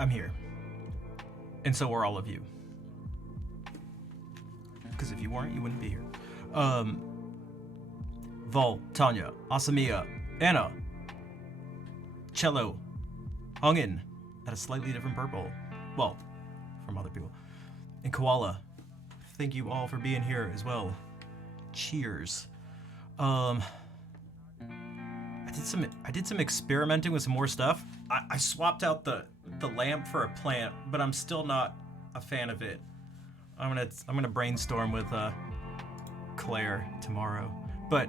I'm here. And so are all of you. Because if you weren't, you wouldn't be here. Vol, Tanya, Asamiya, Anna, Cello, Hungin, at a slightly different purple. Well, from other people. And Koala. Thank you all for being here as well. Cheers. I did some experimenting with some more stuff. I swapped out the lamp for a plant, but I'm still not a fan of it. I'm gonna brainstorm with Claire tomorrow. But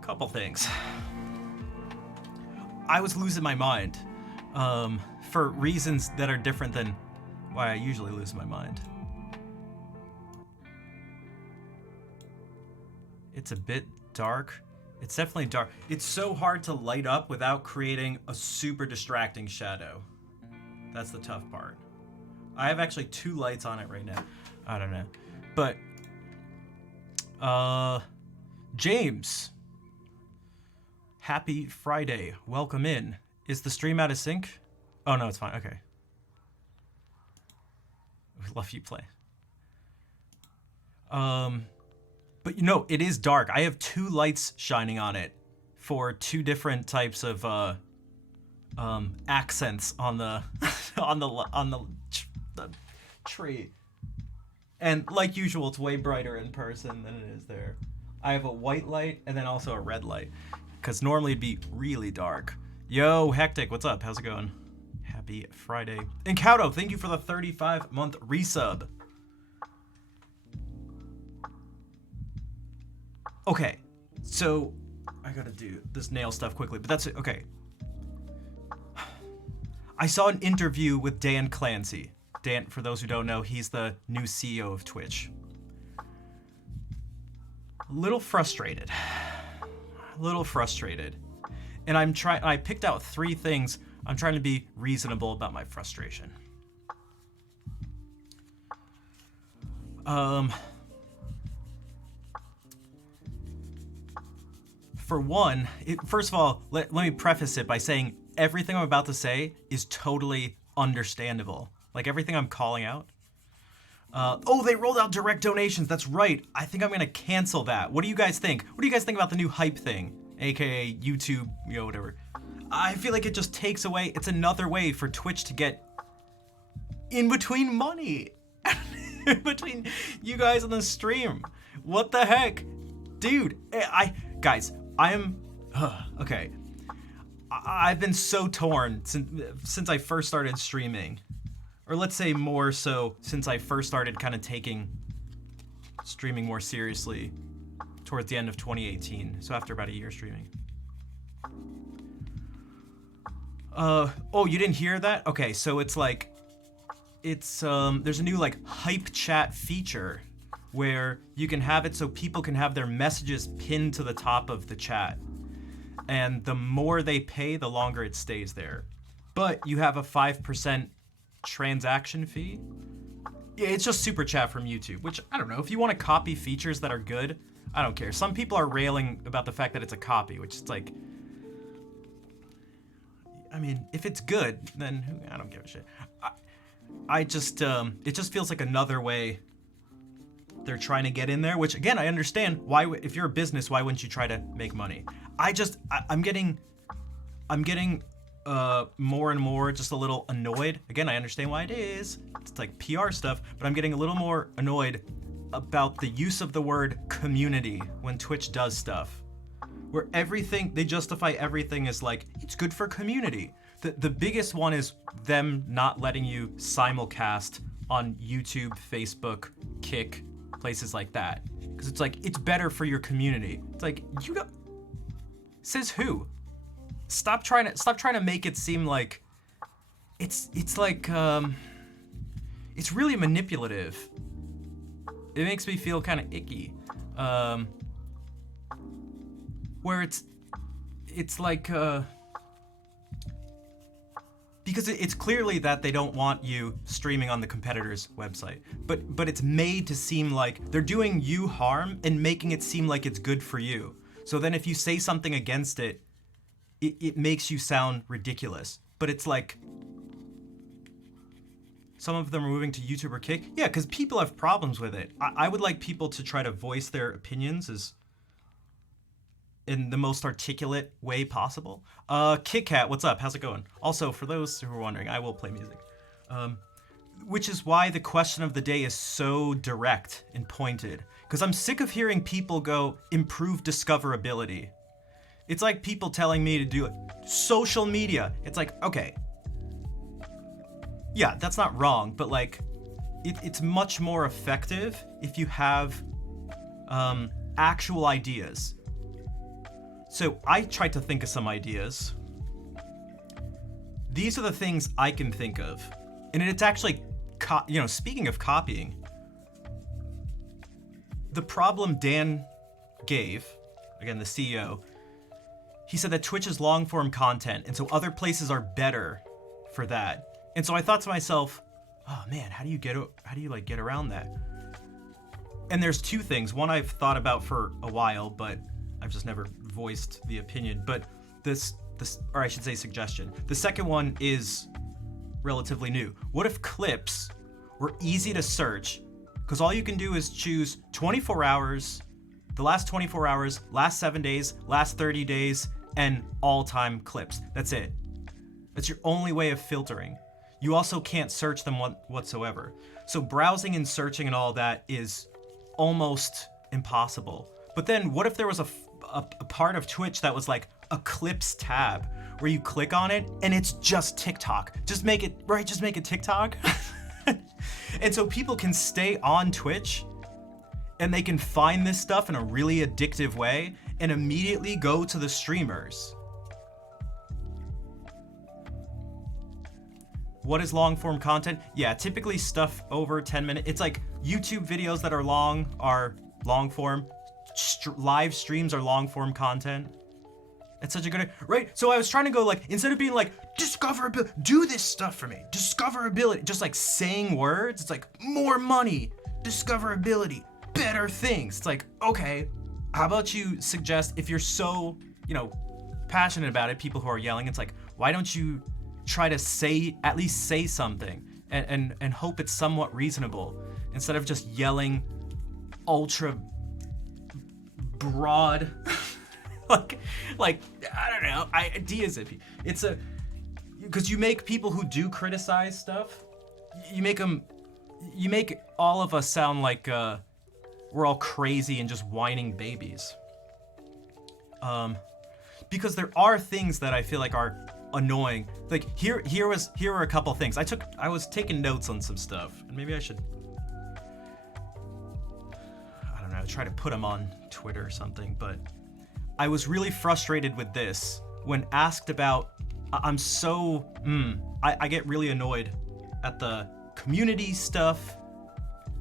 couple things. I was losing my mind for reasons that are different than why I usually lose my mind. It's a bit dark. It's definitely dark. It's so hard to light up without creating a super distracting shadow. That's the tough part. I have actually 2 lights on it right now. I don't know. But, James. Happy Friday. Welcome in. Is the stream out of sync? Oh, no, it's fine. Okay. We love you play. But you know, it is dark. I have 2 lights shining on it for 2 different types of accents on the the tree. And like usual, it's way brighter in person than it is there. I have a white light and then also a red light, because normally it'd be really dark. Yo, Hectic, what's up? How's it going? Happy Friday. And Kauto, thank you for the 35-month resub. Okay, so I gotta do this nail stuff quickly, but that's it. Okay. I saw an interview with Dan Clancy. Dan, for those who don't know, he's the new CEO of Twitch. A little frustrated. And I picked out 3 things. I'm trying to be reasonable about my frustration. For one, first of all, let me preface it by saying everything I'm about to say is totally understandable. Like everything I'm calling out. Oh, they rolled out direct donations. That's right. I think I'm going to cancel that. What do you guys think? What do you guys think about the new hype thing? AKA YouTube, whatever. I feel like it just takes away, it's another way for Twitch to get in between money. In between you guys on the stream. What the heck? Dude, guys, okay. I've been so torn since I first started streaming. Or let's say more so since I first started kind of taking streaming more seriously towards the end of 2018. So after about a year streaming. Oh, you didn't hear that? Okay, so it's like, there's a new like hype chat feature where you can have it so people can have their messages pinned to the top of the chat. And the more they pay, the longer it stays there. But you have a 5% transaction fee. Yeah, it's just super chat from YouTube, which I don't know. If you want to copy features that are good, I don't care. Some people are railing about the fact that it's a copy, which is like, I mean, if it's good, then I don't give a shit. I just, it just feels like another way they're trying to get in there, which again, I understand why, if you're a business, why wouldn't you try to make money? I'm getting more and more just a little annoyed. Again, I understand why it is. It's like PR stuff, but I'm getting a little more annoyed about the use of the word community when Twitch does stuff. Where they justify everything as like, it's good for community. The biggest one is them not letting you simulcast on YouTube, Facebook, Kick, places like that. Because it's like, it's better for your community. It's like, says who? Stop trying to make it seem like it's like it's really manipulative. It makes me feel kind of icky. Where it's like because it's clearly that they don't want you streaming on the competitor's website, but it's made to seem like they're doing you harm and making it seem like it's good for you. So then if you say something against it, it makes you sound ridiculous. But it's like, some of them are moving to YouTube or Kick. Yeah, because people have problems with it. I would like people to try to voice their opinions as in the most articulate way possible. Kit Kat, what's up? How's it going? Also, for those who are wondering, I will play music. Which is why the question of the day is so direct and pointed. Because I'm sick of hearing people go, improve discoverability. It's like people telling me to do it. Social media. It's like, okay. Yeah, that's not wrong, but like, it's much more effective if you have actual ideas. So I tried to think of some ideas. These are the things I can think of. And it's actually, speaking of copying, the problem Dan gave, again, the CEO, he said that Twitch is long form content, and so other places are better for that. And so I thought to myself, oh man, how do you get around that? And there's two things. One I've thought about for a while, but I've just never voiced the opinion. But this, or I should say suggestion. The second one is relatively new. What if clips were easy to search? Because all you can do is choose 24 hours, the last 24 hours, last 7 days, last 30 days, and all-time clips. That's it. That's your only way of filtering. You also can't search them whatsoever. So browsing and searching and all that is almost impossible. But then what if there was a part of Twitch that was like a clips tab where you click on it and it's just TikTok? Just make it TikTok. And so people can stay on Twitch and they can find this stuff in a really addictive way and immediately go to the streamers. What is long form content? Yeah, typically stuff over 10 minutes. It's like YouTube videos that are long form. Live streams are long form content. It's such a good, right? So I was trying to go like, instead of being like, discoverability, do this stuff for me. Discoverability, just like saying words. It's like more money, discoverability, better things. It's like, okay, how about you suggest, if you're so, passionate about it, people who are yelling, it's like, why don't you try to at least say something and hope it's somewhat reasonable instead of just yelling ultra broad like I don't know, ideas. It's because you make people who do criticize stuff, you make all of us sound like we're all crazy and just whining babies. Because there are things that I feel like are annoying. Like here were a couple things. I was taking notes on some stuff, and maybe I should, I don't know, try to put them on Twitter or something. But I was really frustrated with this when asked about. I get really annoyed at the community stuff.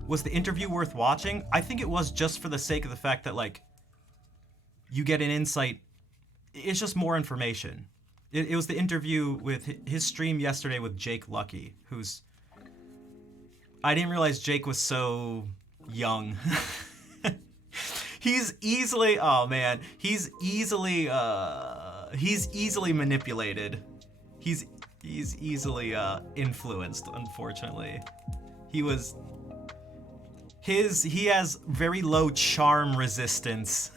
Was the interview worth watching? I think it was, just for the sake of the fact that like you get an insight. It's just more information. It was the interview with his stream yesterday with Jake Lucky, I didn't realize Jake was so young. He's easily manipulated. He's easily influenced, unfortunately. He has very low charm resistance.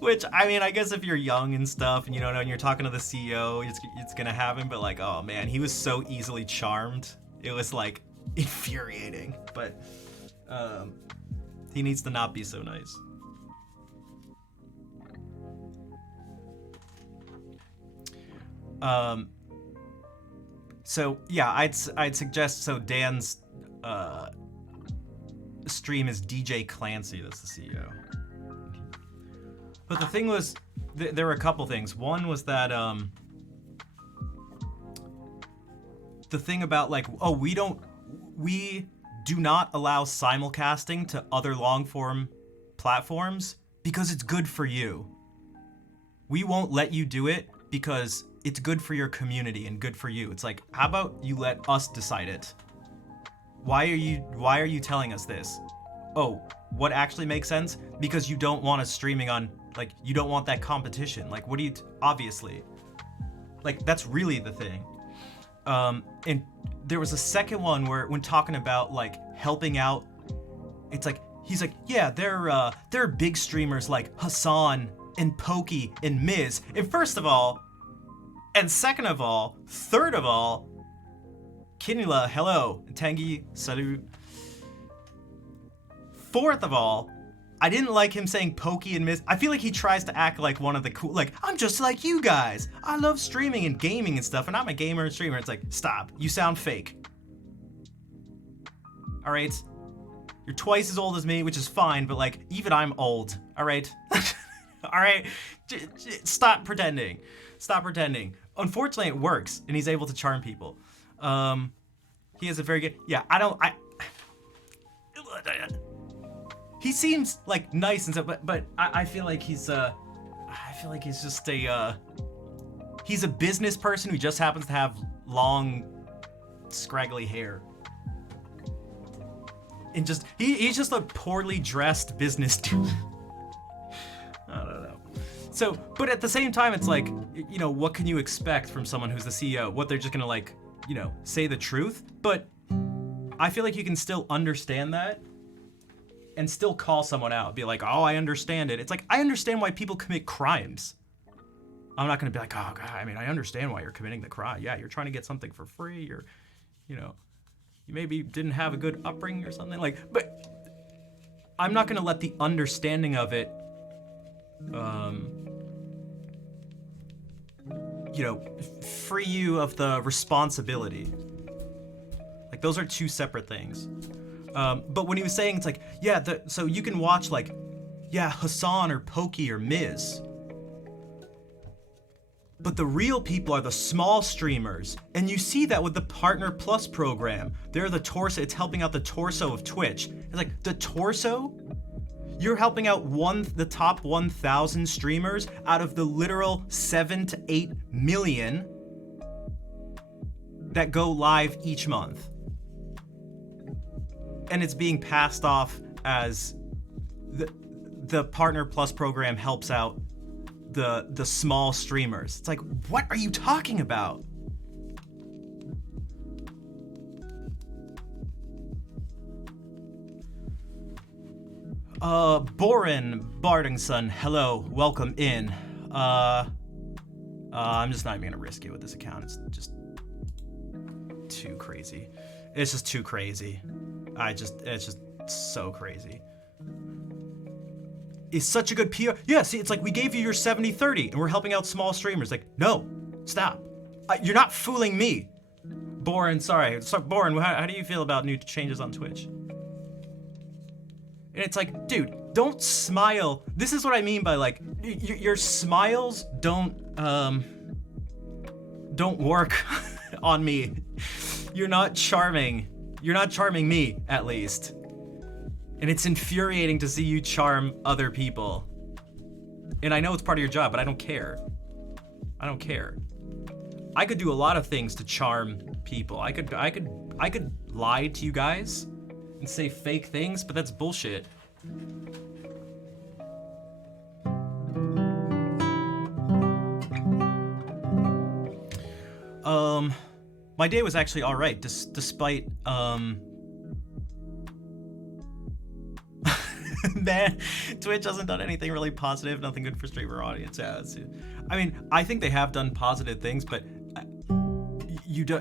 Which, I mean, I guess if you're young and stuff and you don't know and you're talking to the CEO, it's gonna happen, but like, oh man, he was so easily charmed. It was like infuriating, but he needs to not be so nice. So yeah, I'd suggest, so Dan's stream is DJ Clancy, that's the CEO. But the thing was, there were a couple things. One was that the thing about like, oh, we do not allow simulcasting to other long form platforms because it's good for you. We won't let you do it because it's good for your community and good for you. It's like, how about you let us decide it? Why are you telling us this? Oh, what actually makes sense? Because you don't want us streaming on Like, you don't want that competition. Like, what do you, obviously. Like, that's really the thing. And there was a second one where, when talking about, like, helping out, it's like, he's like, yeah, there are big streamers like Hassan and Pokey and Miz. And first of all, and second of all, third of all, Kinula, hello, Tangi, salut. Fourth of all, I didn't like him saying Pokey and Miz. I feel like he tries to act like one of the cool, like, I'm just like you guys. I love streaming and gaming and stuff, and I'm a gamer and streamer. It's like, stop. You sound fake. All right? You're twice as old as me, which is fine, but, like, even I'm old. All right? All right? Stop pretending. Stop pretending. Unfortunately, it works, and he's able to charm people. He has a very good, yeah, he seems like nice and stuff, but I feel like he's just he's a business person who just happens to have long, scraggly hair. And just, he's just a poorly dressed business dude. I don't know. So, but at the same time, it's like, you know, what can you expect from someone who's the CEO? What, they're just gonna, like, you know, say the truth? But I feel like you can still understand that and still call someone out, be like, oh, I understand it. It's like, I understand why people commit crimes. I'm not gonna be like, oh God, I mean, I understand why you're committing the crime. Yeah, you're trying to get something for free, or, you know, you maybe didn't have a good upbringing or something, like, but I'm not gonna let the understanding of it, you know, free you of the responsibility. Like, those are two separate things. But when he was saying, it's like, yeah, so you can watch, like, yeah, Hassan or Pokey or Miz. But the real people are the small streamers. And you see that with the Partner Plus program. They're the torso, it's helping out the torso of Twitch. It's like, the torso? You're helping out the top 1,000 streamers out of the literal 7 to 8 million that go live each month. And it's being passed off as the Partner Plus program helps out the small streamers. It's like, what are you talking about? Borin Bardingson, hello, welcome in. I'm just not even gonna risk it with this account. It's just too crazy. It's just too crazy. It's just so crazy. It's such a good PR. Yeah, see, it's like, we gave you your 70-30 and we're helping out small streamers. Like, no, stop. You're not fooling me. Borin, sorry. Borin, how do you feel about new changes on Twitch? And it's like, dude, don't smile. This is what I mean by, like, your smiles don't work on me. You're not charming. You're not charming me, at least. And it's infuriating to see you charm other people. And I know it's part of your job, but I don't care. I don't care. I could do a lot of things to charm people. I could lie to you guys and say fake things, but that's bullshit. My day was actually all right, despite man, Twitch hasn't done anything really positive, nothing good for streamer audience. Yeah, I mean, I think they have done positive things, but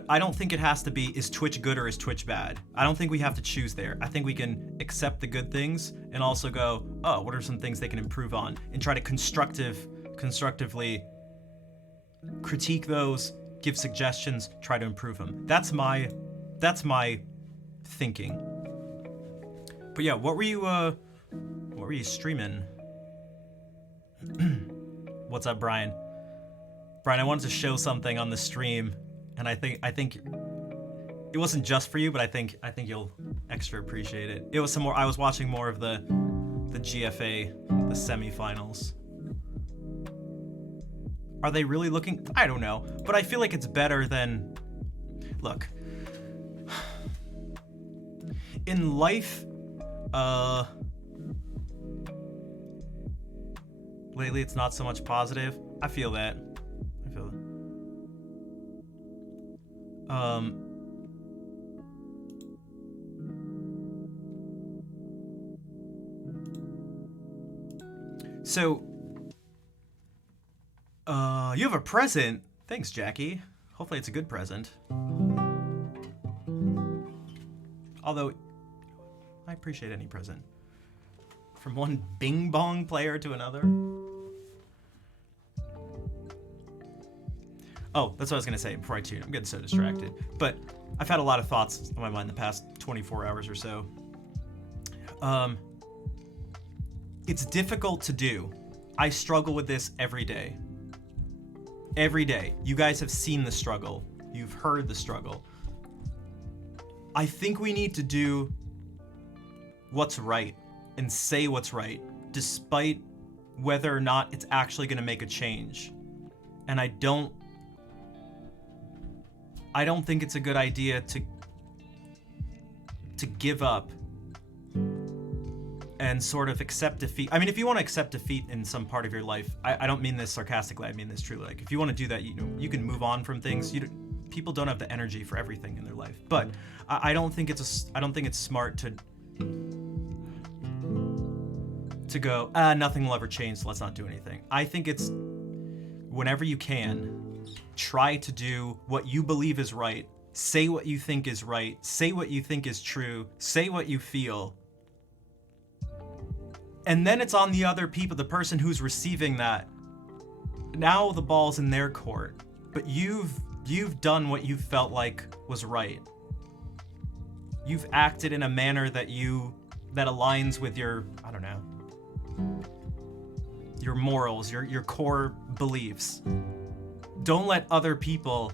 I don't think it has to be, is Twitch good or is Twitch bad? I don't think we have to choose there. I think we can accept the good things and also go, oh, what are some things they can improve on, and try to constructively critique those, give suggestions, try to improve them. That's my thinking. But yeah, what were you streaming? What's up, Brian? Brian, I wanted to show something on the stream, and I think it wasn't just for you, but I think you'll extra appreciate it. It was some more. I was watching more of the GFA, the semifinals. Are they really looking? I don't know, but I feel like it's better than. Look, in life, Lately, it's not so much positive. I feel that. I feel that. So, you have a present. Thanks, Jackie. Hopefully it's a good present. Although, I appreciate any present. From one Bing Bong player to another. Oh, that's what I was gonna say before I tune. I'm getting so distracted. But I've had a lot of thoughts on my mind the past 24 hours or so. It's difficult to do. I struggle with this every day. Every day. You guys have seen the struggle. You've heard the struggle. I think we need to do what's right and say what's right, despite whether or not it's actually going to make a change. And I don't think it's a good idea to give up and sort of accept defeat. I mean, if you want to accept defeat in some part of your life, I don't mean this sarcastically, I mean this truly. Like, if you want to do that, you can move on from things. People don't have the energy for everything in their life. But I don't think it's smart to go, nothing will ever change, so let's not do anything. I think it's, whenever you can, try to do what you believe is right. Say what you think is right. Say what you think is true. Say what you feel. And then it's on the other people, the person who's receiving that. Now the ball's in their court. But you've done what you felt like was right. You've acted in a manner that aligns with your, I don't know, your morals, your core beliefs. Don't let other people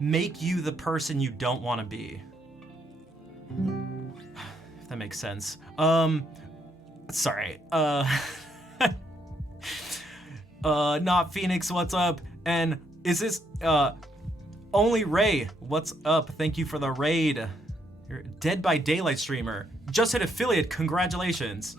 make you the person you don't want to be. If that makes sense. Sorry. Not Phoenix, what's up? And is this, Only Ray, what's up? Thank you for the raid. You're a Dead by Daylight streamer. Just hit affiliate, congratulations.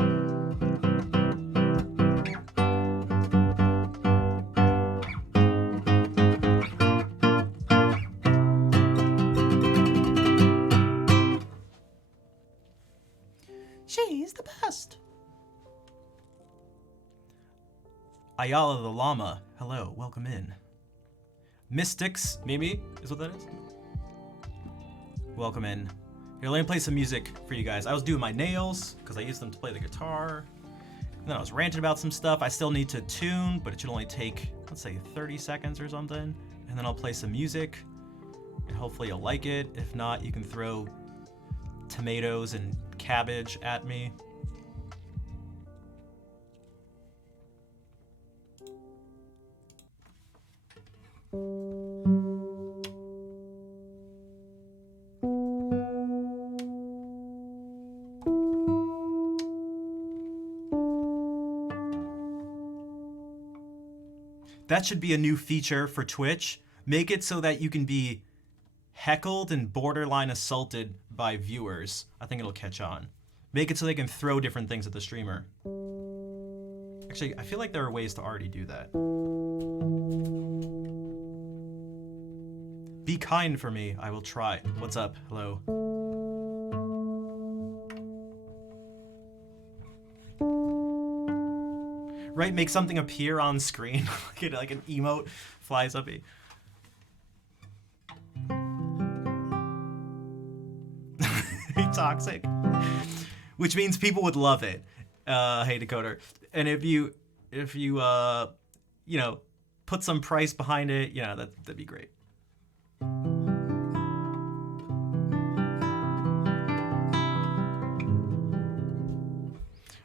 She's the best. Ayala the Llama, hello, welcome in. Mystics, Mimi, is what that is? Welcome in. Here, let me play some music for you guys. I was doing my nails, because I used them to play the guitar. And then I was ranting about some stuff. I still need to tune, but it should only take, let's say, 30 seconds or something. And then I'll play some music, and hopefully you'll like it. If not, you can throw tomatoes and cabbage at me. That should be a new feature for Twitch. Make it so that you can be heckled and borderline assaulted by viewers. I think it'll catch on. Make it so they can throw different things at the streamer. Actually, I feel like there are ways to already do that. Be kind for me, I will try. What's up? Hello. Right, make something appear on screen, like an emote flies up. Toxic, which means people would love it. Hey Decoder, and if you put some price behind it, that'd be great.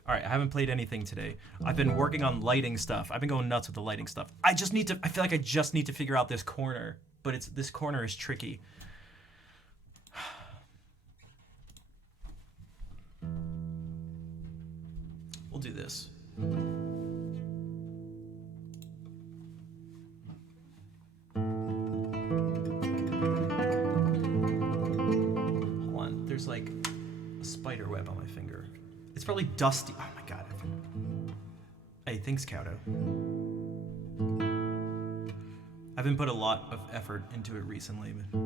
All right, I haven't played anything today. I've been working on lighting stuff. I've been going nuts with the lighting stuff. I feel like I just need to figure out this corner, but this corner is tricky. We'll do this. Hold on, there's like a spider web on my finger. It's probably dusty. Oh my Thanks, Kauto. I've been put a lot of effort into it recently, but...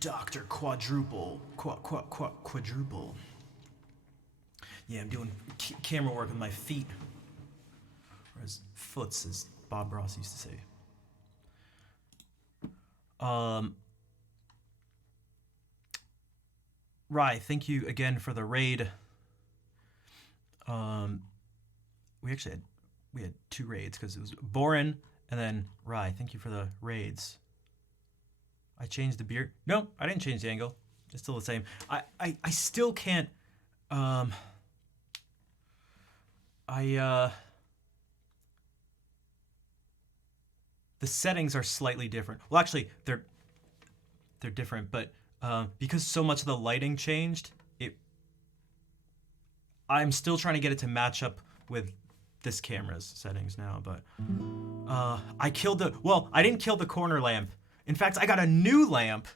Dr. Quadruple. Quadruple. Yeah, I'm doing camera work with my feet. Or as foots, as Bob Ross used to say. Rye, thank you again for the raid. We actually had two raids because it was Borin and then Rye. Thank you for the raids. I changed the beard. No, I didn't change the angle. It's still the same. I still can't. The settings are slightly different. Well, actually, they're different, but because so much of the lighting changed, I'm still trying to get it to match up with this camera's settings now. But I didn't kill the corner lamp. In fact, I got a new lamp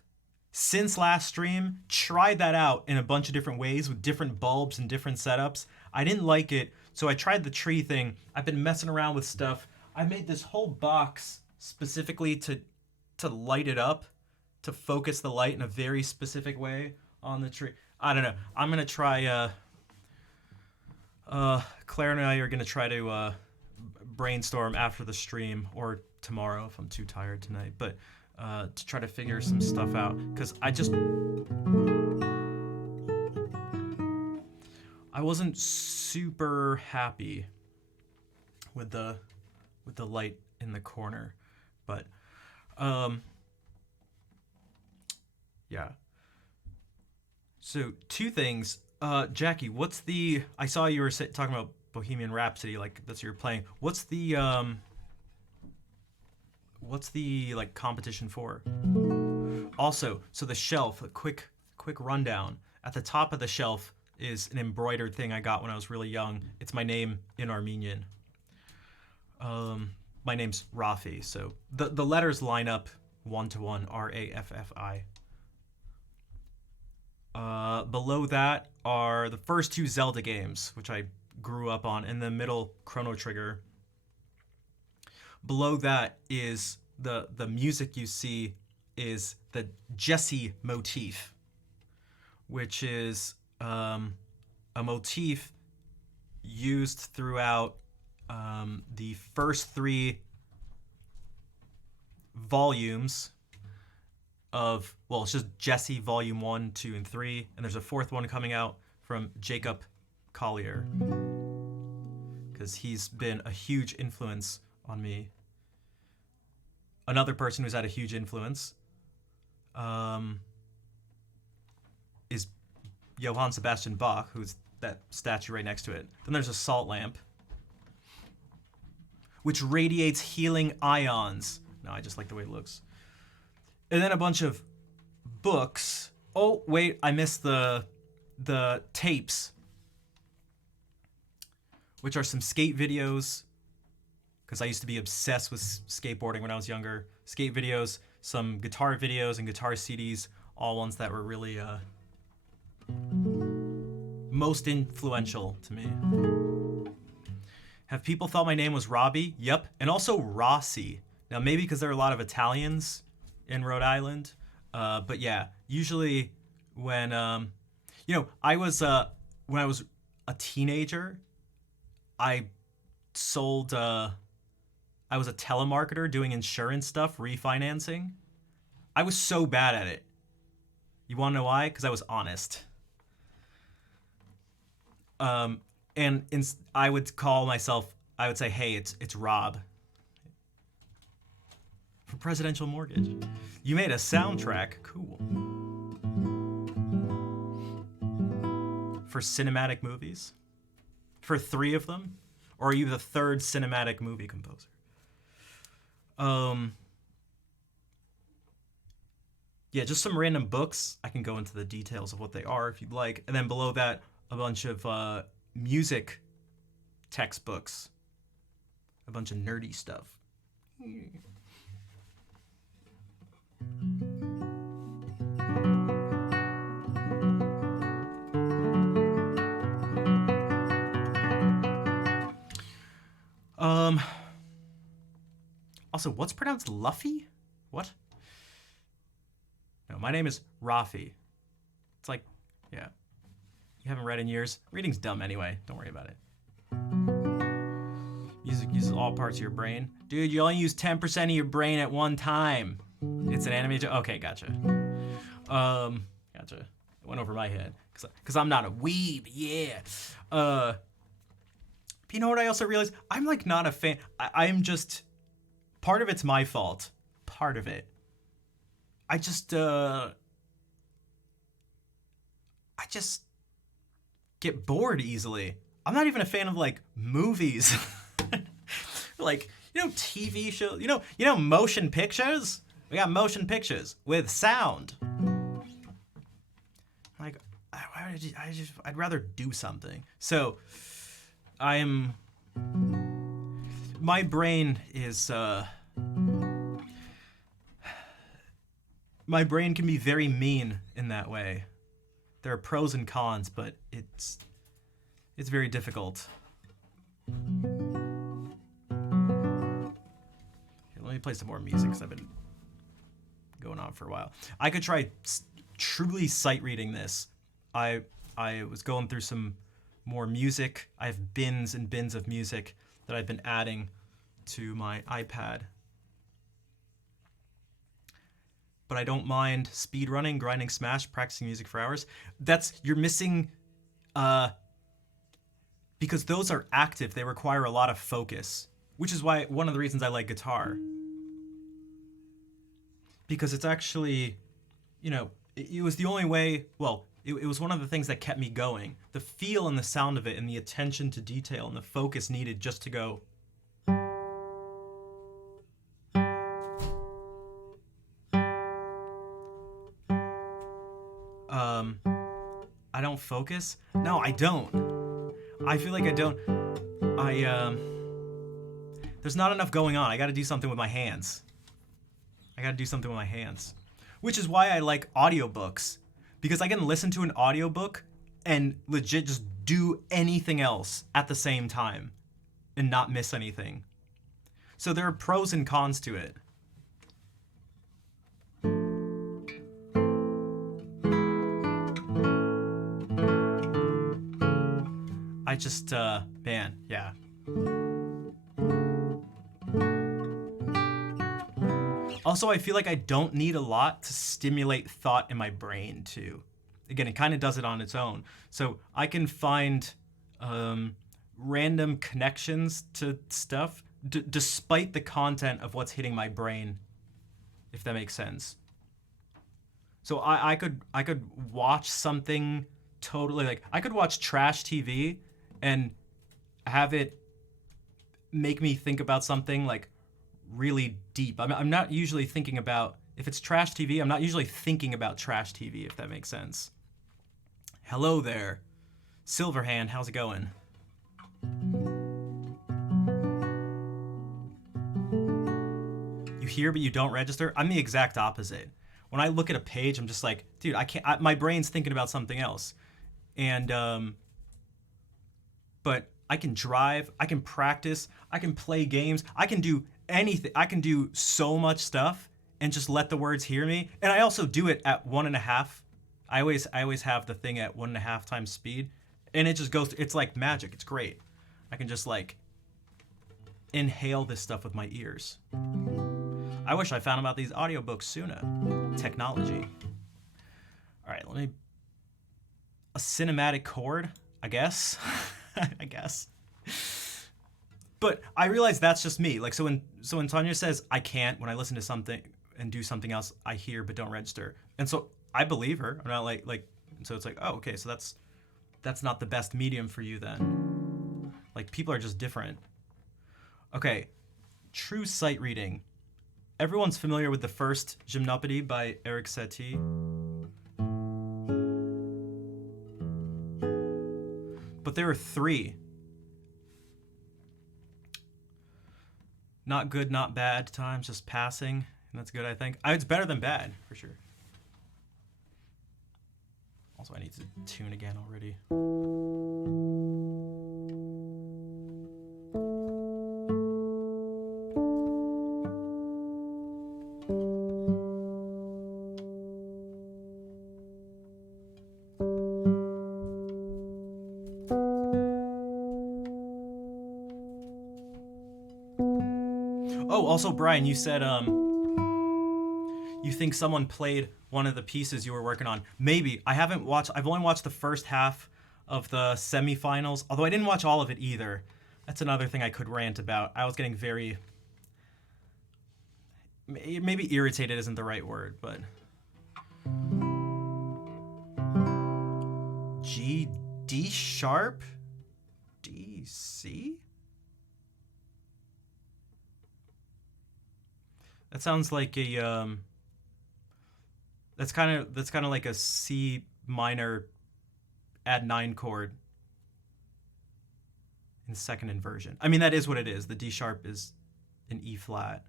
since last stream. Tried that out in a bunch of different ways with different bulbs and different setups. I didn't like it, so I tried the tree thing. I've been messing around with stuff. I made this whole box specifically to light it up, to focus the light in a very specific way on the tree. I don't know. I'm gonna try. Claire and I are gonna try to brainstorm after the stream or tomorrow if I'm too tired tonight. But to try to figure some stuff out, because I wasn't super happy with the light in the corner, but yeah. So two things, Jackie. What's the? I saw you were talking about Bohemian Rhapsody, like that's what you're playing. What's the like competition for? Also, so the shelf, a quick rundown. At the top of the shelf is an embroidered thing I got when I was really young. It's my name in Armenian. My name's Rafi, so the letters line up 1-to-1, Raffi. Below that are the first two Zelda games, which I grew up on. In the middle, Chrono Trigger. Below that is the music you see is the Jesse motif, which is a motif used throughout the first three volumes of, well, it's just Jesse Volume 1, 2, and 3, and there's a fourth one coming out from Jacob Collier, because he's been a huge influence on me. Another person who's had a huge influence is Johann Sebastian Bach, who's that statue right next to it. Then there's a salt lamp, which radiates healing ions. No, I just like the way it looks. And then a bunch of books. Oh, wait, I missed the tapes, which are some skate videos, because I used to be obsessed with skateboarding when I was younger. Skate videos, some guitar videos and guitar CDs, all ones that were really most influential to me. Have people thought my name was Robbie? Yep. And also Rossi. Now, maybe because there are a lot of Italians in Rhode Island. But yeah, usually when, when I was a teenager, I was a telemarketer doing insurance stuff, refinancing. I was so bad at it. You want to know why? Because I was honest. And I would call myself, I would say, hey, it's Rob. For Presidential Mortgage. You made a soundtrack. Cool. For cinematic movies? For 3 of them? Or are you the 3rd cinematic movie composer? Yeah, just some random books. I can go into the details of what they are if you'd like. And then below that, a bunch of music textbooks. A bunch of nerdy stuff. Also, what's pronounced Luffy? What? No, my name is Rafi. It's like, yeah. You haven't read in years. Reading's dumb anyway. Don't worry about it. Uses all parts of your brain. Dude, you only use 10% of your brain at one time. It's an anime joke? Okay, gotcha. Gotcha. It went over my head. Because I'm not a weeb, yeah. But you know what I also realized? I'm like not a fan. I'm just... Part of it's my fault. Part of it. I just get bored easily. I'm not even a fan of like movies. Like, TV shows, motion pictures? We got motion pictures with sound. Like, I'd rather do something. So, my brain is, my brain can be very mean in that way. There are pros and cons, but it's very difficult. me play some more music because I've been going on for a while. I could try truly sight reading this. I was going through some more music. I have bins and bins of music that I've been adding to my iPad. But I don't mind speed running, grinding Smash, practicing music for hours. You're missing, because those are active. They require a lot of focus, which is why one of the reasons I like guitar. Because it's actually, it was the only way, it was one of the things that kept me going. The feel and the sound of it and the attention to detail and the focus needed just to go. I don't focus? No, I don't. I feel like I don't. There's not enough going on. I gotta do something with my hands. Which is why I like audiobooks. Because I can listen to an audiobook and legit just do anything else at the same time and not miss anything. So there are pros and cons to it. I just, man, yeah. Also, I feel like I don't need a lot to stimulate thought in my brain, too. Again, it kind of does it on its own. So I can find random connections to stuff despite the content of what's hitting my brain, if that makes sense. So I could watch something totally, like, I could watch trash TV and have it make me think about something, like, really deep. I'm not usually thinking about, if it's trash TV, I'm not usually thinking about trash TV, if that makes sense. Hello there. Silverhand, how's it going? You hear but you don't register? I'm the exact opposite. When I look at a page, I'm just like, dude, I can't, my brain's thinking about something else. And, but I can drive, I can practice, I can play games, I can do anything. I can do so much stuff and just let the words hear me. And I also do it at 1.5. I always have the thing at 1.5 times speed, and it just goes. It's like magic. It's great. I can just like inhale this stuff with my ears. I wish I found about these audiobooks sooner. Technology. All right, a cinematic chord, I guess. I guess. But I realize that's just me. Like, so when Tanya says I can't, when I listen to something and do something else, I hear but don't register. And so I believe her. I'm not like so it's like, oh, okay, so that's not the best medium for you then. Like, people are just different. Okay, true sight reading. Everyone's familiar with the first Gymnopédie by Erik Satie. But there are 3. Not good, not bad times, just passing. And that's good, I think. It's better than bad, for sure. Also, I need to tune again already. Oh, also, Brian, you said you think someone played one of the pieces you were working on. Maybe. I've only watched the first half of the semifinals, although I didn't watch all of it either. That's another thing I could rant about. I was getting very, maybe irritated isn't the right word, but G, D sharp, D, C? That sounds like a that's kind of like a C minor add 9 chord in second inversion. I mean, that is what it is. The D sharp is an E flat.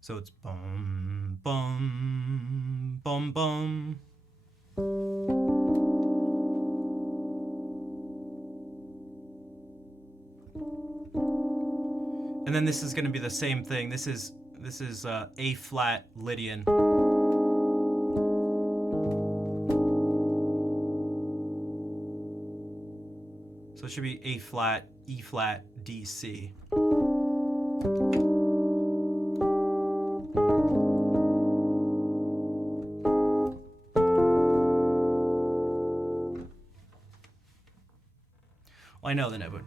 So it's bum bum bum bum. And then this is going to be the same thing. This is A flat Lydian. So it should be A flat, E flat, D, C. Well, I know the note, but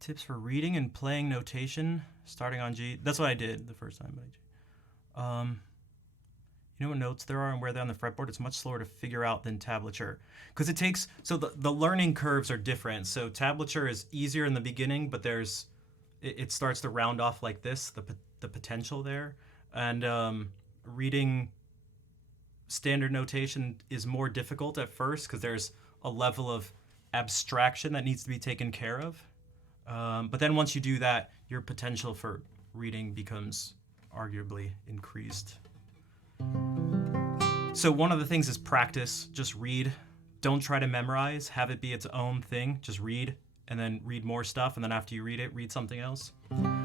tips for reading and playing notation starting on G. That's what I did the first time by G. You know what notes there are and where they're on the fretboard? It's much slower to figure out than tablature. Because it takes, so the learning curves are different. So tablature is easier in the beginning, but it starts to round off like this, the potential there. And reading standard notation is more difficult at first because there's a level of abstraction that needs to be taken care of. But then once you do that, your potential for reading becomes arguably increased. So one of the things is practice. Just read. Don't try to memorize. Have it be its own thing. Just read and then read more stuff. And then after you read it, read something else.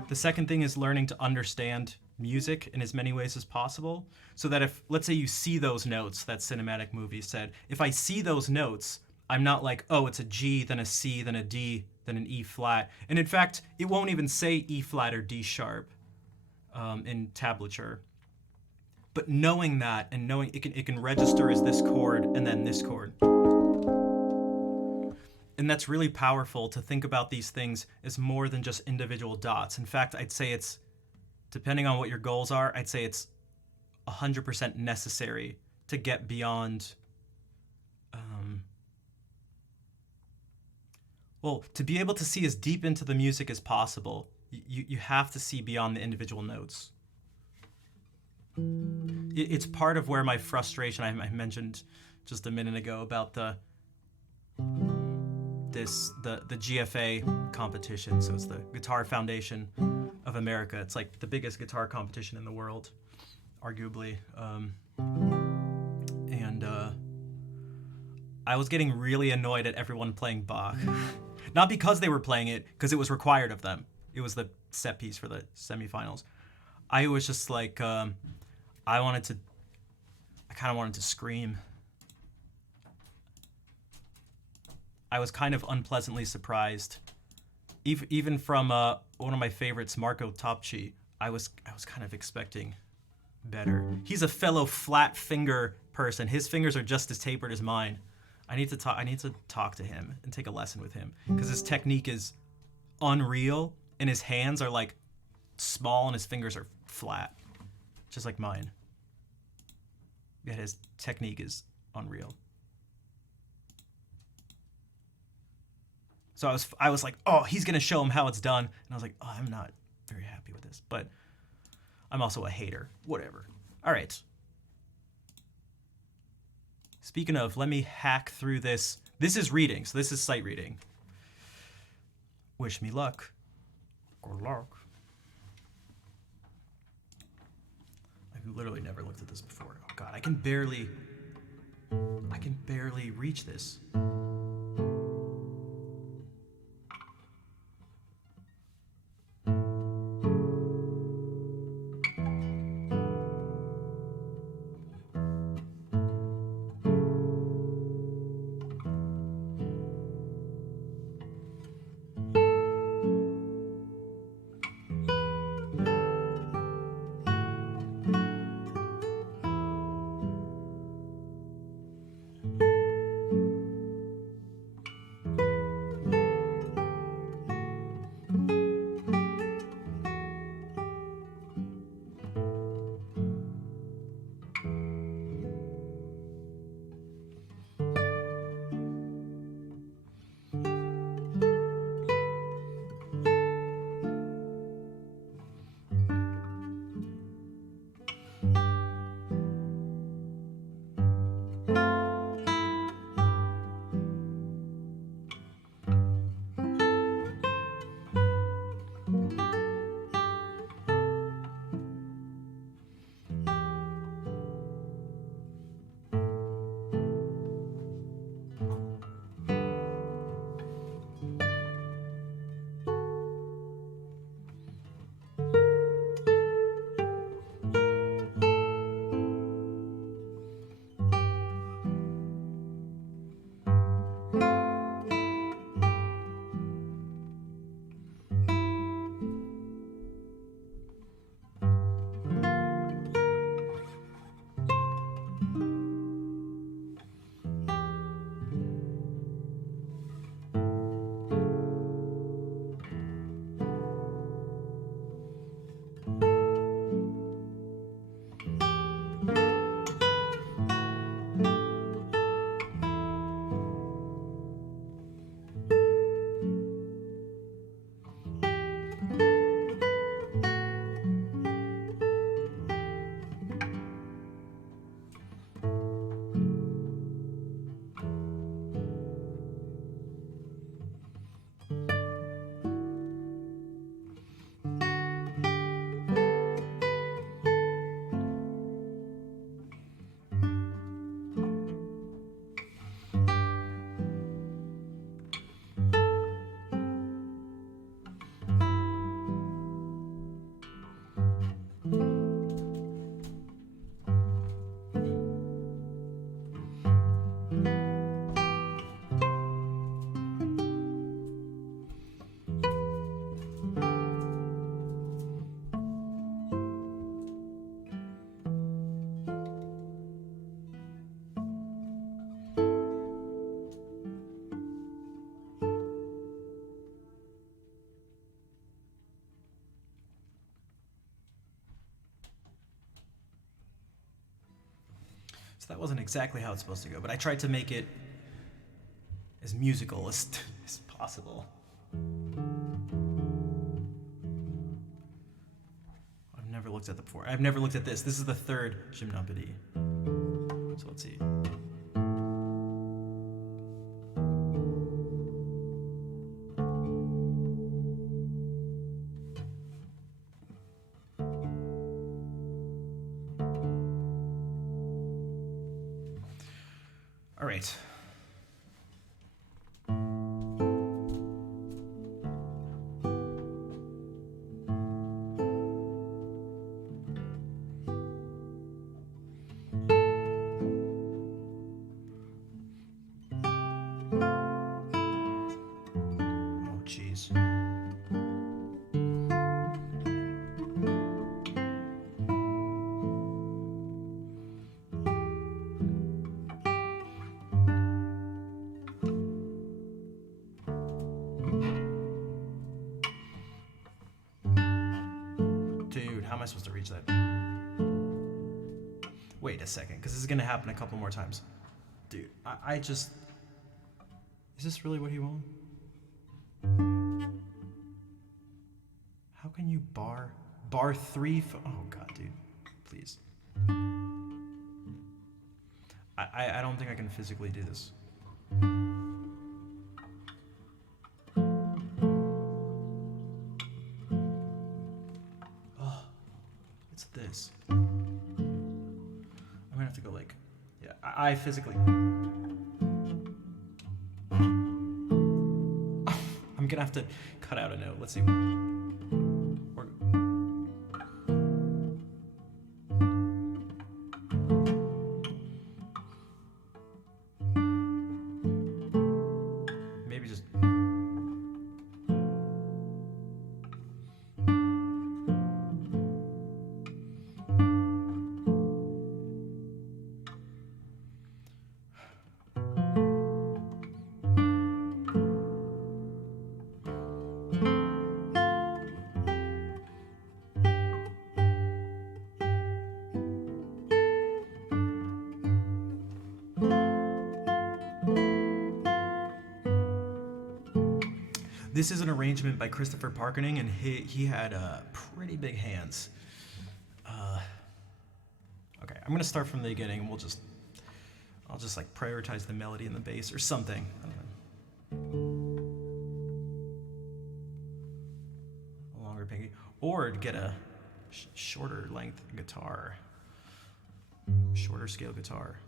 The second thing is learning to understand music in as many ways as possible. So that if, let's say you see those notes that Cinematic Movie said, if I see those notes, I'm not like, oh, it's a G, then a C, then a D, then an E flat. And in fact, it won't even say E flat or D sharp in tablature. But knowing that and knowing it can register as this chord and then this chord. And that's really powerful to think about these things as more than just individual dots. In fact, I'd say it's, depending on what your goals are, I'd say it's 100% necessary to get beyond to be able to see as deep into the music as possible, you have to see beyond the individual notes. It's part of where my frustration, I mentioned just a minute ago about the GFA competition. So it's the Guitar Foundation of America. It's like the biggest guitar competition in the world, arguably. And I was getting really annoyed at everyone playing Bach. Not because they were playing it, because it was required of them. It was the set piece for the semifinals. I was just like, I kind of wanted to scream. I was kind of unpleasantly surprised. Even from one of my favorites, Marco Topci, I was kind of expecting better. He's a fellow flat finger person. His fingers are just as tapered as mine. I need to talk to him and take a lesson with him because his technique is unreal and his hands are like small and his fingers are flat, just like mine. Yet his technique is unreal. So I was like, oh, he's gonna show him how it's done, and I was like, oh, I'm not very happy with this, but I'm also a hater. Whatever. All right. Speaking of, let me hack through this. This is reading, so this is sight reading. Wish me luck. Good luck. I've literally never looked at this before. Oh God, I can barely reach this. So that wasn't exactly how it's supposed to go, but I tried to make it as musical as possible. I've never looked at the before. I've never looked at this. This is the third Gymnopédie. So let's see. All right. Oh, jeez. Dude, how am I supposed to reach that? Wait a second, because this is going to happen a couple more times. Dude, I just... Is this really what he wants? How can you bar 3? Oh, God, dude. Please. I don't think I can physically do this. Oh, it's this. I'm gonna have to go like, yeah, I physically. I'm gonna have to cut out a note. Let's see. Maybe just. This is an arrangement by Christopher Parkening, and he had pretty big hands. Okay, I'm gonna start from the beginning, and I'll just like prioritize the melody and the bass or something. I don't know. A longer pinky, or get a shorter length guitar, shorter scale guitar.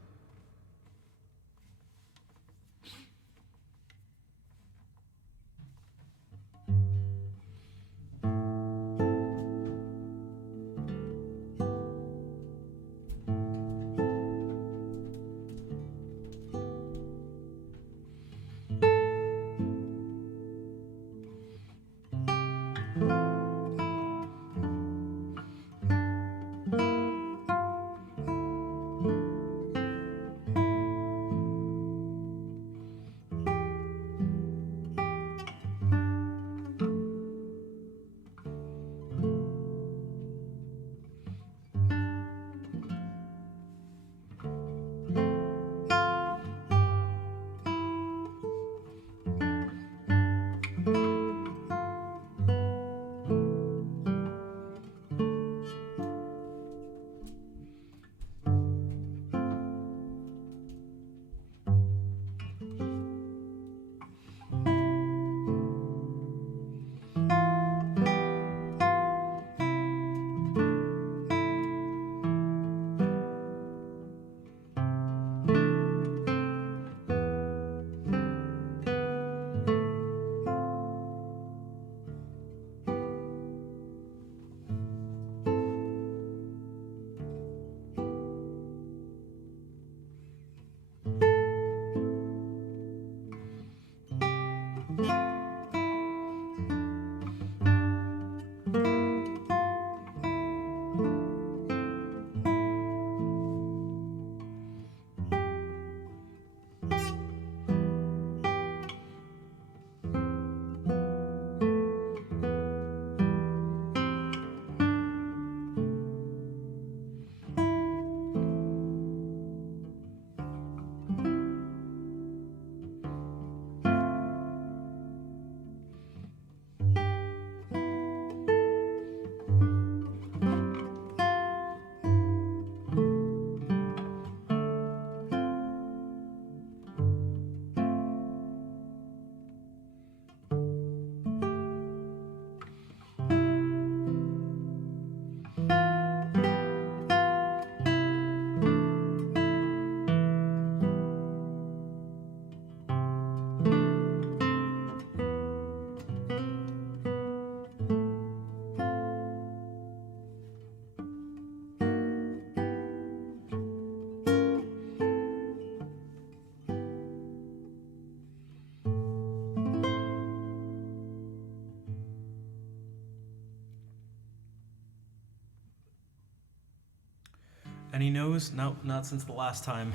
Any no's? No, not since the last time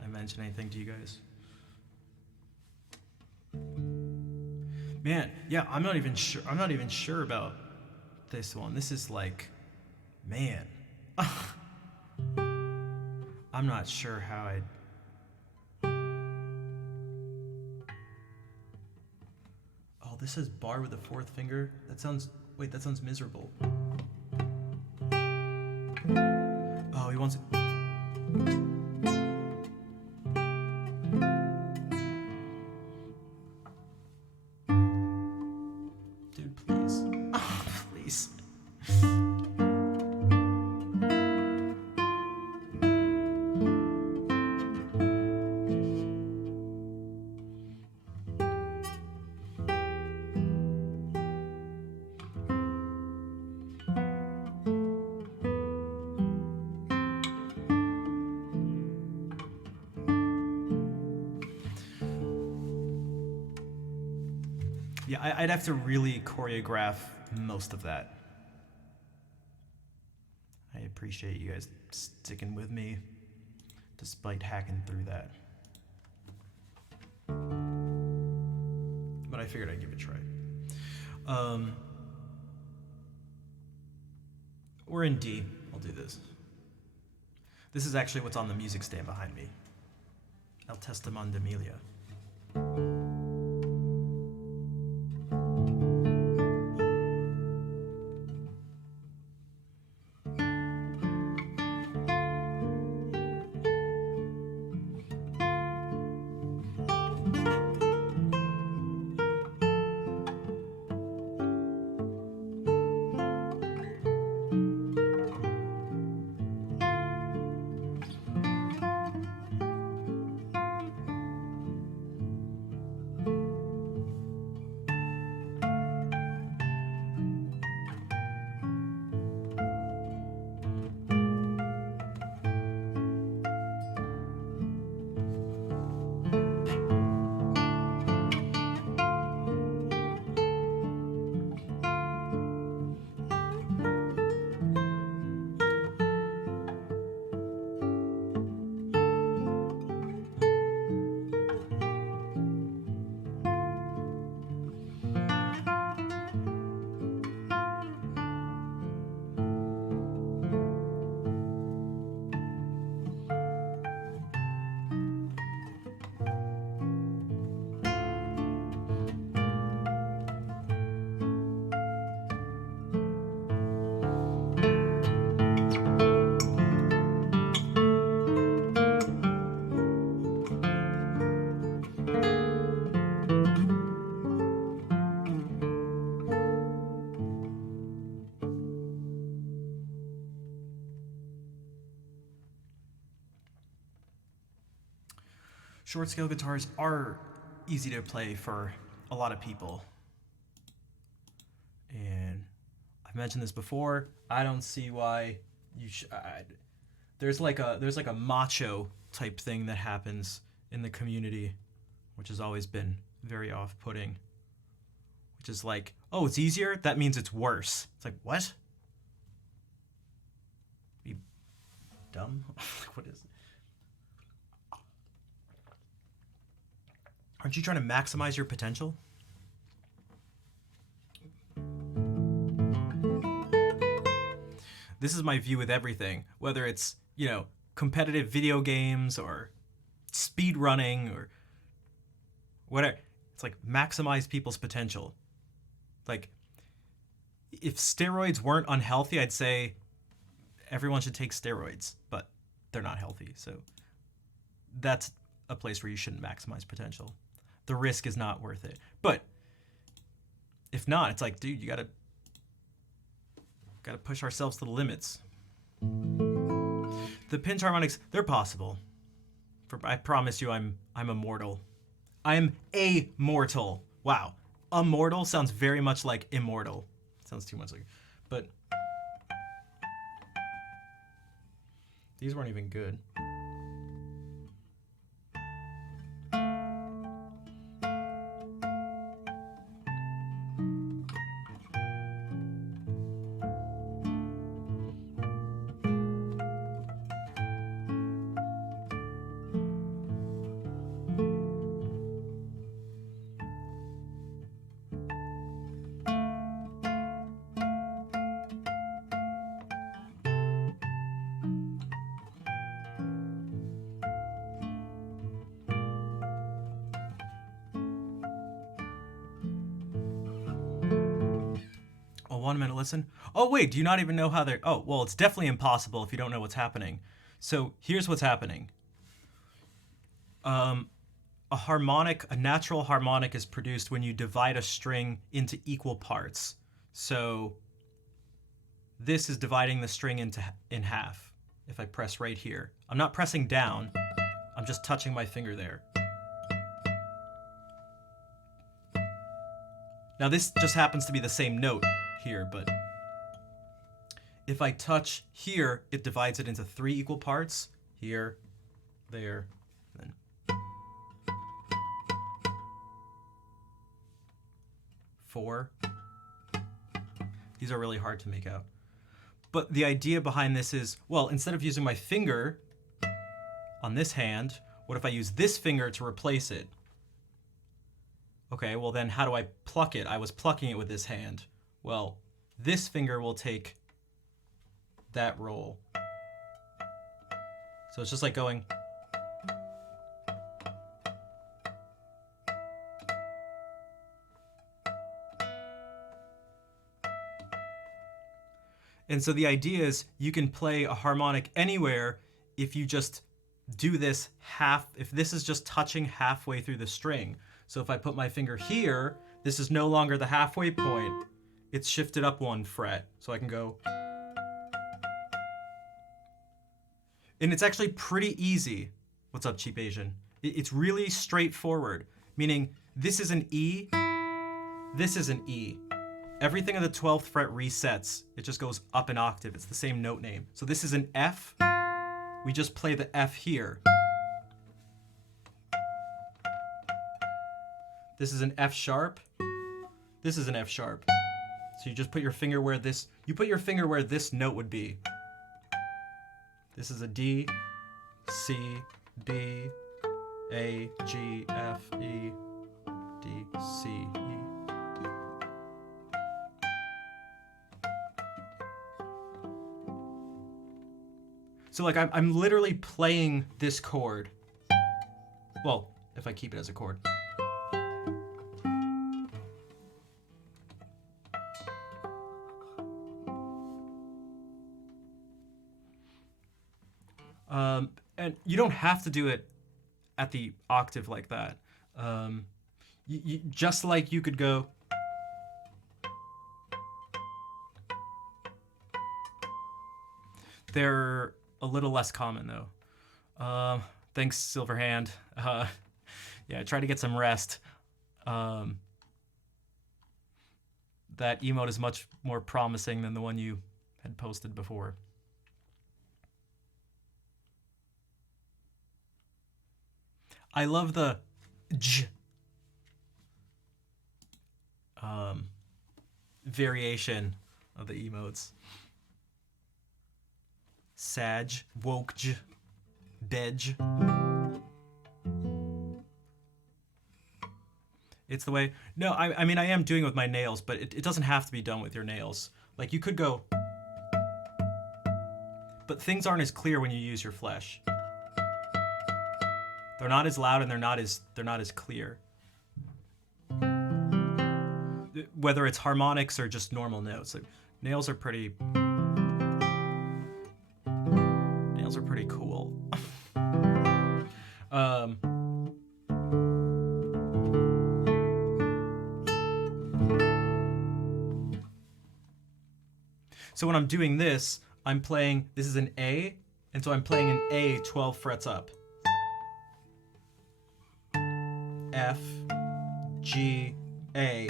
I mentioned anything to you guys. Man, yeah, I'm not even sure. I'm not even sure about this one. This is like, man, I'm not sure how I'd. Oh, this says bar with a fourth finger. That sounds. Wait, that sounds miserable. Oh, he wants. Dude, please. Oh, please. Yeah, I'd have to really choreograph most of that. I appreciate you guys sticking with me despite hacking through that. But I figured I'd give it a try. We're in D. I'll do this. This is actually what's on the music stand behind me. El Testament d'Emilia. Short scale guitars are easy to play for a lot of people. And I've mentioned this before. I don't see why you should. There's like a macho type thing that happens in the community, which has always been very off-putting. Which is like, oh, it's easier? That means it's worse. It's like, what? You dumb? What is it? Aren't you trying to maximize your potential? This is my view with everything, whether it's, competitive video games or speed running or whatever. It's like maximize people's potential. Like, if steroids weren't unhealthy, I'd say everyone should take steroids, but they're not healthy. So that's a place where you shouldn't maximize potential. The risk is not worth it. But if not, it's like, dude, you gotta push ourselves to the limits. The pinch harmonics, they're possible. I promise you, I'm immortal. I'm a mortal. Wow, immortal sounds very much like immortal. Sounds too much like, but these weren't even good. 1 minute listen. Oh, wait, do you not even know how they're... Oh, well, it's definitely impossible if you don't know what's happening. So here's what's happening. A natural harmonic is produced when you divide a string into equal parts. So this is dividing the string in half. If I press right here, I'm not pressing down, I'm just touching my finger there. Now this just happens to be the same note here, but if I touch here, it divides it into 3 equal parts. Here, there, then. Four. These are really hard to make out. But the idea behind this is, well, instead of using my finger on this hand, what if I use this finger to replace it? Okay, well then how do I pluck it? I was plucking it with this hand. Well, this finger will take that role. So it's just like going... And so the idea is you can play a harmonic anywhere if you just do this if this is just touching halfway through the string. So if I put my finger here, this is no longer the halfway point. It's shifted up 1 fret. So I can go. And it's actually pretty easy. What's up, Cheap Asian? It's really straightforward, meaning this is an E, this is an E. Everything on the 12th fret resets. It just goes up an octave. It's the same note name. So this is an F. We just play the F here. This is an F sharp. This is an F sharp. So you just put your finger where this note would be. This is a D, C, B, A, G, F, E, D, C, E. So like I'm literally playing this chord. Well, if I keep it as a chord. And you don't have to do it at the octave like that. Just like you could go. They're a little less common though. Thanks, Silverhand. Yeah, try to get some rest. That emote is much more promising than the one you had posted before. I love the j variation of the emotes. Sag, woke, dej. It's the way. No, I mean I am doing it with my nails, but it doesn't have to be done with your nails. Like you could go, but things aren't as clear when you use your flesh. They're not as loud and they're not as clear. Whether it's harmonics or just normal notes, like nails are pretty cool. So when I'm doing this, I'm playing, this is an A, and so I'm playing an A 12 frets up. F, G, A,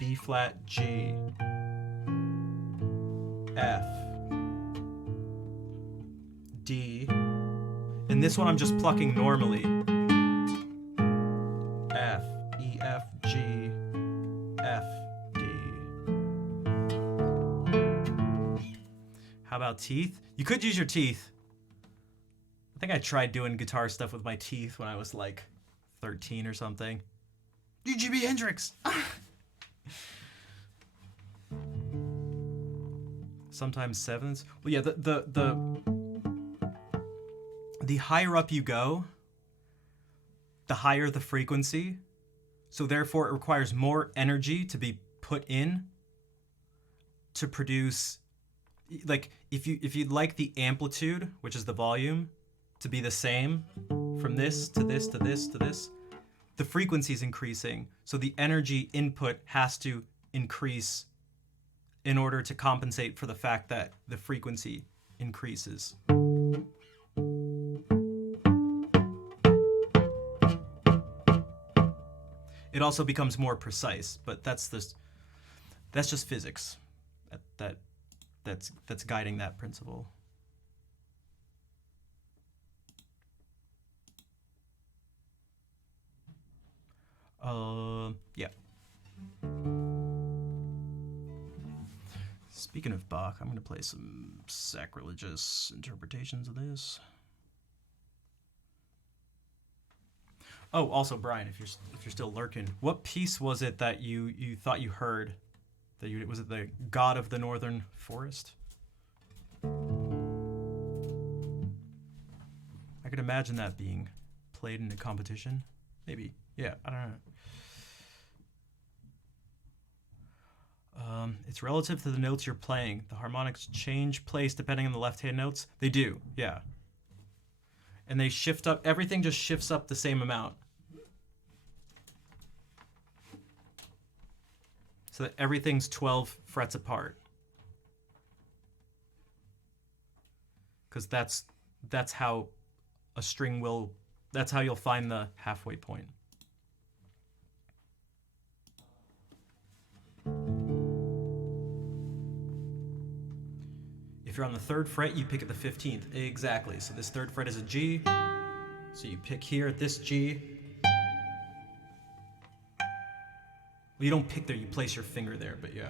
B flat, G, F, D, and this one I'm just plucking normally. F, E, F, G, F, D. How about teeth? You could use your teeth. I think I tried doing guitar stuff with my teeth when I was like 13 or something. Jimi Hendrix! Sometimes sevenths. Well, yeah, the higher up you go, the higher the frequency. So therefore, it requires more energy to be put in to produce, like, if you'd like the amplitude, which is the volume, to be the same from this to this to this to this, the frequency is increasing. So the energy input has to increase in order to compensate for the fact that the frequency increases. It also becomes more precise, but that's just physics. That's guiding that principle. Yeah. Speaking of Bach, I'm going to play some sacrilegious interpretations of this. Oh, also Brian, if you're still lurking, what piece was it that you thought you heard? Was it the God of the Northern Forest? I could imagine that being played in a competition. Maybe. Yeah, I don't know. It's relative to the notes you're playing. The harmonics change place depending on the left-hand notes. They do, yeah. And they shift up. Everything just shifts up the same amount. So that everything's 12 frets apart. Because that's how a string will. That's how you'll find the halfway point. If you're on the 3rd fret, you pick at the 15th. Exactly. So this 3rd fret is a G. So you pick here at this G. Well, you don't pick there, you place your finger there, but yeah.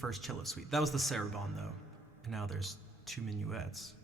first cello suite. That was the Sarabande, though. And now there's two minuets.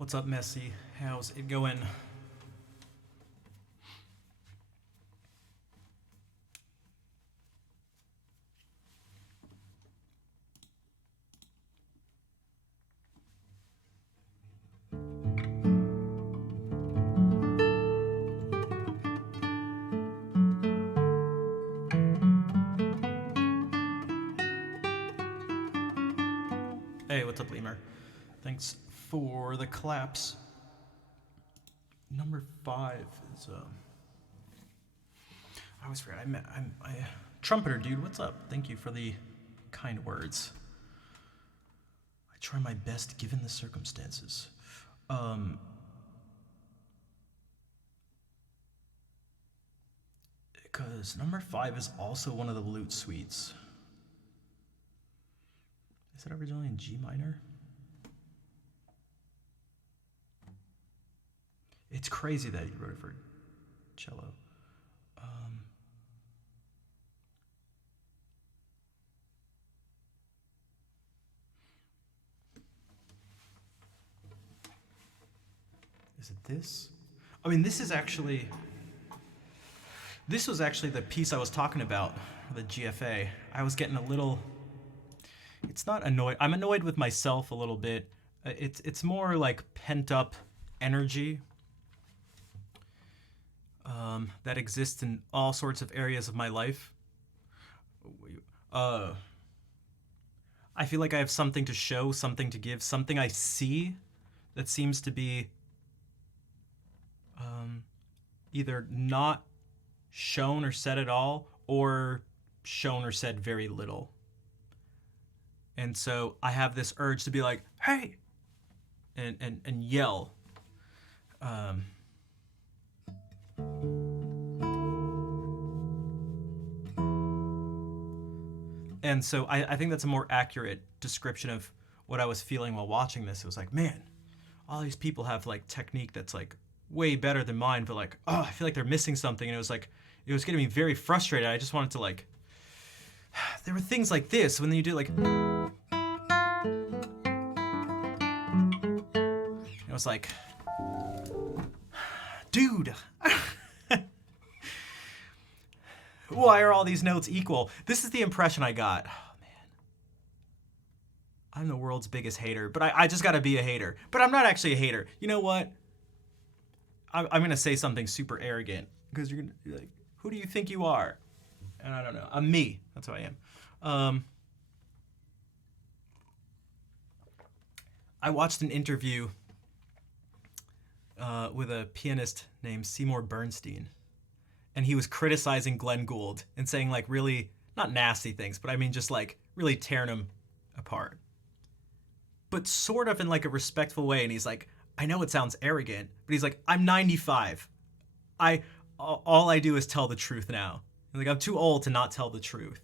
What's up, Messi? How's it going? Hey, what's up, Lemur? Thanks for the claps. Number 5 is I always forget. I trumpeter dude. What's up? Thank you for the kind words. I try my best given the circumstances. Because number 5 is also one of the Lute suites. Is it originally in G minor? It's crazy that you wrote it for cello. Is it this? I mean, this was actually the piece I was talking about, the GFA. I was getting a little, it's not annoyed. I'm annoyed with myself a little bit. It's more like pent up energy that exists in all sorts of areas of my life. I feel like I have something to show, something to give, something I see that seems to be either not shown or said at all, or shown or said very little. And so I have this urge to be like, hey, and yell. And so I think that's a more accurate description of what I was feeling while watching this. It was like, man, all these people have like technique that's like way better than mine, but like, oh, I feel like they're missing something. And it was like, it was getting me very frustrated. I just wanted to like, there were things like this when you do like, it was like, dude, why are all these notes equal? This is the impression I got. Oh, man. I'm the world's biggest hater, but I just gotta be a hater. But I'm not actually a hater. You know what? I'm gonna say something super arrogant because you're gonna be like, who do you think you are? And I don't know. I'm me. That's who I am. I watched an interview with a pianist named Seymour Bernstein, and he was criticizing Glenn Gould and saying like really, not nasty things, but I mean just like really tearing him apart. But sort of in like a respectful way, and he's like, I know it sounds arrogant, but he's like, I'm 95. All I do is tell the truth now. Like, I'm too old to not tell the truth.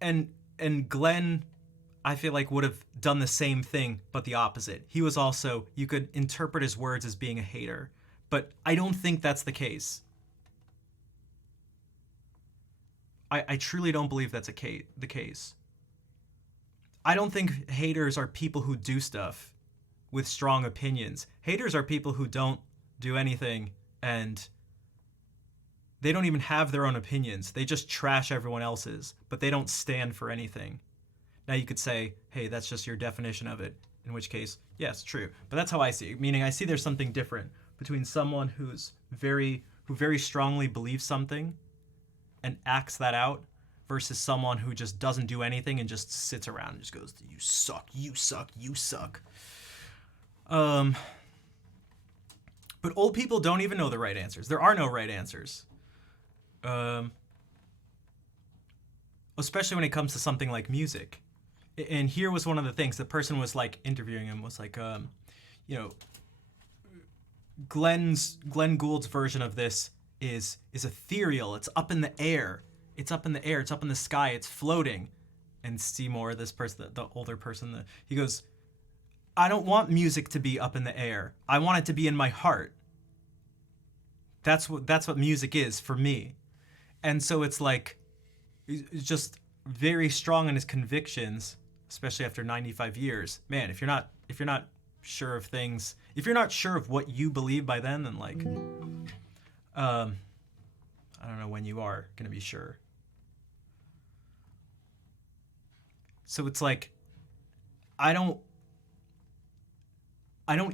And Glenn, I feel like, would have done the same thing, but the opposite. He was also, you could interpret his words as being a hater, but I don't think that's the case. I truly don't believe that's the case. I don't think haters are people who do stuff with strong opinions. Haters are people who don't do anything and they don't even have their own opinions. They just trash everyone else's, but they don't stand for anything. Now you could say, hey, that's just your definition of it, in which case, yes, true. But that's how I see it, meaning I see there's something different between someone who very strongly believes something and acts that out versus someone who just doesn't do anything and just sits around and just goes, you suck, you suck, you suck. But old people don't even know the right answers. There are no right answers. Especially when it comes to something like music. And here was one of the things, the person was like interviewing him was like, you know, Glenn Gould's version of this is ethereal. It's up in the air. It's up in the air. It's up in the sky. It's floating. And Seymour, this person, the older person, he goes, I don't want music to be up in the air. I want it to be in my heart. That's what music is for me. And so it's like, he's just very strong in his convictions, especially after 95 years. Man, if you're not if you're not sure of things, if you're not sure of what you believe by then like, I don't know when you are gonna be sure. So it's like, I don't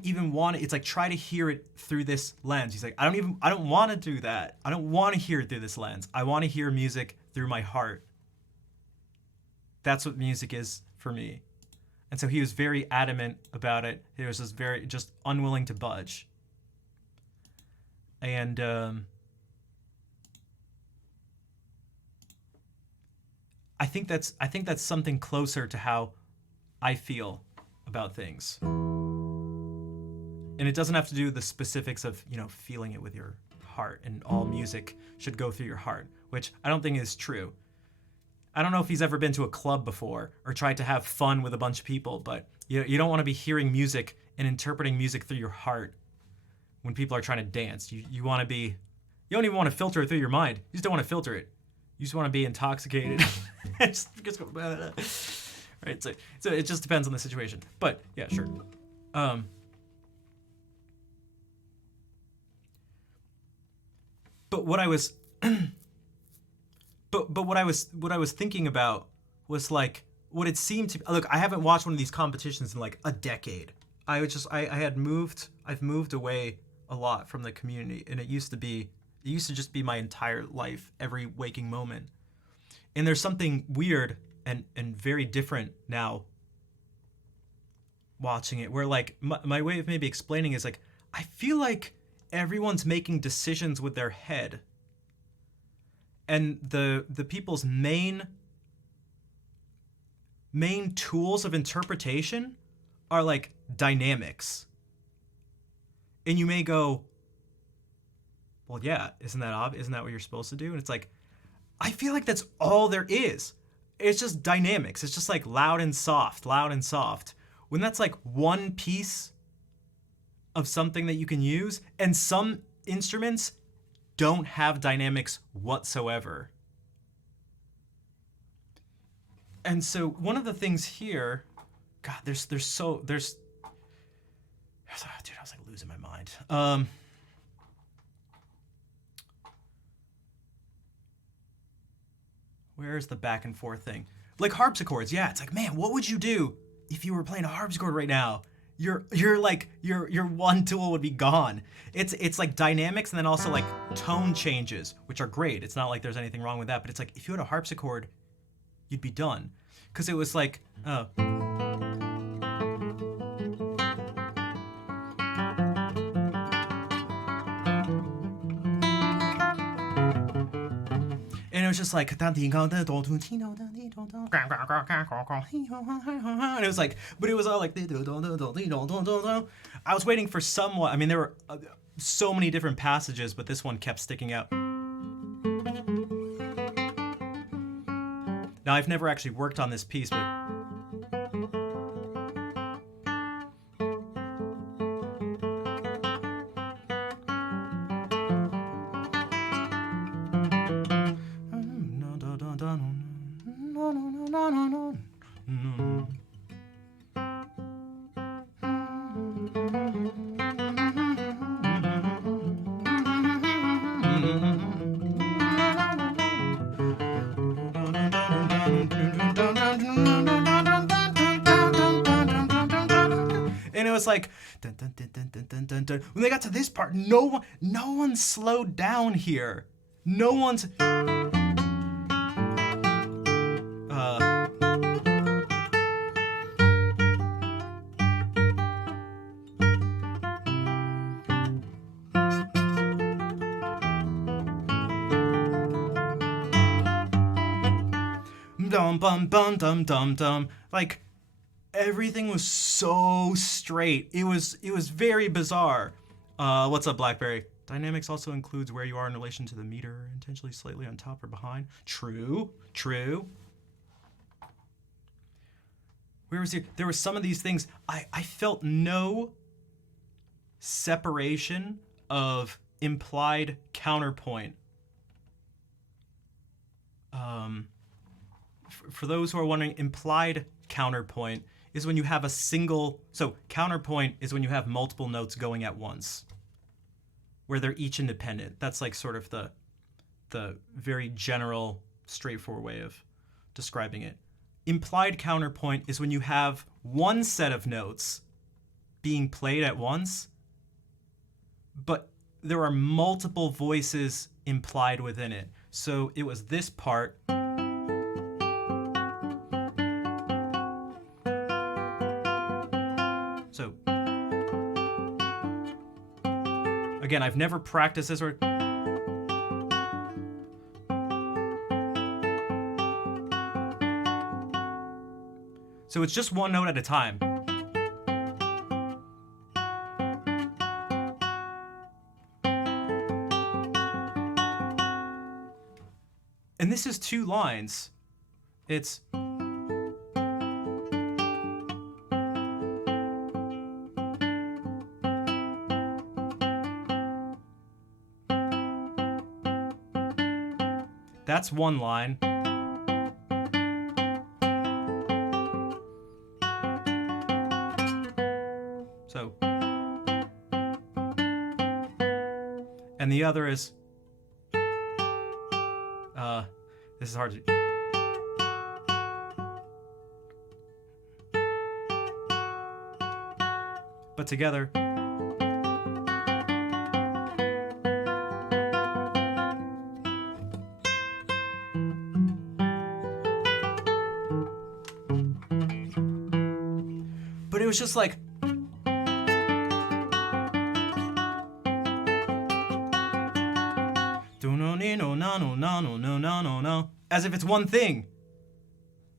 even want to, it's like, try to hear it through this lens. He's like, I don't want to do that. I don't want to hear it through this lens. I want to hear music through my heart. That's what music is for me. And so he was very adamant about it. He was just unwilling to budge. And I think that's something closer to how I feel about things. And it doesn't have to do with the specifics of, feeling it with your heart and all music should go through your heart, which I don't think is true. I don't know if he's ever been to a club before or tried to have fun with a bunch of people, but you don't want to be hearing music and interpreting music through your heart when people are trying to dance. You want to be, you don't even want to filter it through your mind. You just don't want to filter it. You just want to be intoxicated. Right? So it just depends on the situation. But yeah, sure. But what I was, but what I was thinking about was like what it seemed to. Look, I haven't watched one of these competitions in like a decade. I've moved away a lot from the community, and it used to just be my entire life, every waking moment. And there's something weird and very different now watching it, where like my way of maybe explaining is like, I feel like everyone's making decisions with their head, and the people's main tools of interpretation are like dynamics. And you may go, well, yeah, isn't that obvious? Isn't that what you're supposed to do? And it's like, I feel like that's all there is. It's just dynamics. It's just like loud and soft. When that's like one piece of something that you can use, and some instruments don't have dynamics whatsoever. And so one of the things here, God, there's dude, I was like losing my mind. Where's the back and forth thing? Like harpsichords, yeah. It's like, man, what would you do if you were playing a harpsichord right now? Your one tool would be gone. It's like dynamics and then also like tone changes, which are great. It's not like there's anything wrong with that, but it's like if you had a harpsichord, you'd be done. Because it was like, and it was just like, and it was like, but it was all like, I was waiting for someone. I mean, there were so many different passages, but this one kept sticking out. Now, I've never actually worked on this piece, but and it was like, dun, dun, dun, dun, dun, dun, dun, dun. When they got to this part, no one slowed down here. No one's. Dum bum bum dum dum dum. Like, everything was so straight. It was very bizarre. What's up, Blackberry? Dynamics also includes where you are in relation to the meter, intentionally slightly on top or behind. True. Where was it? There were some of these things. I felt no separation of implied counterpoint. For those who are wondering, implied counterpoint is when you have a single, so counterpoint is when you have multiple notes going at once, where they're each independent. That's like sort of the very general, straightforward way of describing it. Implied counterpoint is when you have one set of notes being played at once, but there are multiple voices implied within it. So it was this part. So again, I've never practiced this or so it's just one note at a time. And this is 2 lines. It's that's 1 line. So, and the other is, this is hard to, but together. But it was just like, as if it's one thing.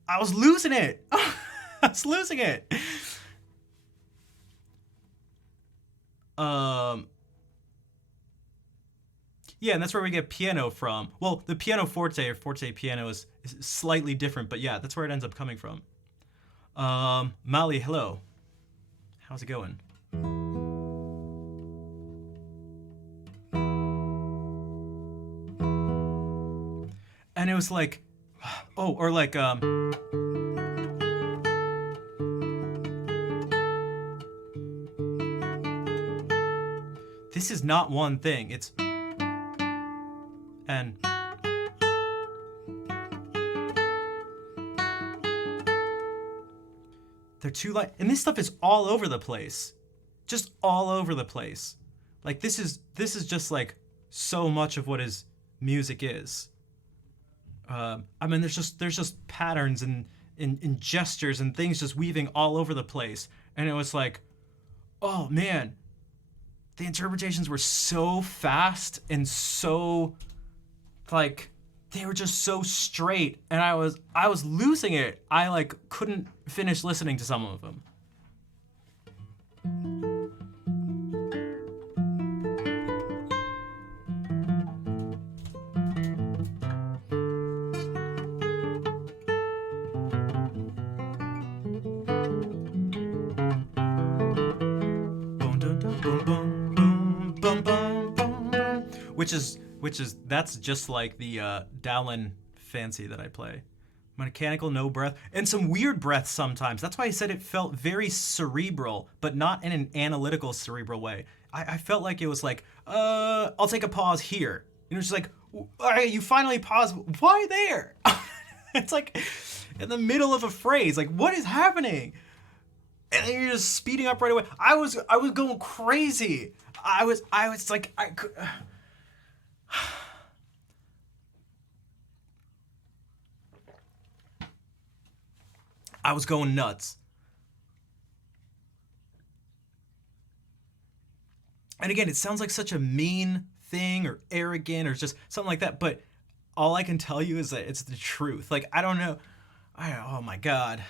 I was losing it. I was losing it. Yeah, and that's where we get piano from. Well, the piano forte or forte piano is slightly different, but yeah, that's where it ends up coming from. Mali, hello. How's it going? And it was like, oh, or like, this is not one thing. It's, and they're 2 lines, and this stuff is all over the place, just all over the place. Like this is just like so much of what his music is. I mean, there's just patterns and in gestures and things just weaving all over the place, and it was like, oh man, the interpretations were so fast and so, like, they were just so straight, and I was losing it. I like couldn't finish listening to some of them. Which is that's just like the Dowlin fancy that I play. Mechanical, no breath, and some weird breaths sometimes. That's why I said it felt very cerebral, but not in an analytical cerebral way. I felt like it was like, I'll take a pause here. You know, it's just like, all right, you finally pause. Why there? It's like in the middle of a phrase. Like, what is happening? And then you're just speeding up right away. I was going crazy. I was like, I could. I was going nuts. And again, it sounds like such a mean thing or arrogant or just something like that, but all I can tell you is that it's the truth. Like, I don't know. Oh my God.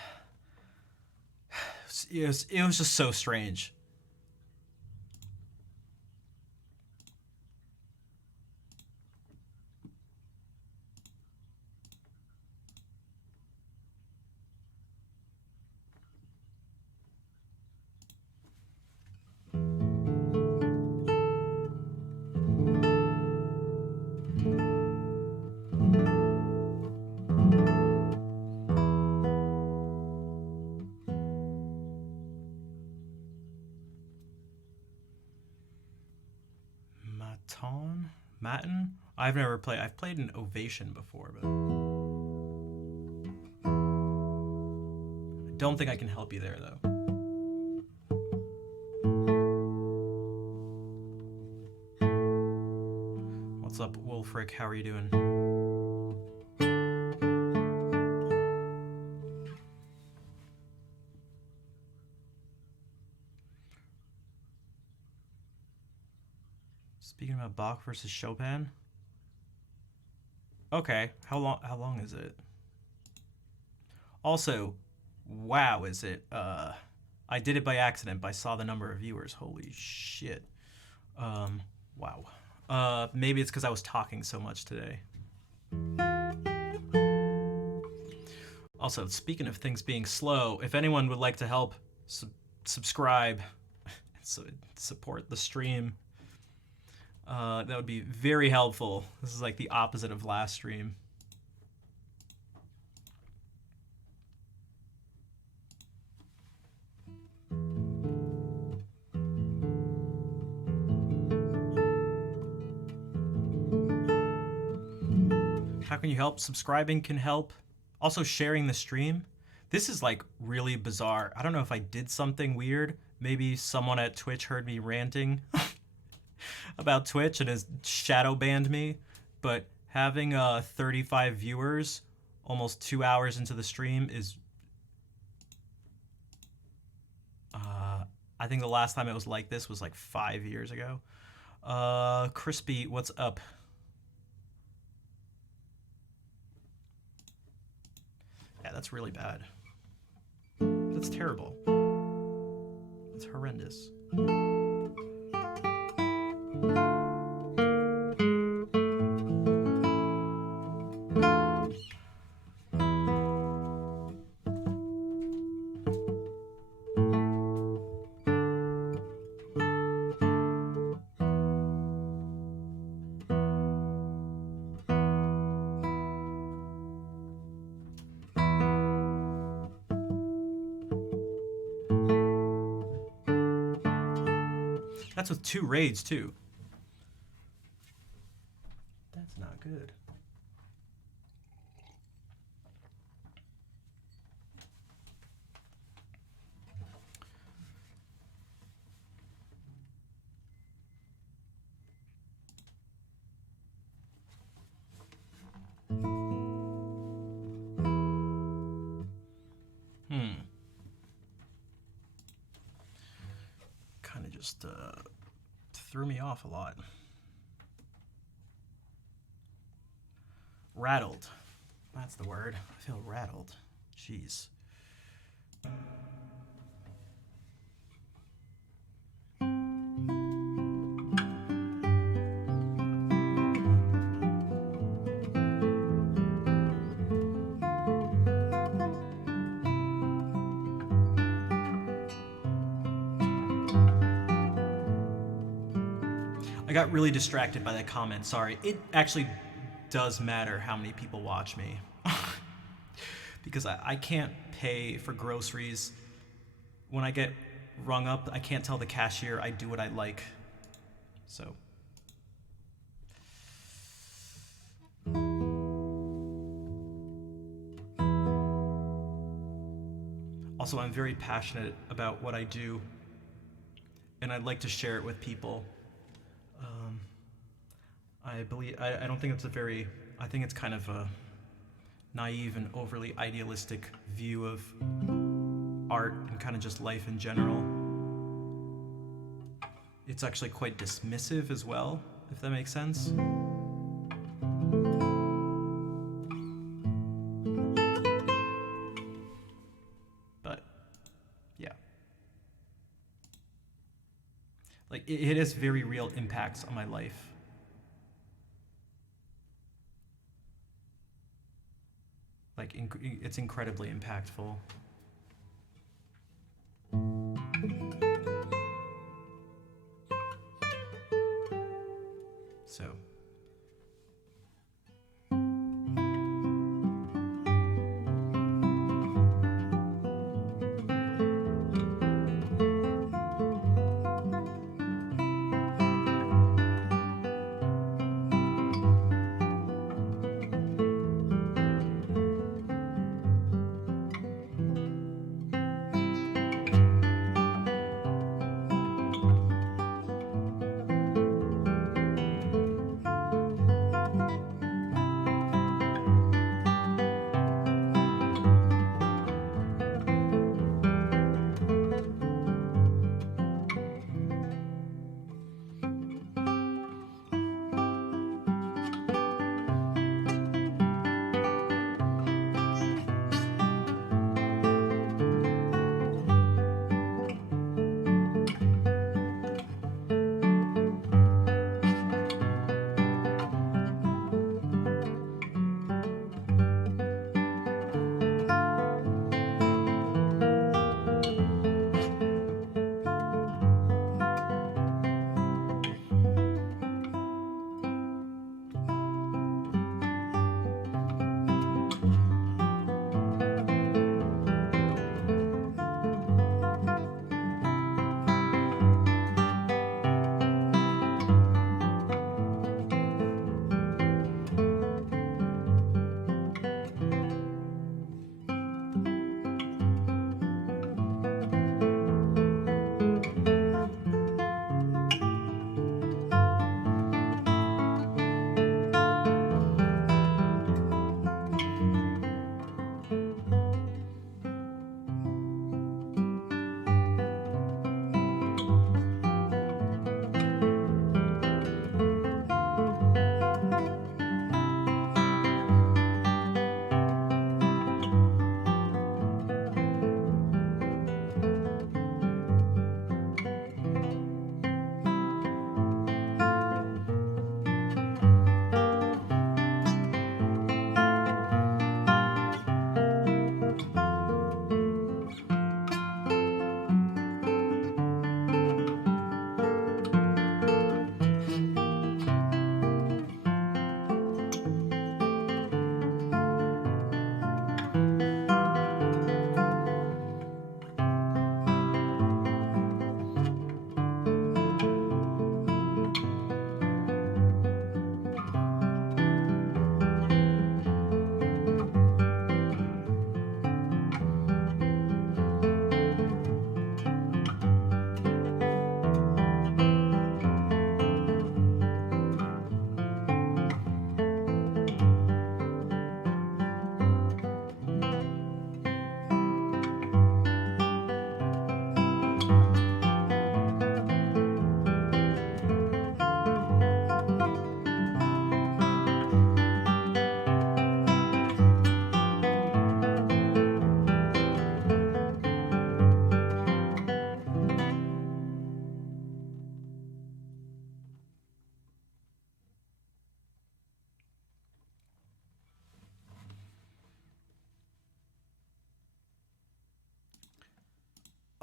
It was just so strange. Ton? Matin? I've never played. I've played an Ovation before, but I don't think I can help you there, though. What's up, Wolfric? How are you doing? Speaking about Bach versus Chopin. Okay, how long is it? Also, wow, is it? I did it by accident, but I saw the number of viewers. Holy shit. Wow. Maybe it's because I was talking so much today. Also, speaking of things being slow, if anyone would like to help subscribe, support the stream, that would be very helpful. This is like the opposite of last stream. How can you help? Subscribing can help. Also sharing the stream. This is like really bizarre. I don't know if I did something weird. Maybe someone at Twitch heard me ranting about Twitch and has shadow banned me. But having 35 viewers almost 2 hours into the stream is... I think the last time it was like this was like 5 years ago. Crispy, what's up? Yeah, that's really bad. That's terrible. That's horrendous. That's with 2 raids, too. That's not good. Kind of just threw me off a lot. Rattled. That's the word. I feel rattled. Jeez. I got really distracted by that comment, sorry. It actually does matter how many people watch me. Because I can't pay for groceries. When I get rung up, I can't tell the cashier I do what I like. So. Also, I'm very passionate about what I do, and I'd like to share it with people. I don't think it's I think it's kind of a naive and overly idealistic view of art and kind of just life in general. It's actually quite dismissive as well, if that makes sense. But, yeah. Like, it has very real impacts on my life. Like, it's incredibly impactful. So.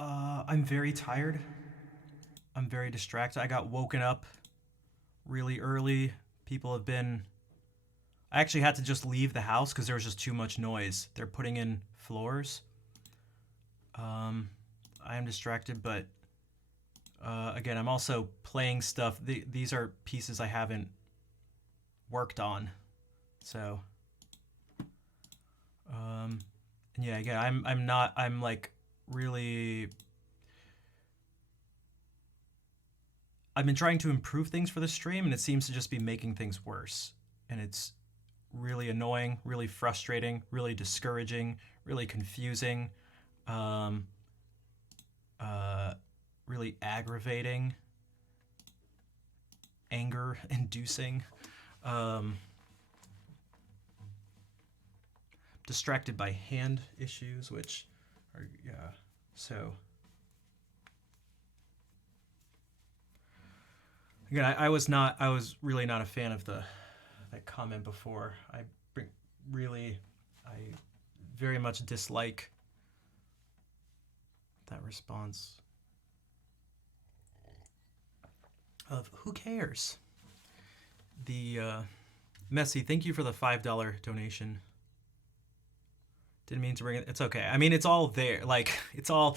I'm very tired. I'm very distracted. I got woken up really early. People have been. I actually had to just leave the house because there was just too much noise. They're putting in floors. I am distracted, but again, I'm also playing stuff. These are pieces I haven't worked on, so and yeah, again, I'm not. I'm like really. I've been trying to improve things for the stream, and it seems to just be making things worse. And it's really annoying, really frustrating, really discouraging, really confusing, um, really aggravating, anger inducing. Um, distracted by hand issues, which are, yeah, so. Again, I was really not a fan of that comment before. Really, I very much dislike that response of who cares. The Messi, thank you for the $5 donation. Didn't mean to bring it. It's okay. I mean, it's all there. Like it's all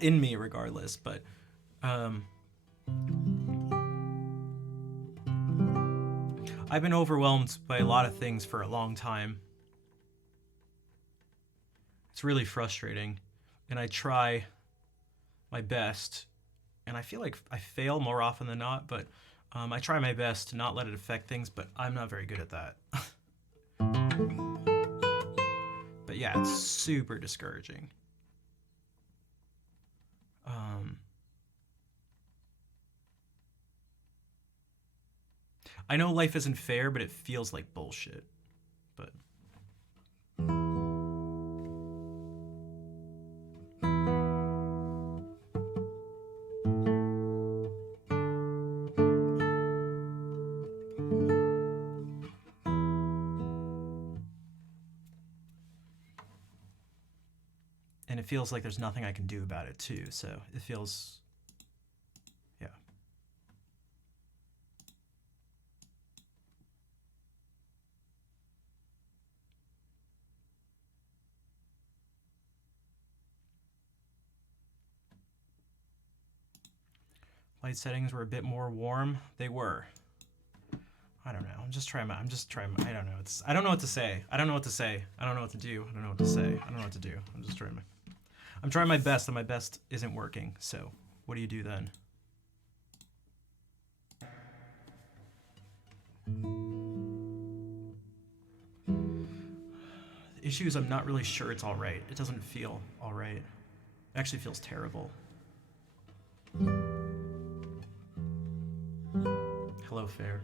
in me regardless. But I've been overwhelmed by a lot of things for a long time. It's really frustrating, and I try my best, and I feel like I fail more often than not, but I try my best to not let it affect things, but I'm not very good at that. But yeah, it's super discouraging. I know life isn't fair, but it feels like bullshit. But and it feels like there's nothing I can do about it too. So it feels, yeah. Light settings were a bit more warm. They were. I don't know. I'm just trying. I don't know. I don't know what to say. I don't know what to say. I don't know what to do. I don't know what to say. I don't know what to do. I'm just trying. I'm trying my best, and my best isn't working. So, what do you do then? The issue is I'm not really sure it's all right. It doesn't feel all right. It actually feels terrible. Hello, Fair.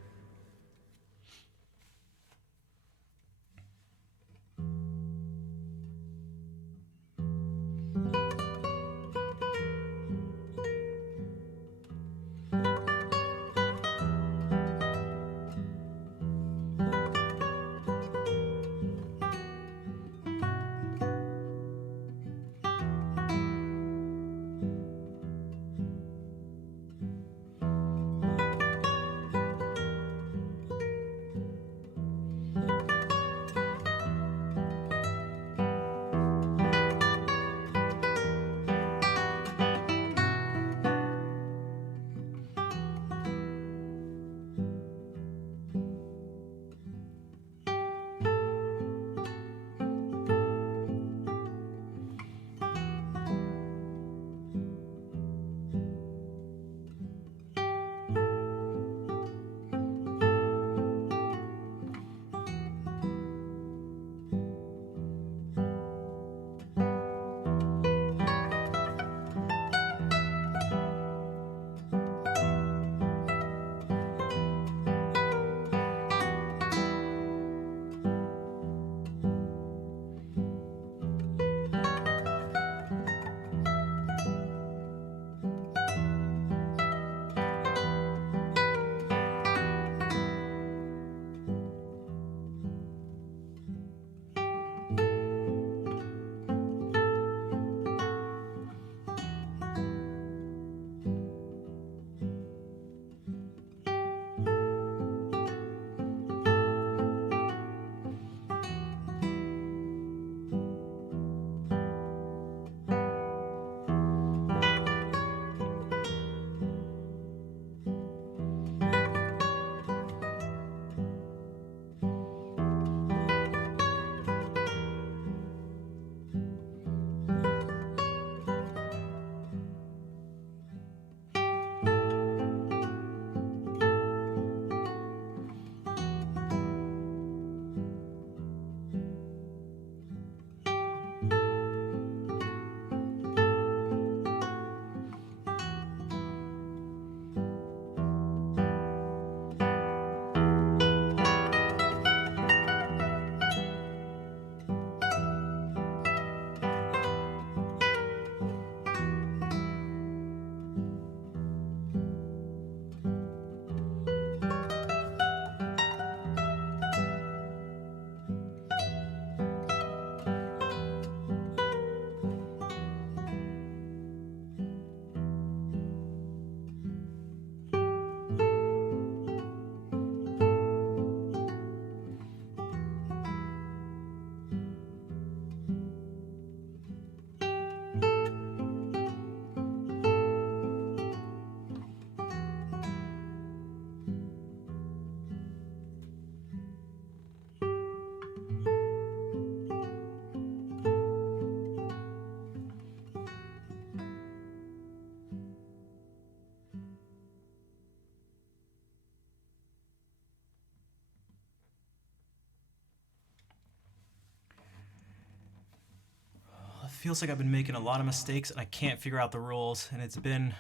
feels like I've been making a lot of mistakes and I can't figure out the rules. And it's been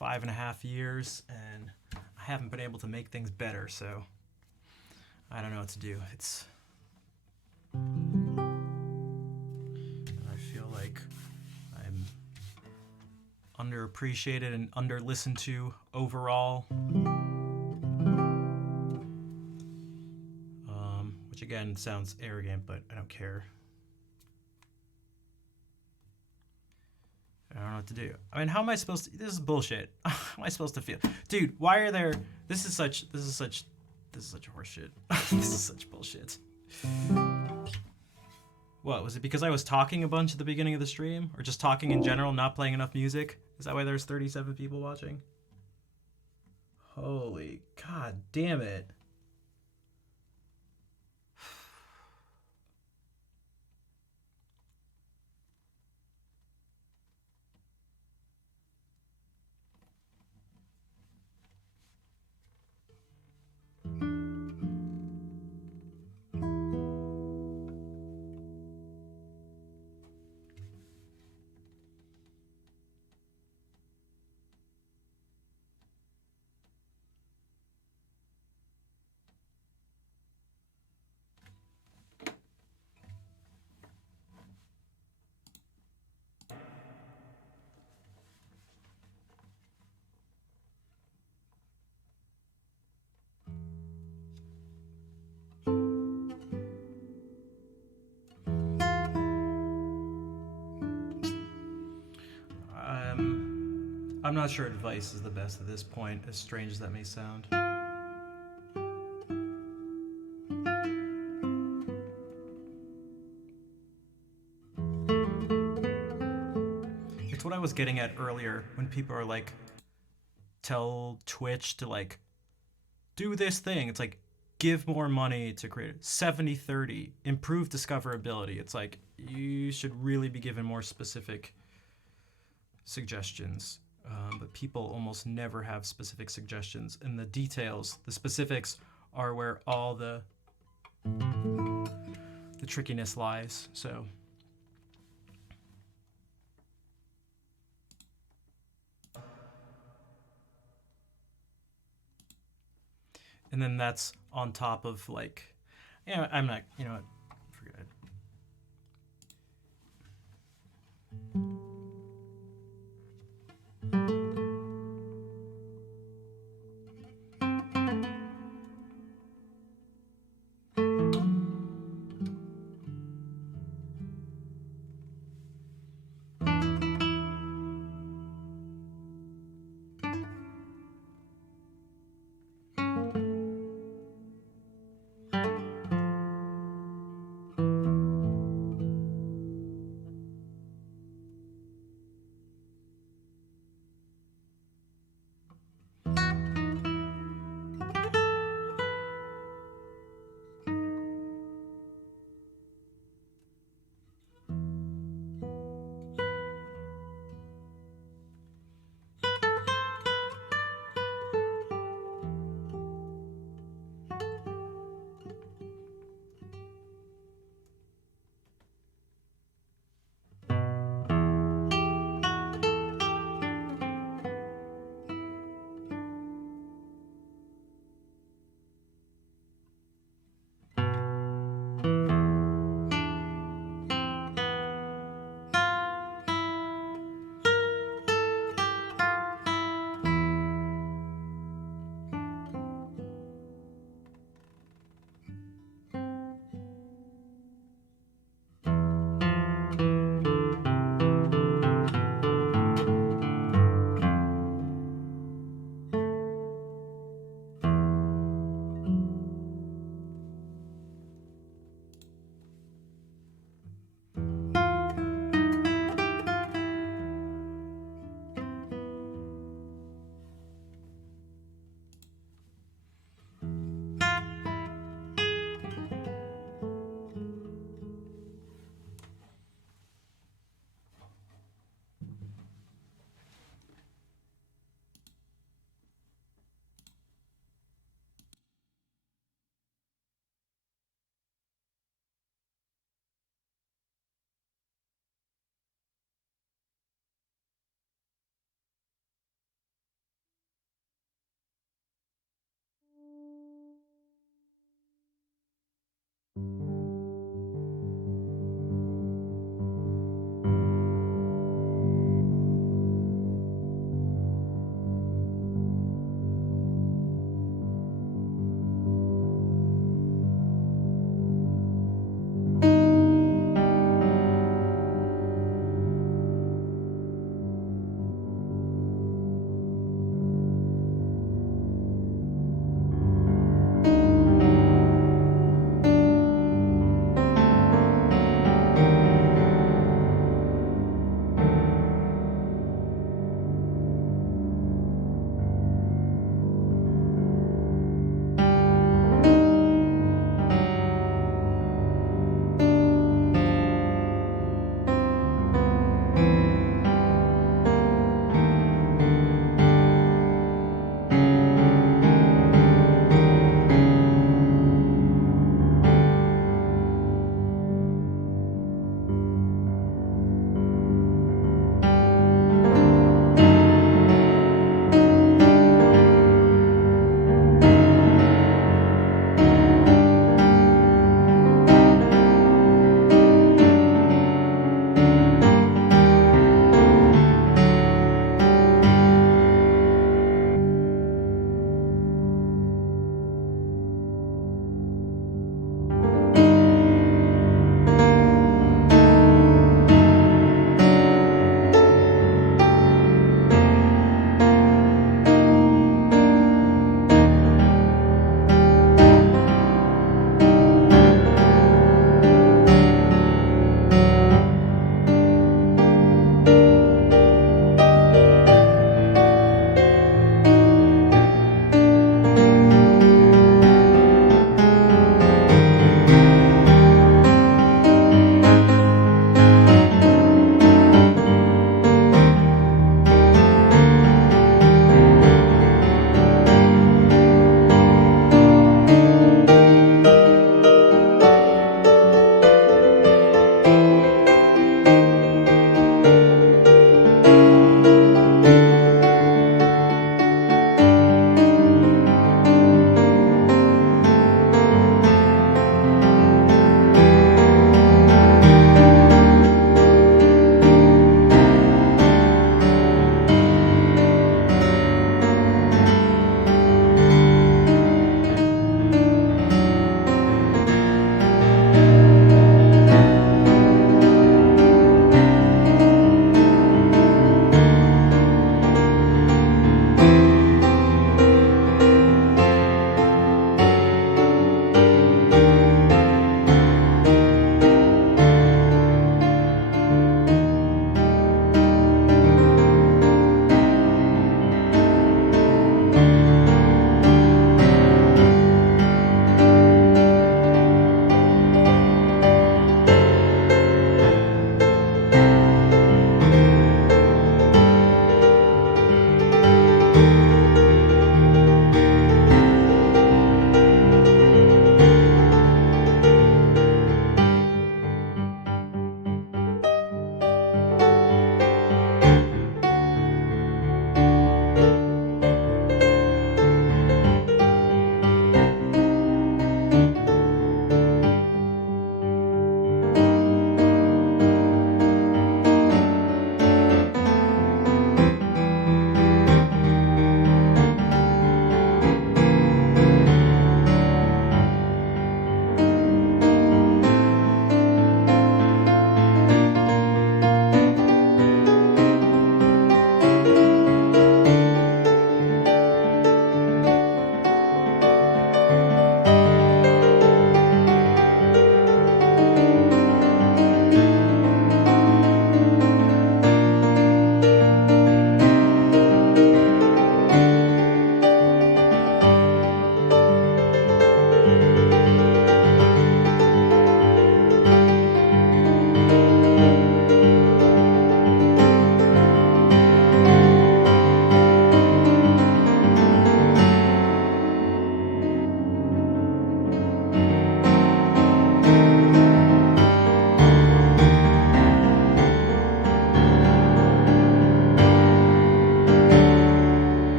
5.5 years and I haven't been able to make things better. So I don't know what to do. I feel like I'm underappreciated and under listened to overall. Which again sounds arrogant, but I don't care. I don't know what to do. I mean, how am I supposed to? This is bullshit. How am I supposed to feel, dude? Why are there? This is such horseshit. This is such bullshit. What was it? Because I was talking a bunch at the beginning of the stream, or just talking in general, not playing enough music? Is that why there's 37 people watching? Holy god damn it! I'm not sure advice is the best at this point, as strange as that may sound. It's what I was getting at earlier when people are like, tell Twitch to like, do this thing. It's like, give more money to create 70-30, improve discoverability. It's like, you should really be given more specific suggestions. But people almost never have specific suggestions. And the details, the specifics, are where all the trickiness lies. So and then that's on top of like, yeah, I'm not, you know what, forget it.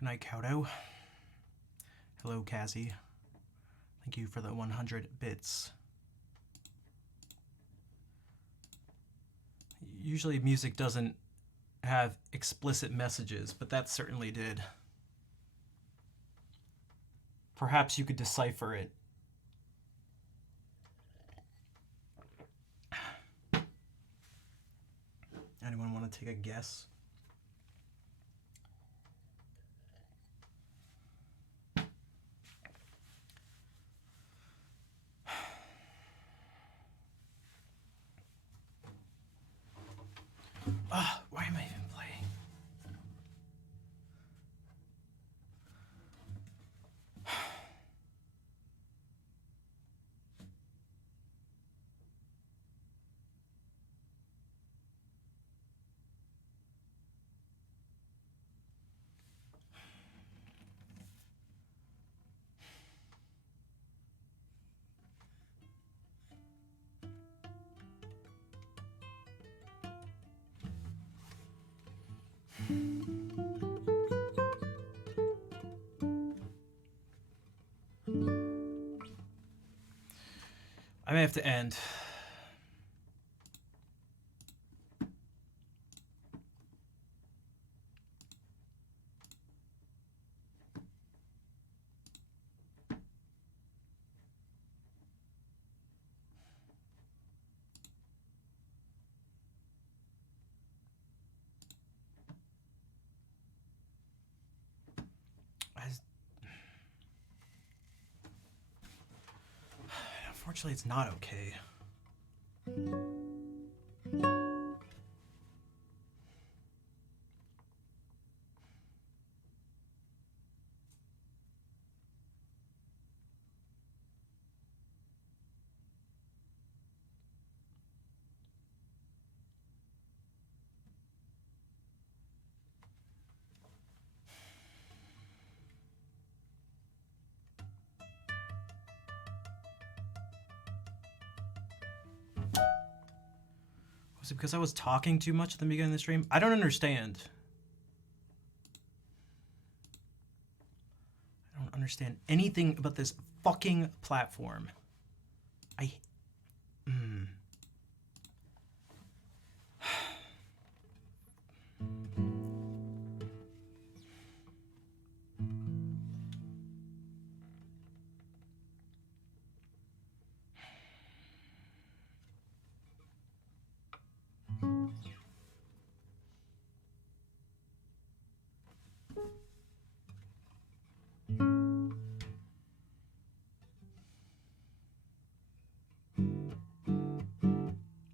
Good night, Kowdo. Hello, Kazzy. Thank you for the 100 bits. Usually music doesn't have explicit messages, but that certainly did. Perhaps you could decipher it. Anyone want to take a guess? Why am I even playing? I may have to end. Unfortunately, it's not okay. Was it because I was talking too much at the beginning of the stream? I don't understand. I don't understand anything about this fucking platform.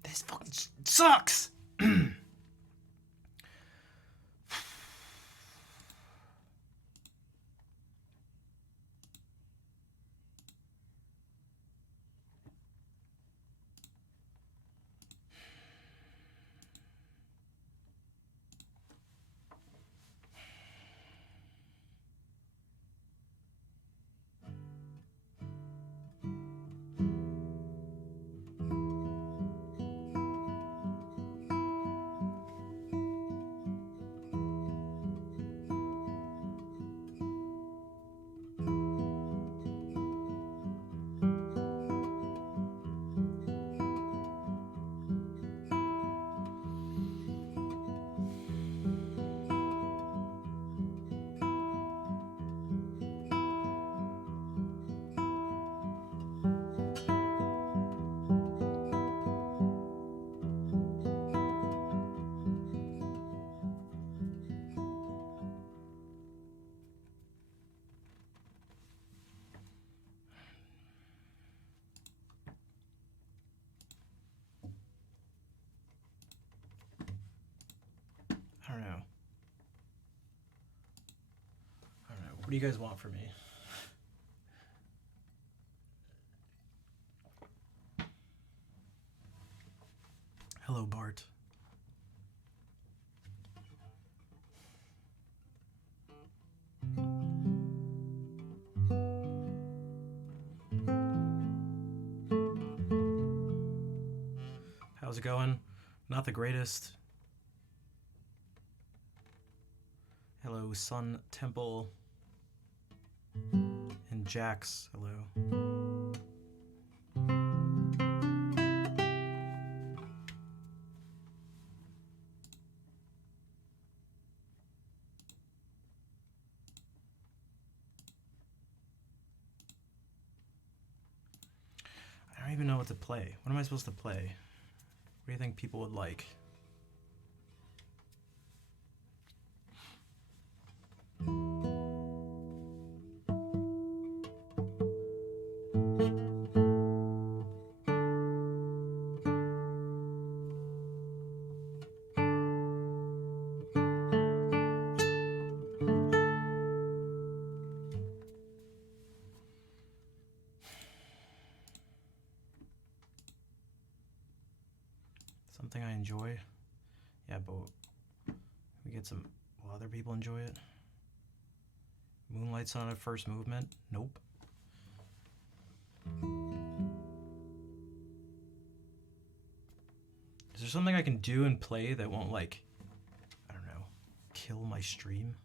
This fucking sucks! I don't know. What do you guys want from me? Hello, Bart. How's it going? Not the greatest. Hello, hello. Sun Temple. And Jax, hello. I don't even know what to play. What am I supposed to play? What do you think people would like? Something I enjoy? Yeah, but we get some... Will other people enjoy it? Moonlight Sonata first movement? Nope. Is there something I can do and play that won't, like, I don't know, kill my stream?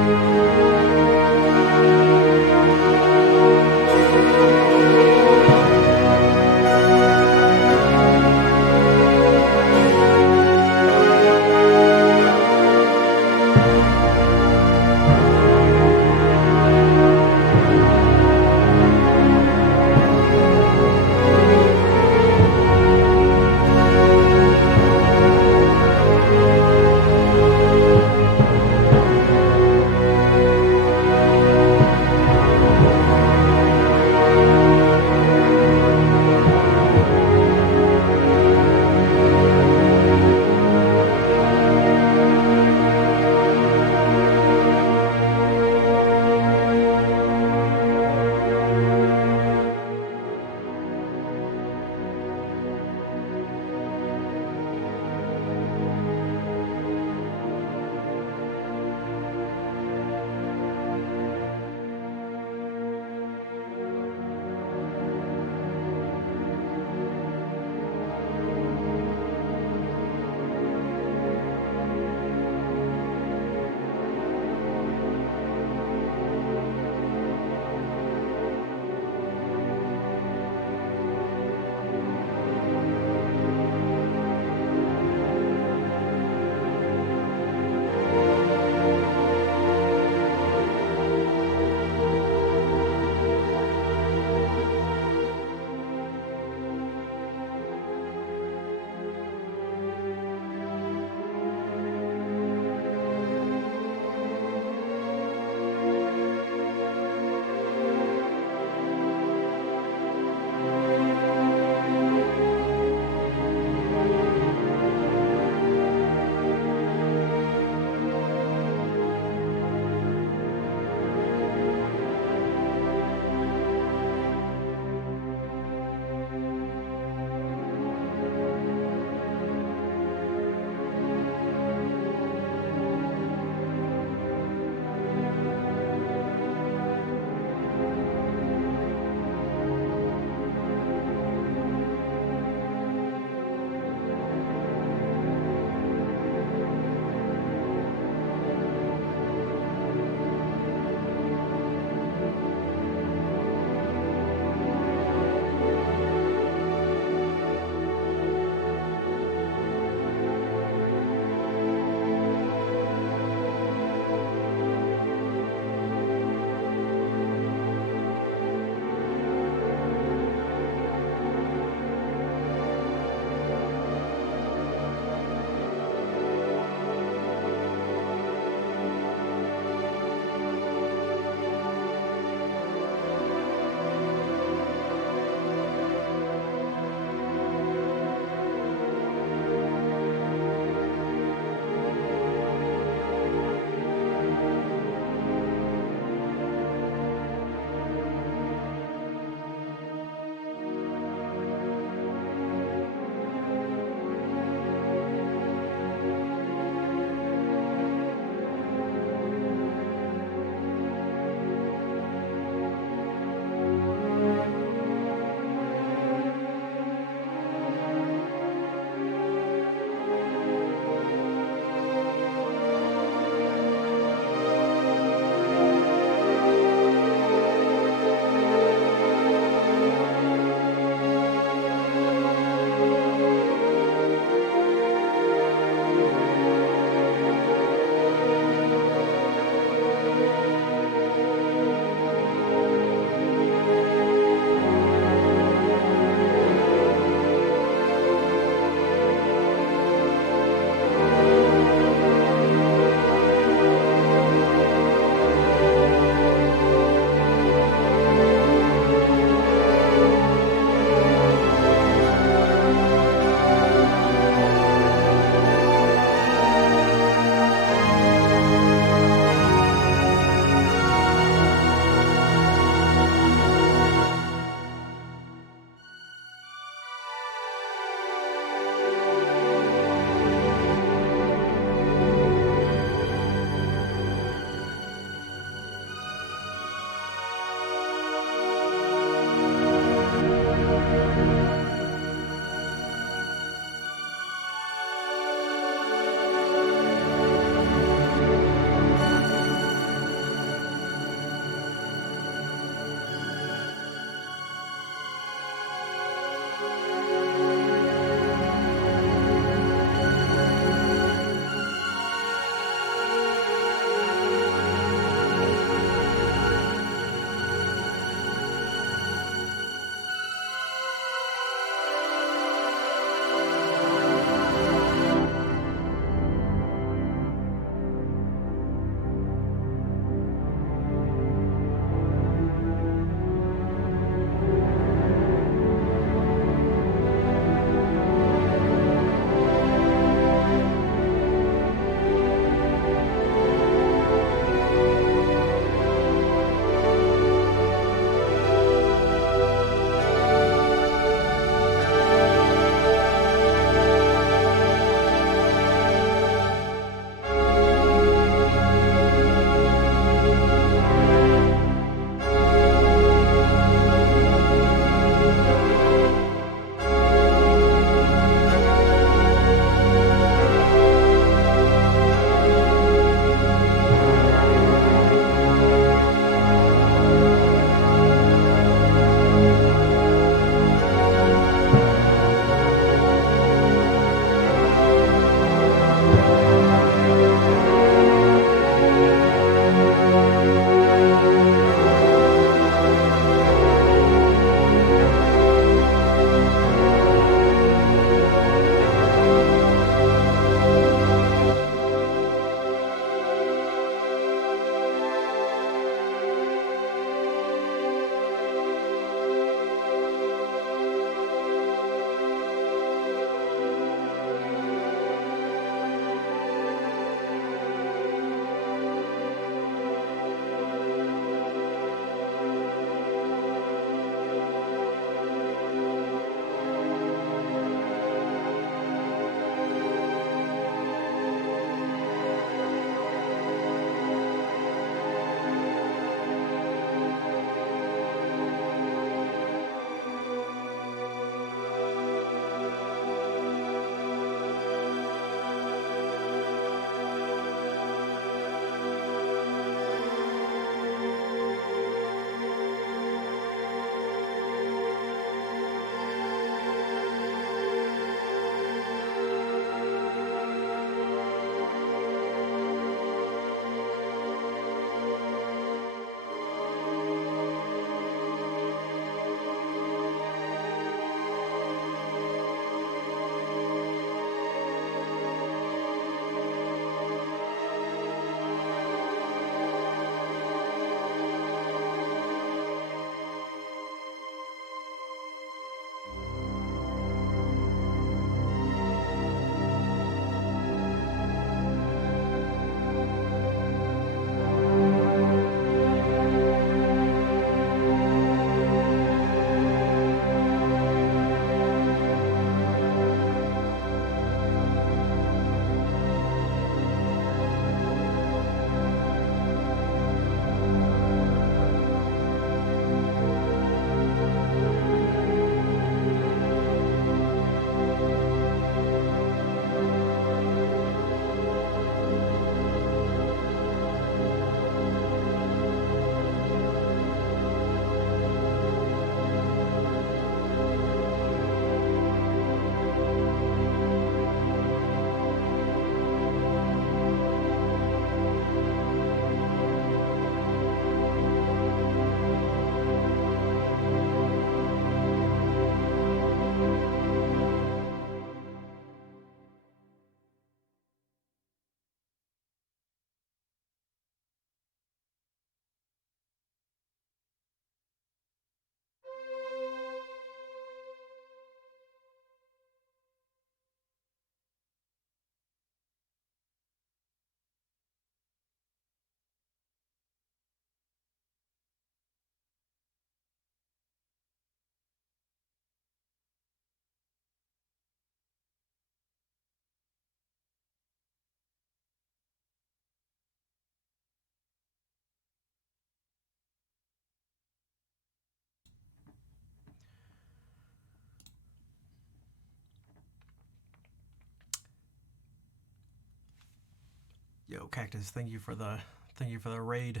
Yo, Cactus, thank you for the raid.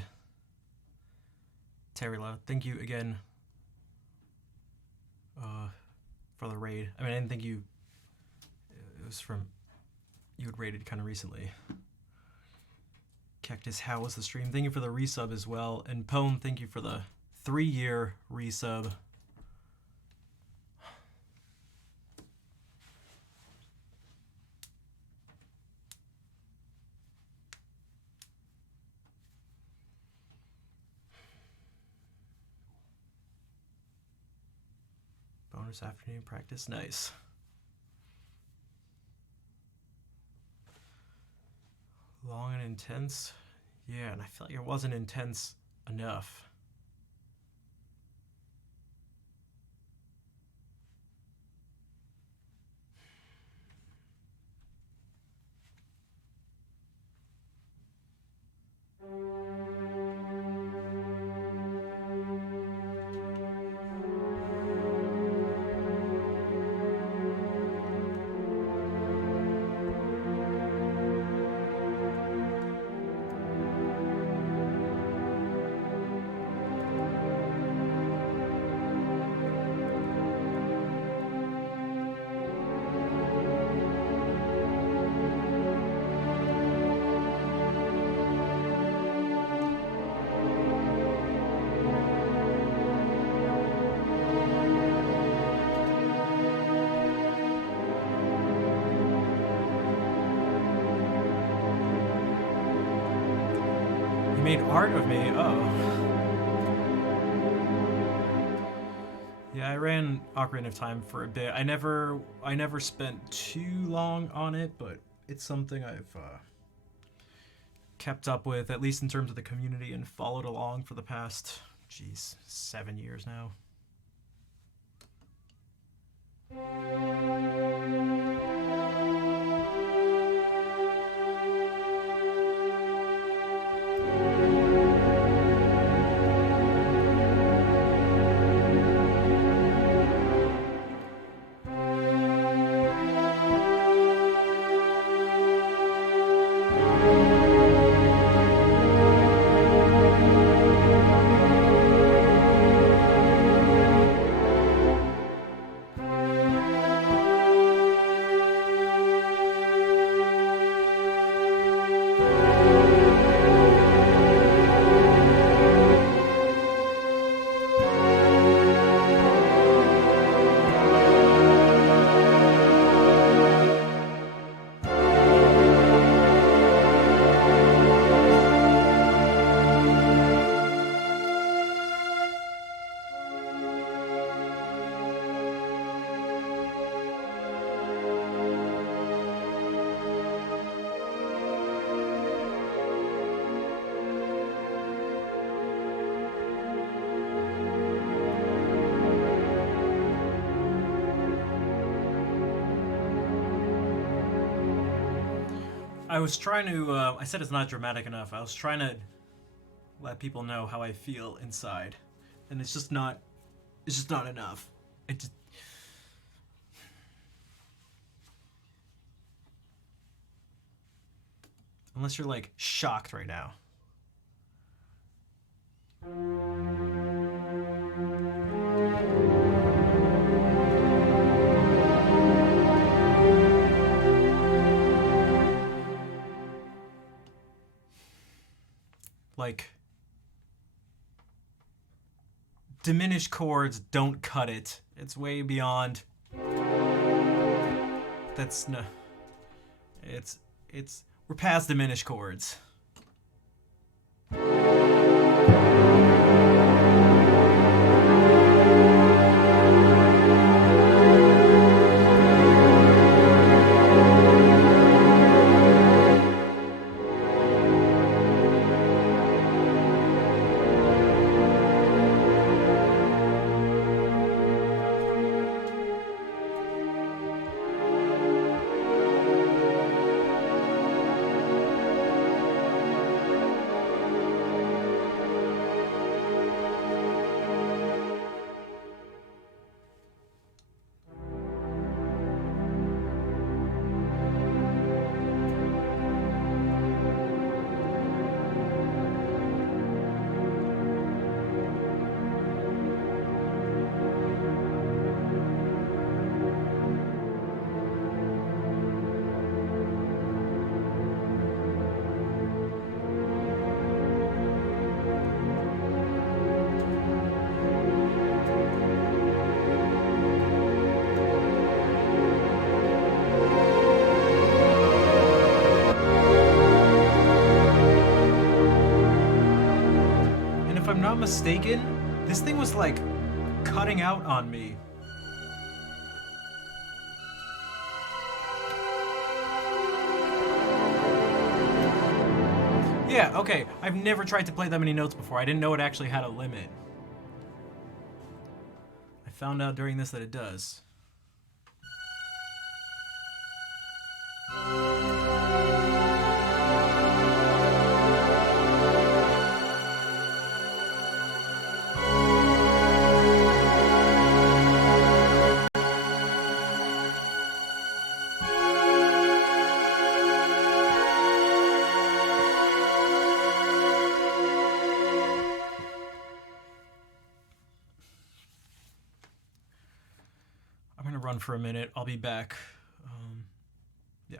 Terila, thank you again for the raid. I mean, I didn't think it was from, you had raided kind of recently. Cactus, how was the stream? Thank you for the resub as well. And Pone, thank you for the 3-year resub. Bonus afternoon practice, nice. Long and intense? Yeah, and I feel like it wasn't intense enough. Made art of me. Oh. Yeah, I ran Ocarina of Time for a bit. I never spent too long on it, but it's something I've kept up with, at least in terms of the community, and followed along for the past, 7 years now. I was trying to, I said it's not dramatic enough. I was trying to let people know how I feel inside. And it's just not enough. It just... Unless you're, like, shocked right now. Like, diminished chords don't cut it. It's way beyond. That's no. It's we're past diminished chords. mistaken, this thing was like cutting out on me. Yeah, okay. I've never tried to play that many notes before. I didn't know it actually had a limit. I found out during this that it does. I'm gonna run for a minute. I'll be back. Yeah.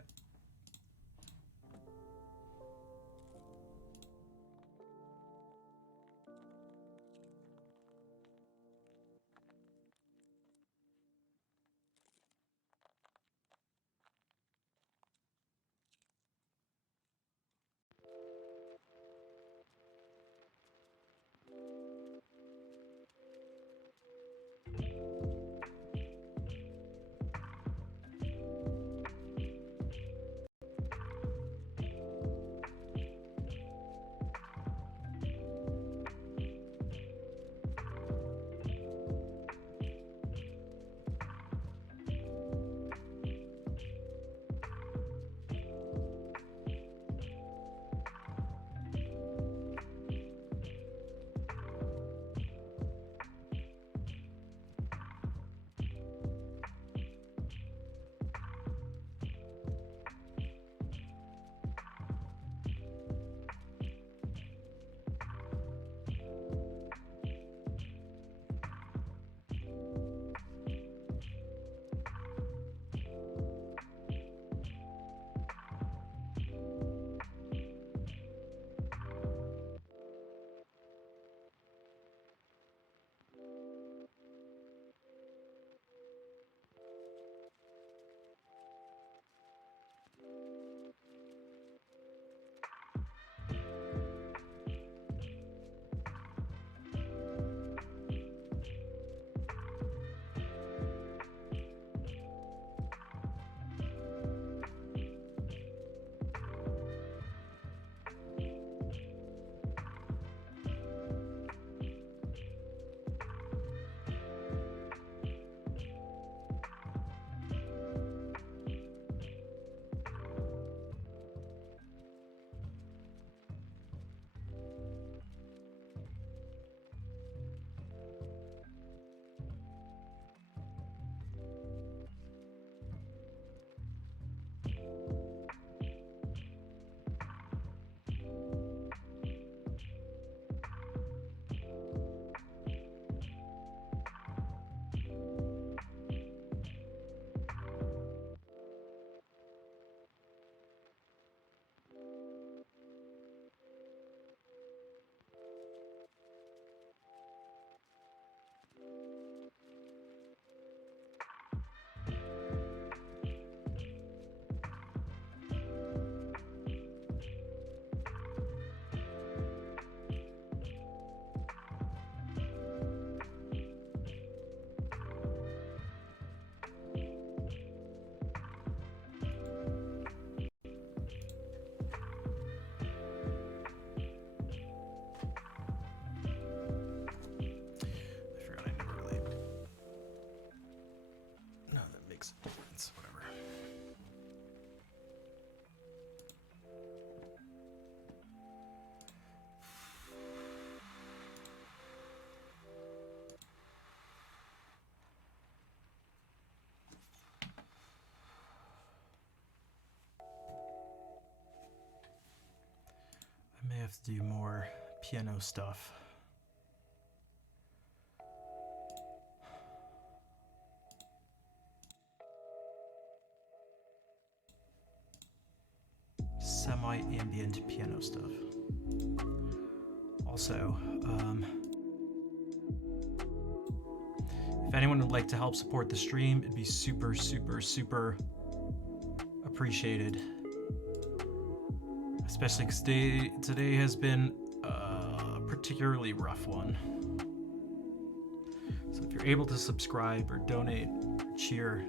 Whatever. I may have to do more piano stuff. Semi-ambient piano stuff. Also, if anyone would like to help support the stream, it'd be super, super, super appreciated. Especially because today has been particularly rough one. So if you're able to subscribe or donate or cheer,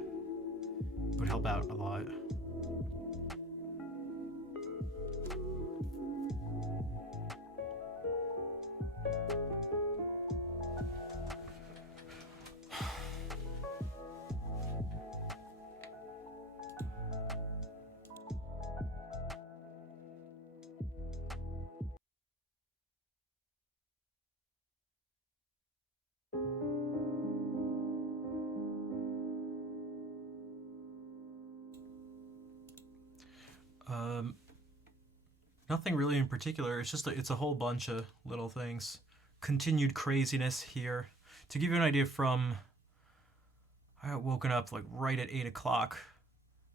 it would help out a lot. Nothing really in particular. It's just it's a whole bunch of little things. Continued craziness here. To give you an idea, I got woken up like right at 8 o'clock.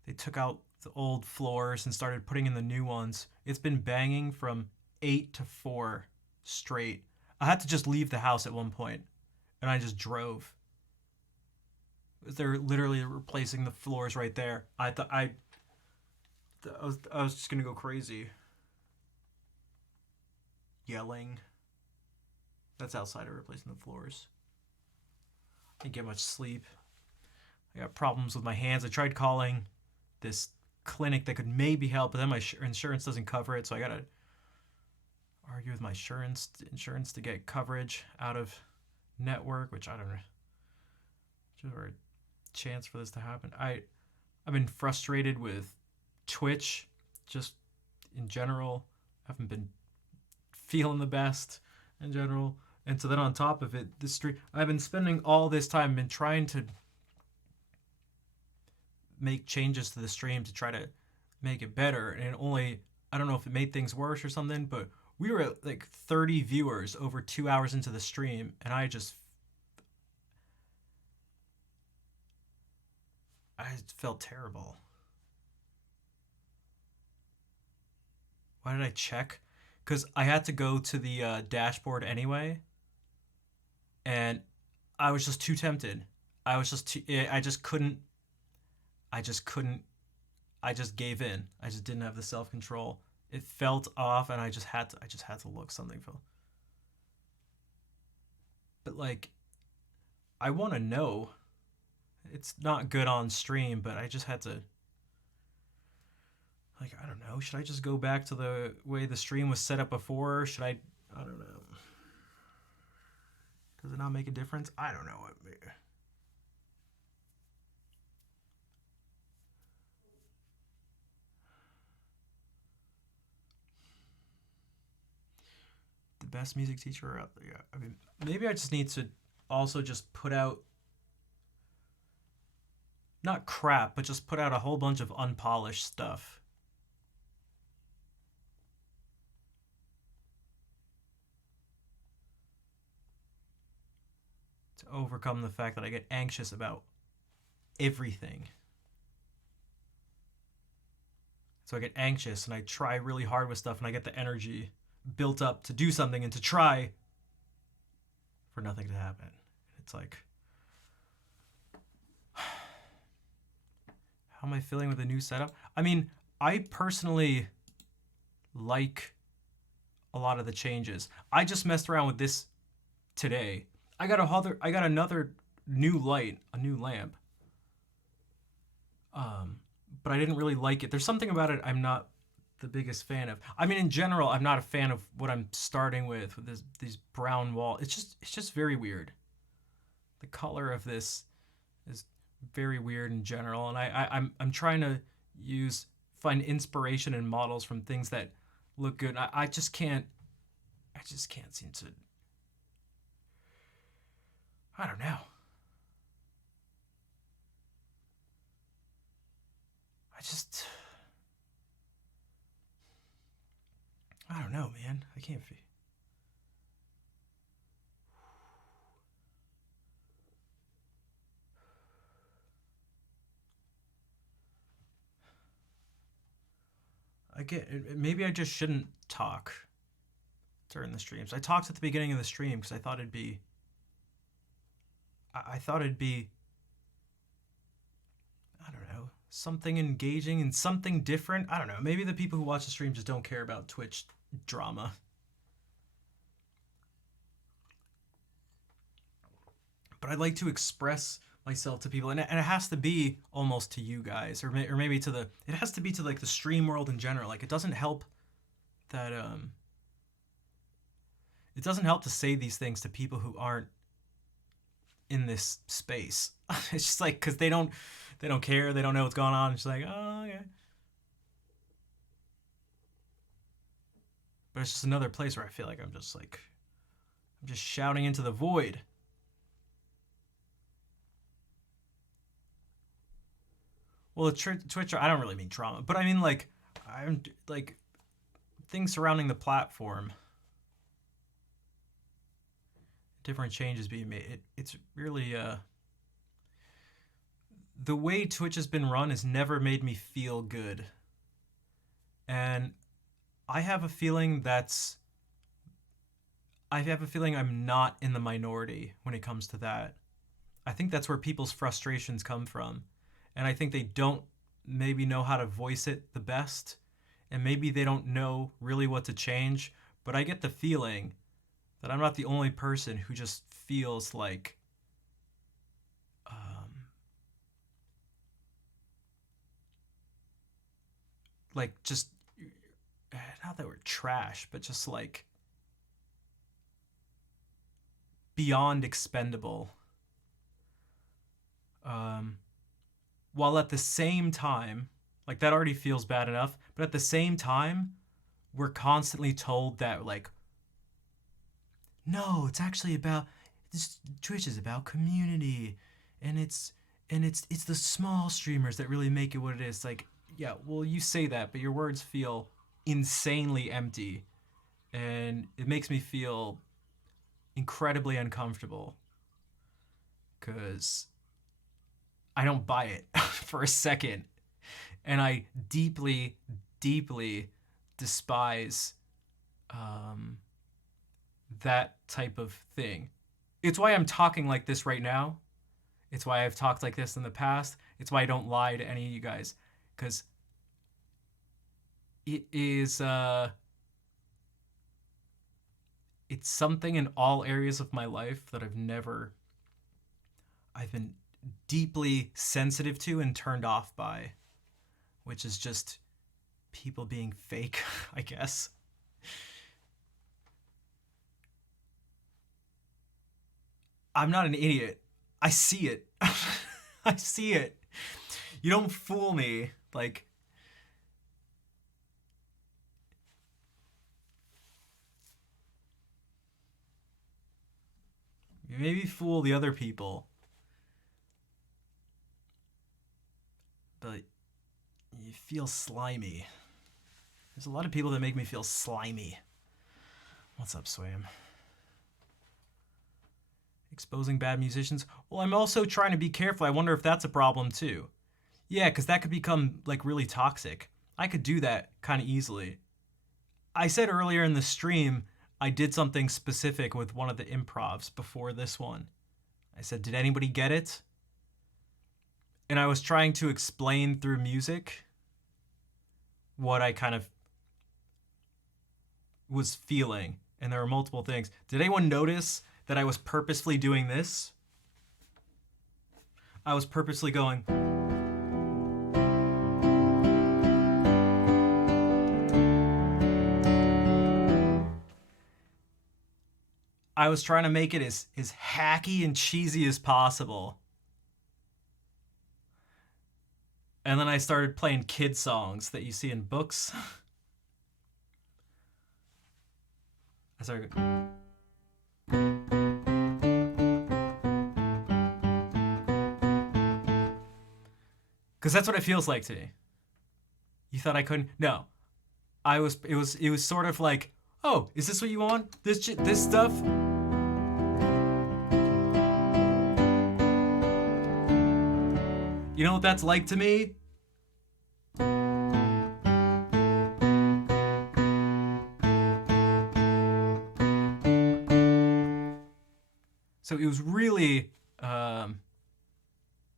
They took out the old floors and started putting in the new ones. It's been banging from 8 to 4 straight. I had to just leave the house at one point, and I just drove. They're literally replacing the floors right there. I was just gonna go crazy. Yelling. That's outside of replacing the floors. I didn't get much sleep. I got problems with my hands. I tried calling this clinic that could maybe help, but then my insurance doesn't cover it, so I gotta argue with my insurance to get coverage out of network, which I don't know. Is there a chance for this to happen? I've been frustrated with Twitch, just in general. I haven't been feeling the best in general. And so then on top of it, this stream, I've been spending all this time been trying to make changes to the stream to try to make it better, and I don't know if it made things worse or something, but we were at like 30 viewers over 2 hours into the stream, and I felt terrible. Why did I check? Because I had to go to the dashboard anyway, and I was just too tempted. I just couldn't. I just gave in. I just didn't have the self-control. It felt off, and I just had to look something. But like, I want to know. It's not good on stream, but I just had to. Like, I don't know. Should I just go back to the way the stream was set up before? Should I don't know. Does it not make a difference? I don't know. The best music teacher out there. Yeah. I mean, maybe I just need to also just put out, not crap, but just put out a whole bunch of unpolished stuff. To overcome the fact that I get anxious about everything. So I get anxious and I try really hard with stuff, and I get the energy built up to do something and to try for nothing to happen. It's like, how am I feeling with the new setup? I mean, I personally like a lot of the changes. I just messed around with this today. I got another new light, a new lamp. But I didn't really like it. There's something about it I'm not the biggest fan of. I mean, in general, I'm not a fan of what I'm starting with these brown walls. It's just very weird. The color of this is very weird in general, and I'm trying to find inspiration in models from things that look good. I just can't seem to. I don't know. I don't know, man. I can't feel. Maybe I just shouldn't talk during the streams. I talked at the beginning of the stream because I thought it'd be. I thought it'd be. I don't know, something engaging and something different. I don't know. Maybe the people who watch the stream just don't care about Twitch drama. but I like to express myself to people, and it has to be almost to you guys, or maybe to it has to be to like the stream world in general. Like it doesn't help that it doesn't help to say these things to people who aren't in this space. It's just like because they don't care, they don't know what's going on. It's like, oh, okay. But it's just another place where I feel like I'm just shouting into the void. Well, Twitch, I don't really mean trauma, but I mean like I'm like things surrounding the platform. Different changes being made. It's really the way Twitch has been run has never made me feel good. And I have a feeling I'm not in the minority when it comes to that. I think that's where people's frustrations come from. And I think they don't maybe know how to voice it the best. And maybe they don't know really what to change. But I get the feeling that I'm not the only person who just feels like just not that we're trash, but just like beyond expendable. While at the same time, like that already feels bad enough, but at the same time, we're constantly told that like, no, it's actually about Twitch is about community, and it's the small streamers that really make it what it is. Like, yeah, well, you say that, but your words feel insanely empty, and it makes me feel incredibly uncomfortable because I don't buy it for a second, and I deeply, deeply despise that type of thing. It's why I'm talking like this right now. It's why I've talked like this in the past. It's why I don't lie to any of you guys, because it is it's something in all areas of my life that I've been deeply sensitive to and turned off by, which is just people being fake, I guess. I'm not an idiot. I see it. I see it. You don't fool me. Like, you maybe fool the other people, but you feel slimy. There's a lot of people that make me feel slimy. What's up, Swam? Exposing bad musicians. Well, I'm also trying to be careful. I wonder if that's a problem too. Yeah, because that could become like really toxic. I could do that kind of easily. I said earlier in the stream, I did something specific with one of the improvs before this one. I said, did anybody get it? And I was trying to explain through music what I kind of was feeling. And there were multiple things. Did anyone notice that I was purposefully doing this? I was purposely going. I was trying to make it as hacky and cheesy as possible. And then I started playing kid songs that you see in books. I started. Because that's what it feels like to me. You thought I couldn't? No. It was sort of like, oh, is this what you want? This stuff? You know what that's like to me? So it was really, the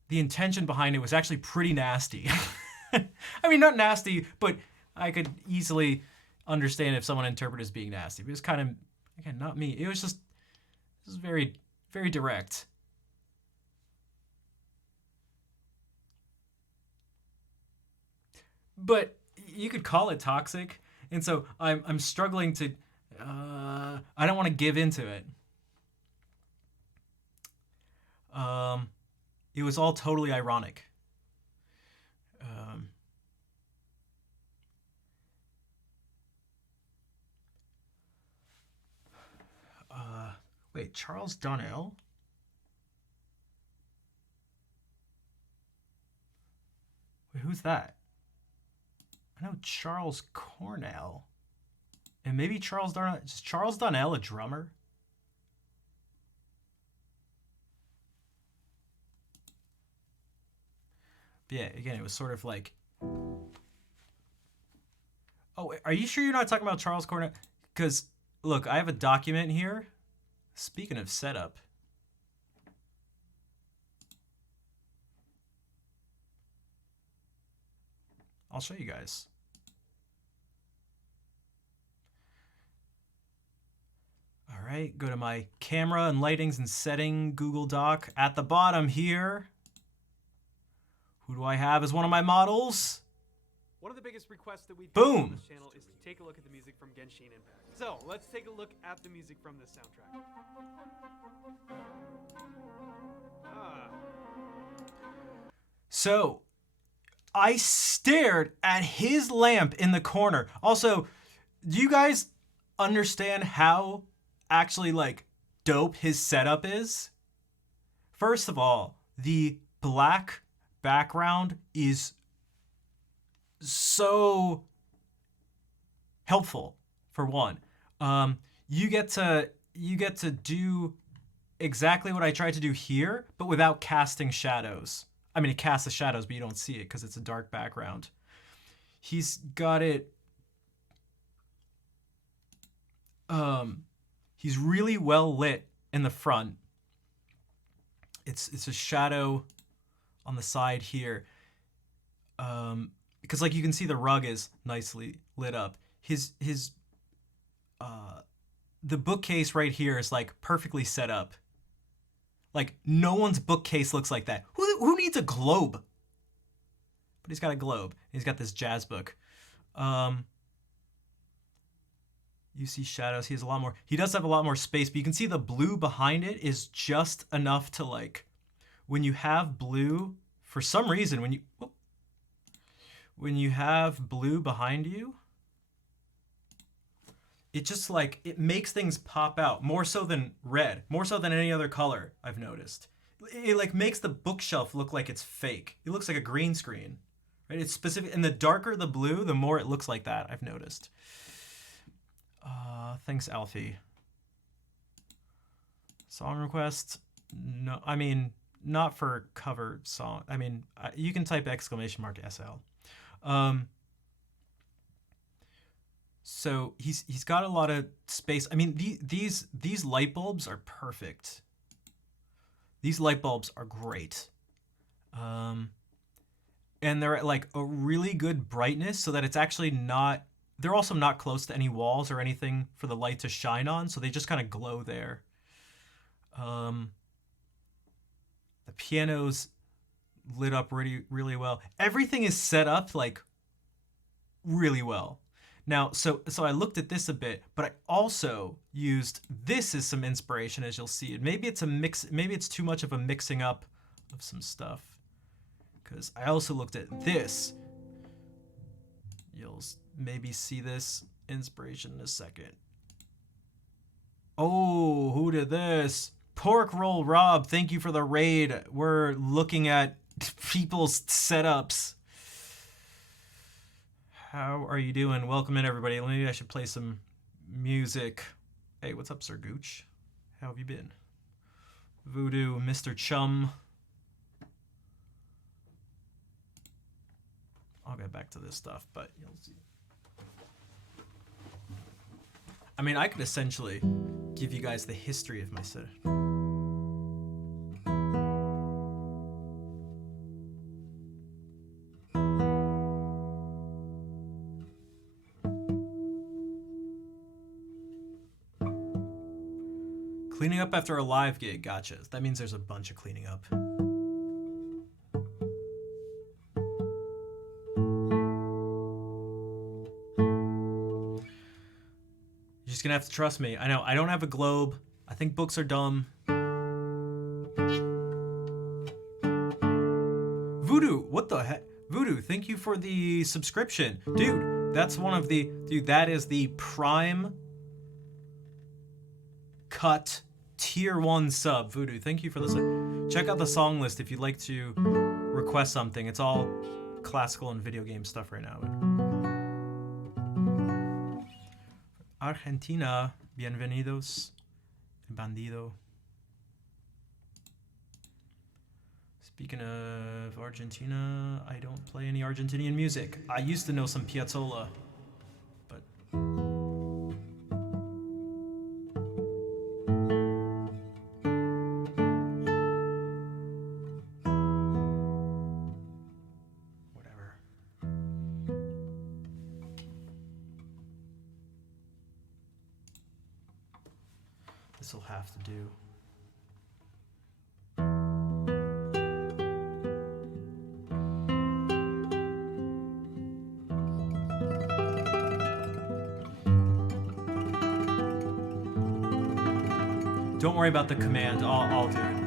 intention behind it was actually pretty nasty. I mean, not nasty, but I could easily understand if someone interpreted it as being nasty. But it was kind of, again, not me. It was very, very direct. but you could call it toxic, and so I'm struggling to. I don't want to give into it. It was all totally ironic. Um, Wait, Charles Donnell? Wait, who's that? I know Charles Cornell. And maybe Charles Darnell. Is Charles Donnell a drummer? But yeah, again, it was sort of like. Oh, are you sure you're not talking about Charles Cornell? Because, look, I have a document here. Speaking of setup. I'll show you guys. All right, go to my camera and lightings and setting Google Doc. At the bottom here, who do I have as one of my models? One of the biggest requests that we do Boom. on this channel is to take a look at the music from Genshin Impact. So let's take a look at the music from this soundtrack. So, I stared at his lamp in the corner. Also, do you guys understand how actually like dope his setup is? First of all, the black background is so helpful. For one, you get to do exactly what I tried to do here, but without casting shadows. I mean, it casts the shadows, but you don't see it because it's a dark background. He's got it. He's really well lit in the front. It's a shadow on the side here. Because like you can see the rug is nicely lit up. The bookcase right here is like perfectly set up. Like no one's bookcase looks like that. Who needs a globe? But he's got a globe. He's got this jazz book. You see shadows. He has a lot more. He does have a lot more space, but you can see the blue behind it is just enough to like, when you have blue, for some reason, when you have blue behind you, it just like, it makes things pop out more so than red, more so than any other color I've noticed. It like makes the bookshelf look like it's fake. It looks like a green screen, right? It's specific, and the darker the blue, the more it looks like that, I've noticed. Thanks, Alfie. Song request? No, I mean, not for cover song. I mean, you can type !SL. So he's got a lot of space. I mean, these light bulbs are perfect. These light bulbs are great. And they're at like a really good brightness so that it's actually not, they're also not close to any walls or anything for the light to shine on, so they just kind of glow there. The piano's lit up really, really well. Everything is set up like really well. Now, so I looked at this a bit, but I also used this as some inspiration, as you'll see. And maybe it's a mix, maybe it's too much of a mixing up of some stuff, because I also looked at this. You'll maybe see this inspiration in a second. Oh, who did this? Pork Roll Rob, thank you for the raid. We're looking at people's setups. How are you doing? Welcome in, everybody. Maybe I should play some music. Hey, what's up, Sir Gooch? How have you been? Voodoo, Mr. Chum. I'll get back to this stuff, but you'll see. I mean, I could essentially give you guys the history of my set. Cleaning up after a live gig, gotcha. That means there's a bunch of cleaning up. just gonna have to trust me. I know, I don't have a globe. I think books are dumb. Voodoo, what the heck? Voodoo, thank you for the subscription. Dude, that's one of the... Dude, that is the prime cut tier 1 sub. Voodoo, thank you for this. Check out the song list if you'd like to request something. It's all classical and video game stuff right now. Argentina, bienvenidos, bandido. Speaking of Argentina, I don't play any Argentinian music. I used to know some Piazzolla, but... whatever. This'll have to do. Don't worry about the command, I'll do it.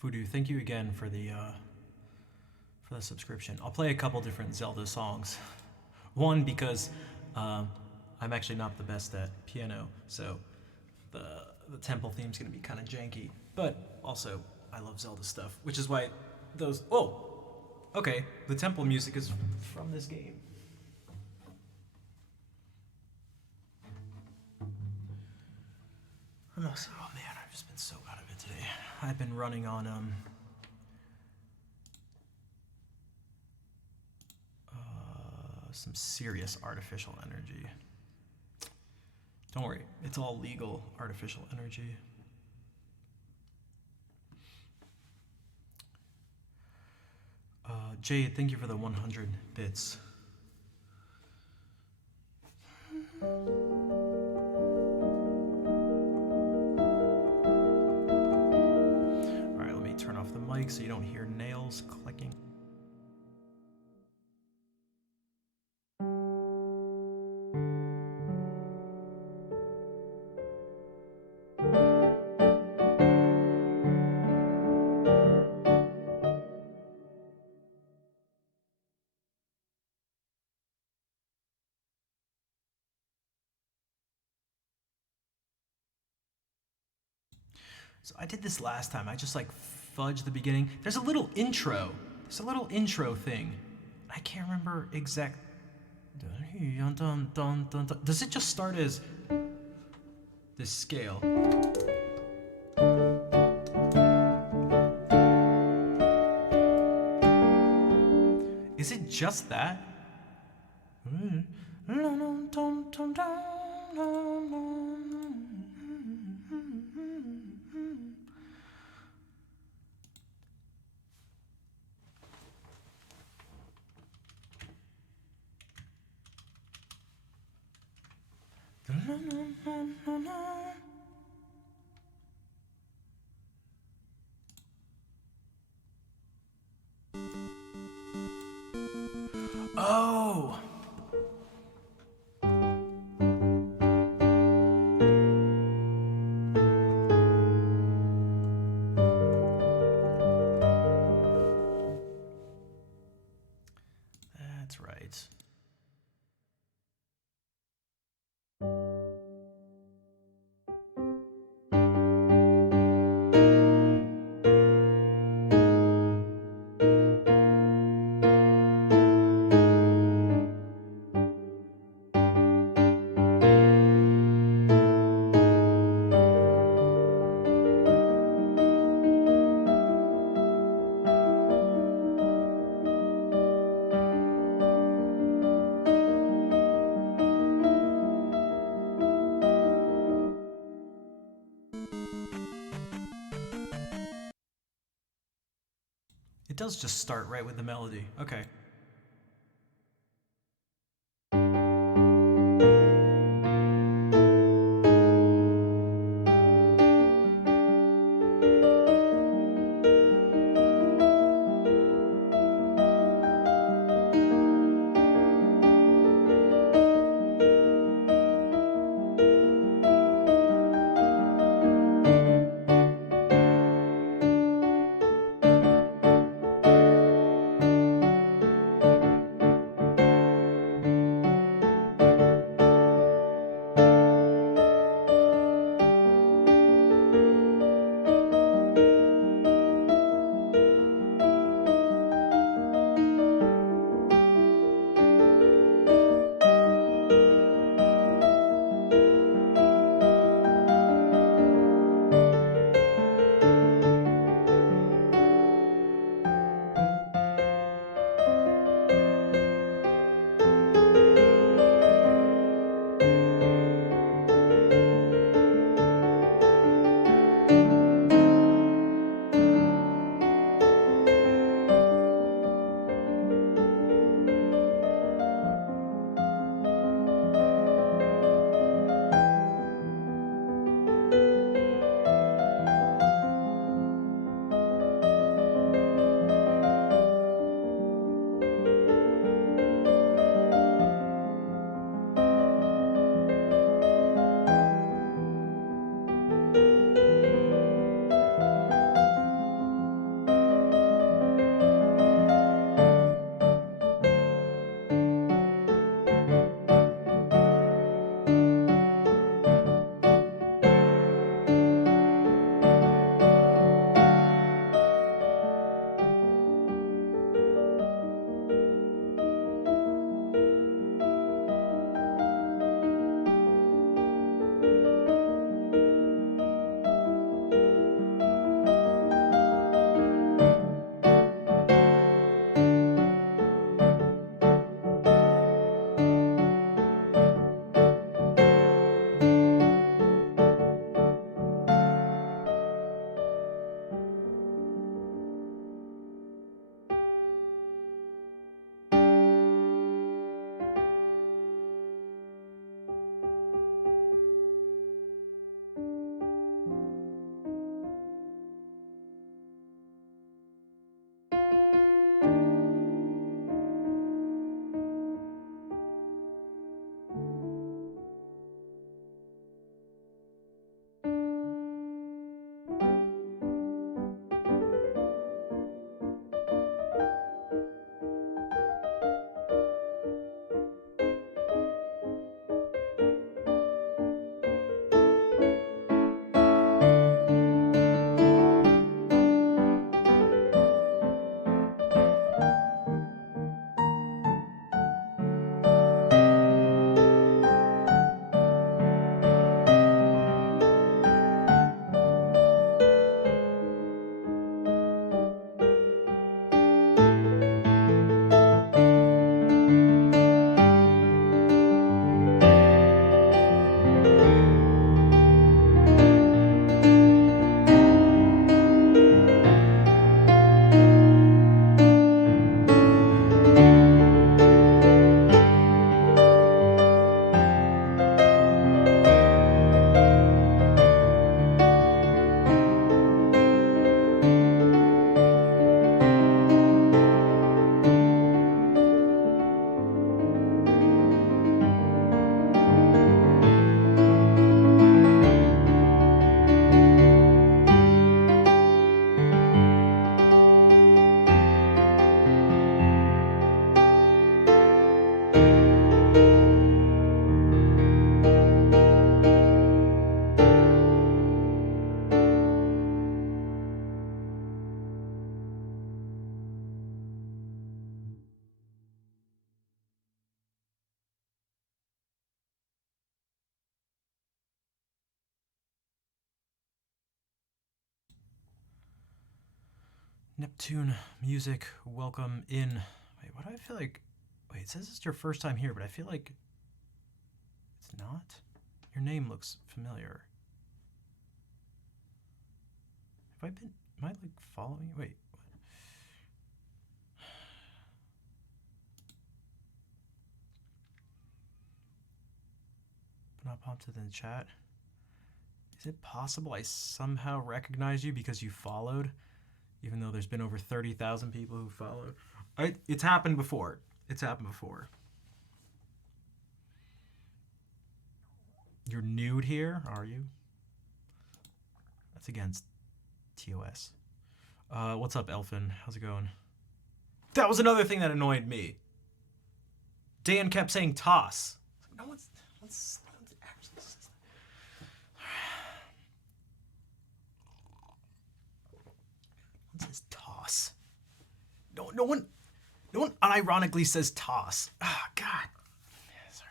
Voodoo, thank you again for the subscription. I'll play a couple different Zelda songs. One, because I'm actually not the best at piano, so the temple theme's gonna be kind of janky. But also, I love Zelda stuff, which is why those. Oh, okay. The temple music is from this game. I'm also, oh man, I've just been so out of it today. I've been running on some serious artificial energy. Don't worry, it's all legal artificial energy. Jade, thank you for the 100 bits. Alright, let me turn off the mic so you don't hear nails clicking. So I did this last time. I just like fudged the beginning. There's a little intro. There's a little intro thing. I can't remember exact. Does it just start as this scale? Is it just that? Oh! That's right. It does just start right with the melody. Okay. Neptune music, welcome in. Wait, what do I feel like? Wait, it says it's your first time here, but I feel like it's not. Your name looks familiar. Have I been? Am I like following? Wait, what? But not prompted in the chat. Is it possible I somehow recognize you because you followed? Even though there's been over 30,000 people who followed. It's happened before. It's happened before. You're nude here, are you? That's against TOS. What's up, Elfin? How's it going? That was another thing that annoyed me. Dan kept saying toss. No one's actually says that. No one says toss. No one unironically says toss. Oh, God. Yeah, sorry.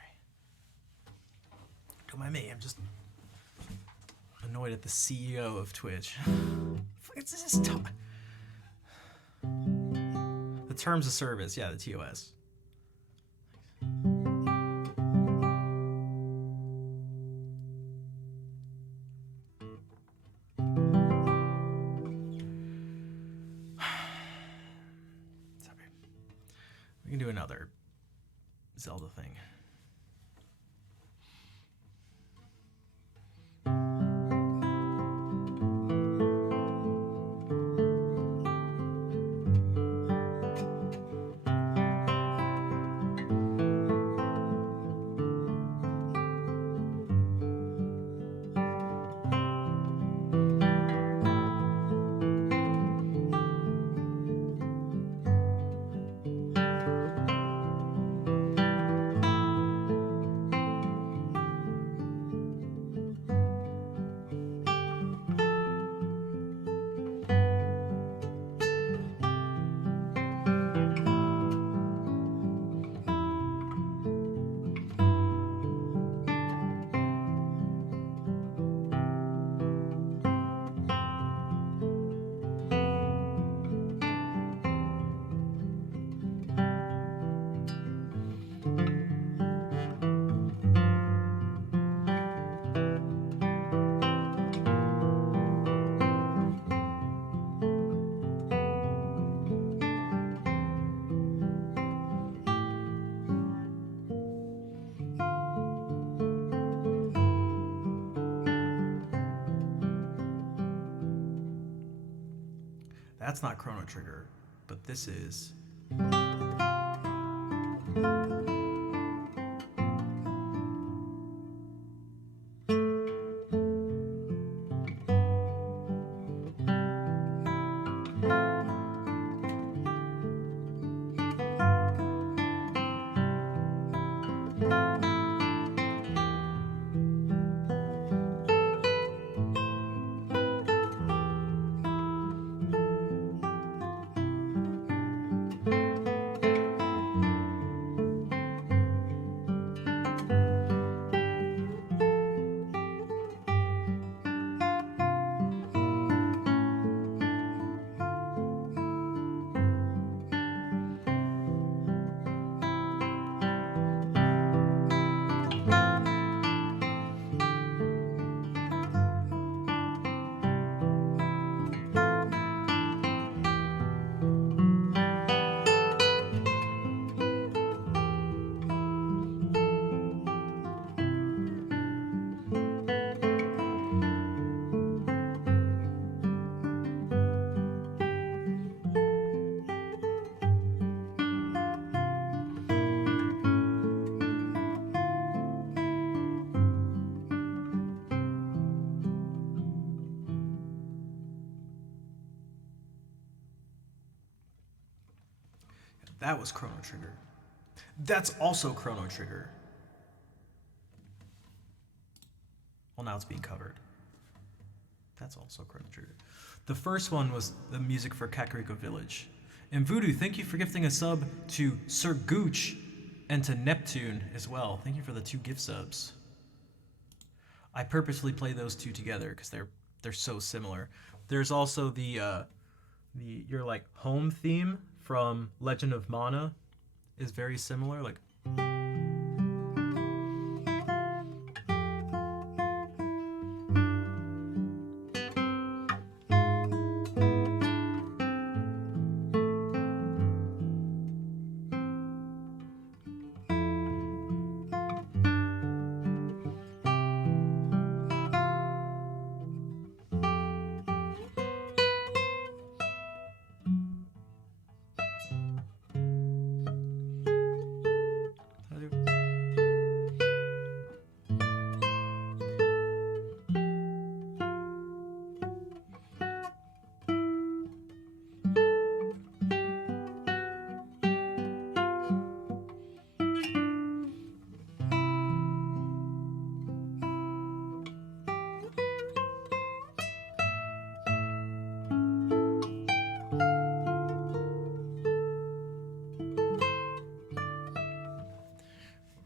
Don't mind me. I'm just annoyed at the CEO of Twitch. It's just the terms of service, yeah, the TOS. Sorry. We can do another Zelda thing. That's not Chrono Trigger, but this is. That was Chrono Trigger. That's also Chrono Trigger. Well, now it's being covered. That's also Chrono Trigger. The first one was the music for Kakariko Village. And Voodoo, thank you for gifting a sub to Sir Gooch and to Neptune as well. Thank you for the 2 gift subs. I purposely play those two together because they're so similar. There's also the your like home theme from Legend of Mana is very similar. Like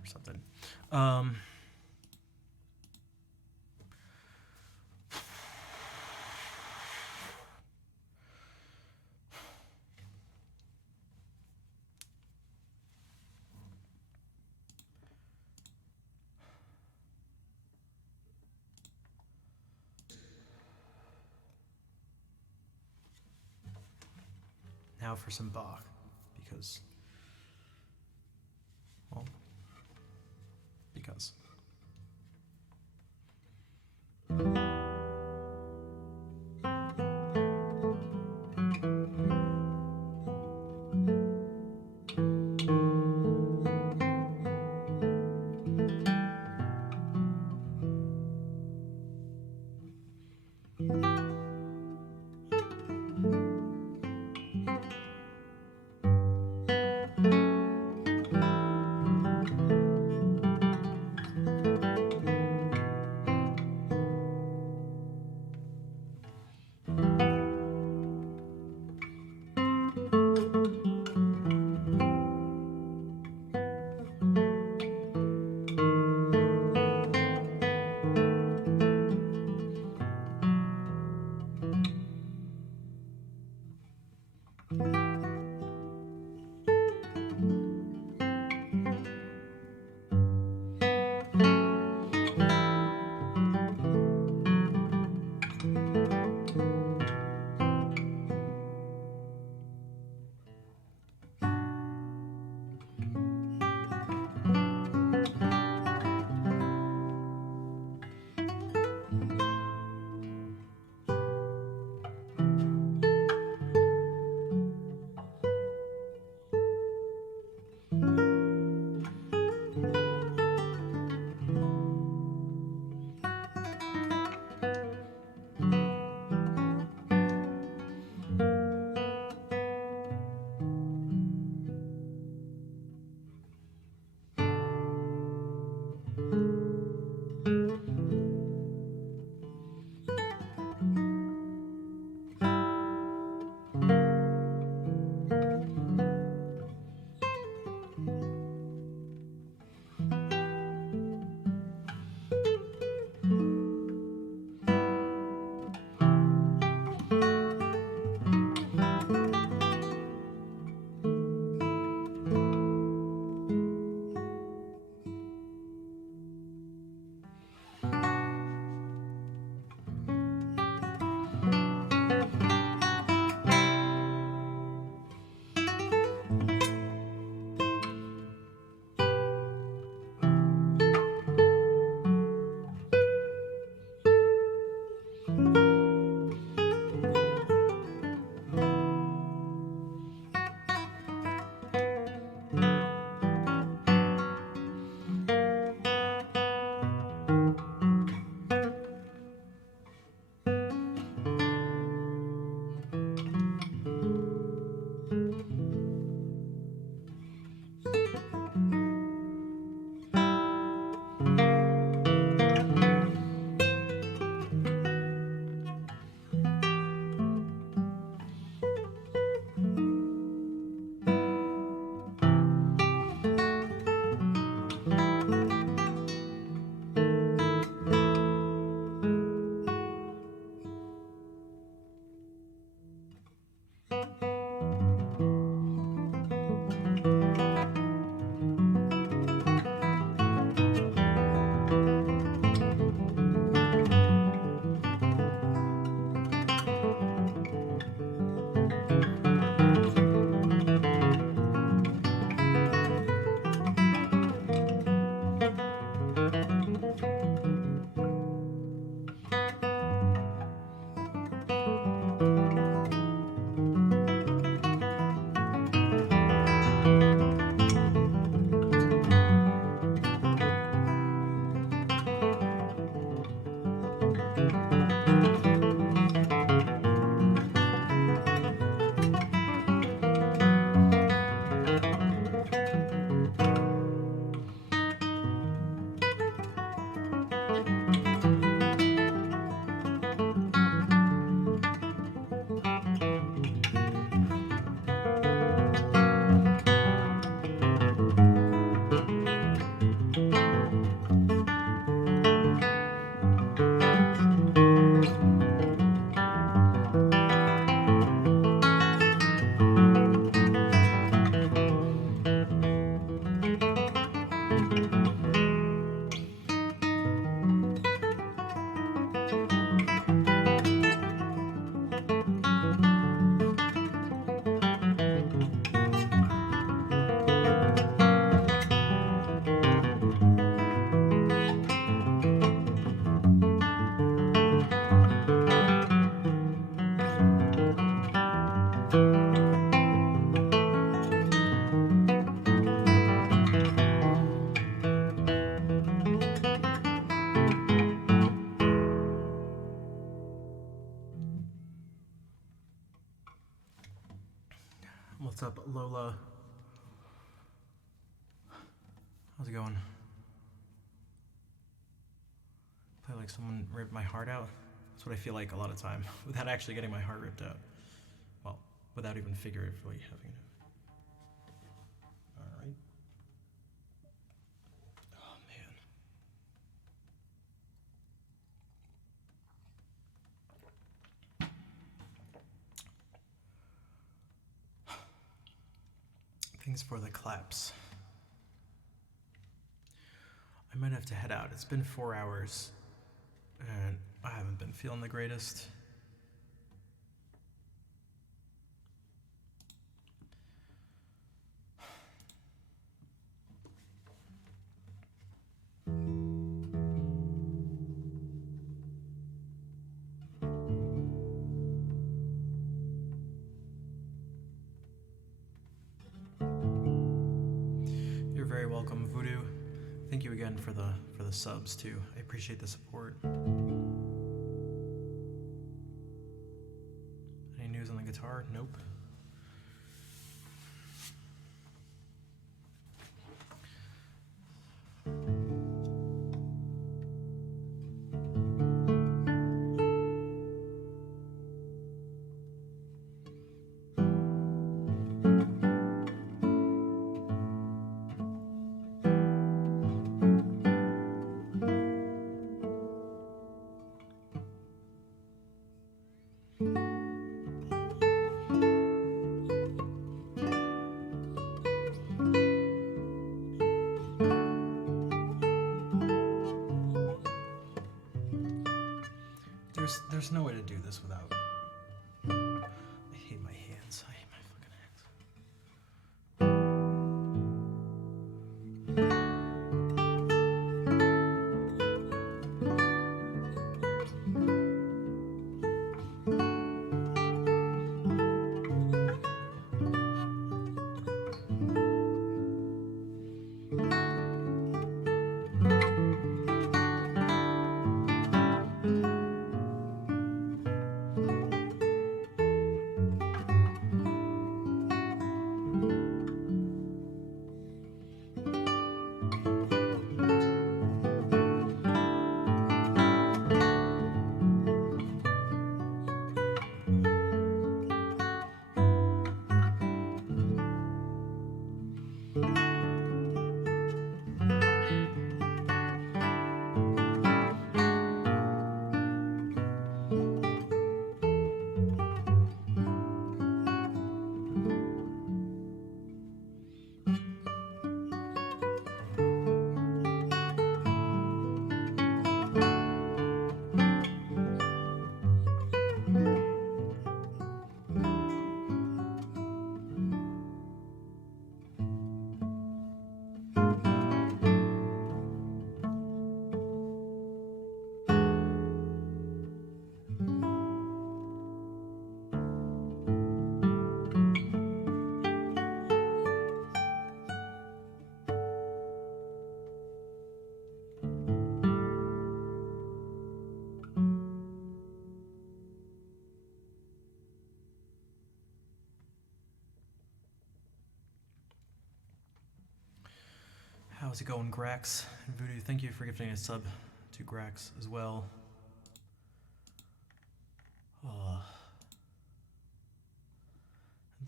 or something. Now for some Bach, because, well, because. What's up, Lola? How's it going? Play like someone ripped my heart out. That's what I feel like a lot of time, without actually getting my heart ripped out. Well, without even figuratively having to. All right. Oh man. Thanks for the claps. I might have to head out. It's been 4 hours, and I haven't been feeling the greatest. You're very welcome, Voodoo. Thank you again for the subs too. I appreciate the support. Any news on the guitar? Nope. There's no way to do this without. I hate my hands. I hate my fucking hands. How's it going, Grax? And Voodoo, thank you for gifting a sub to Grax as well. And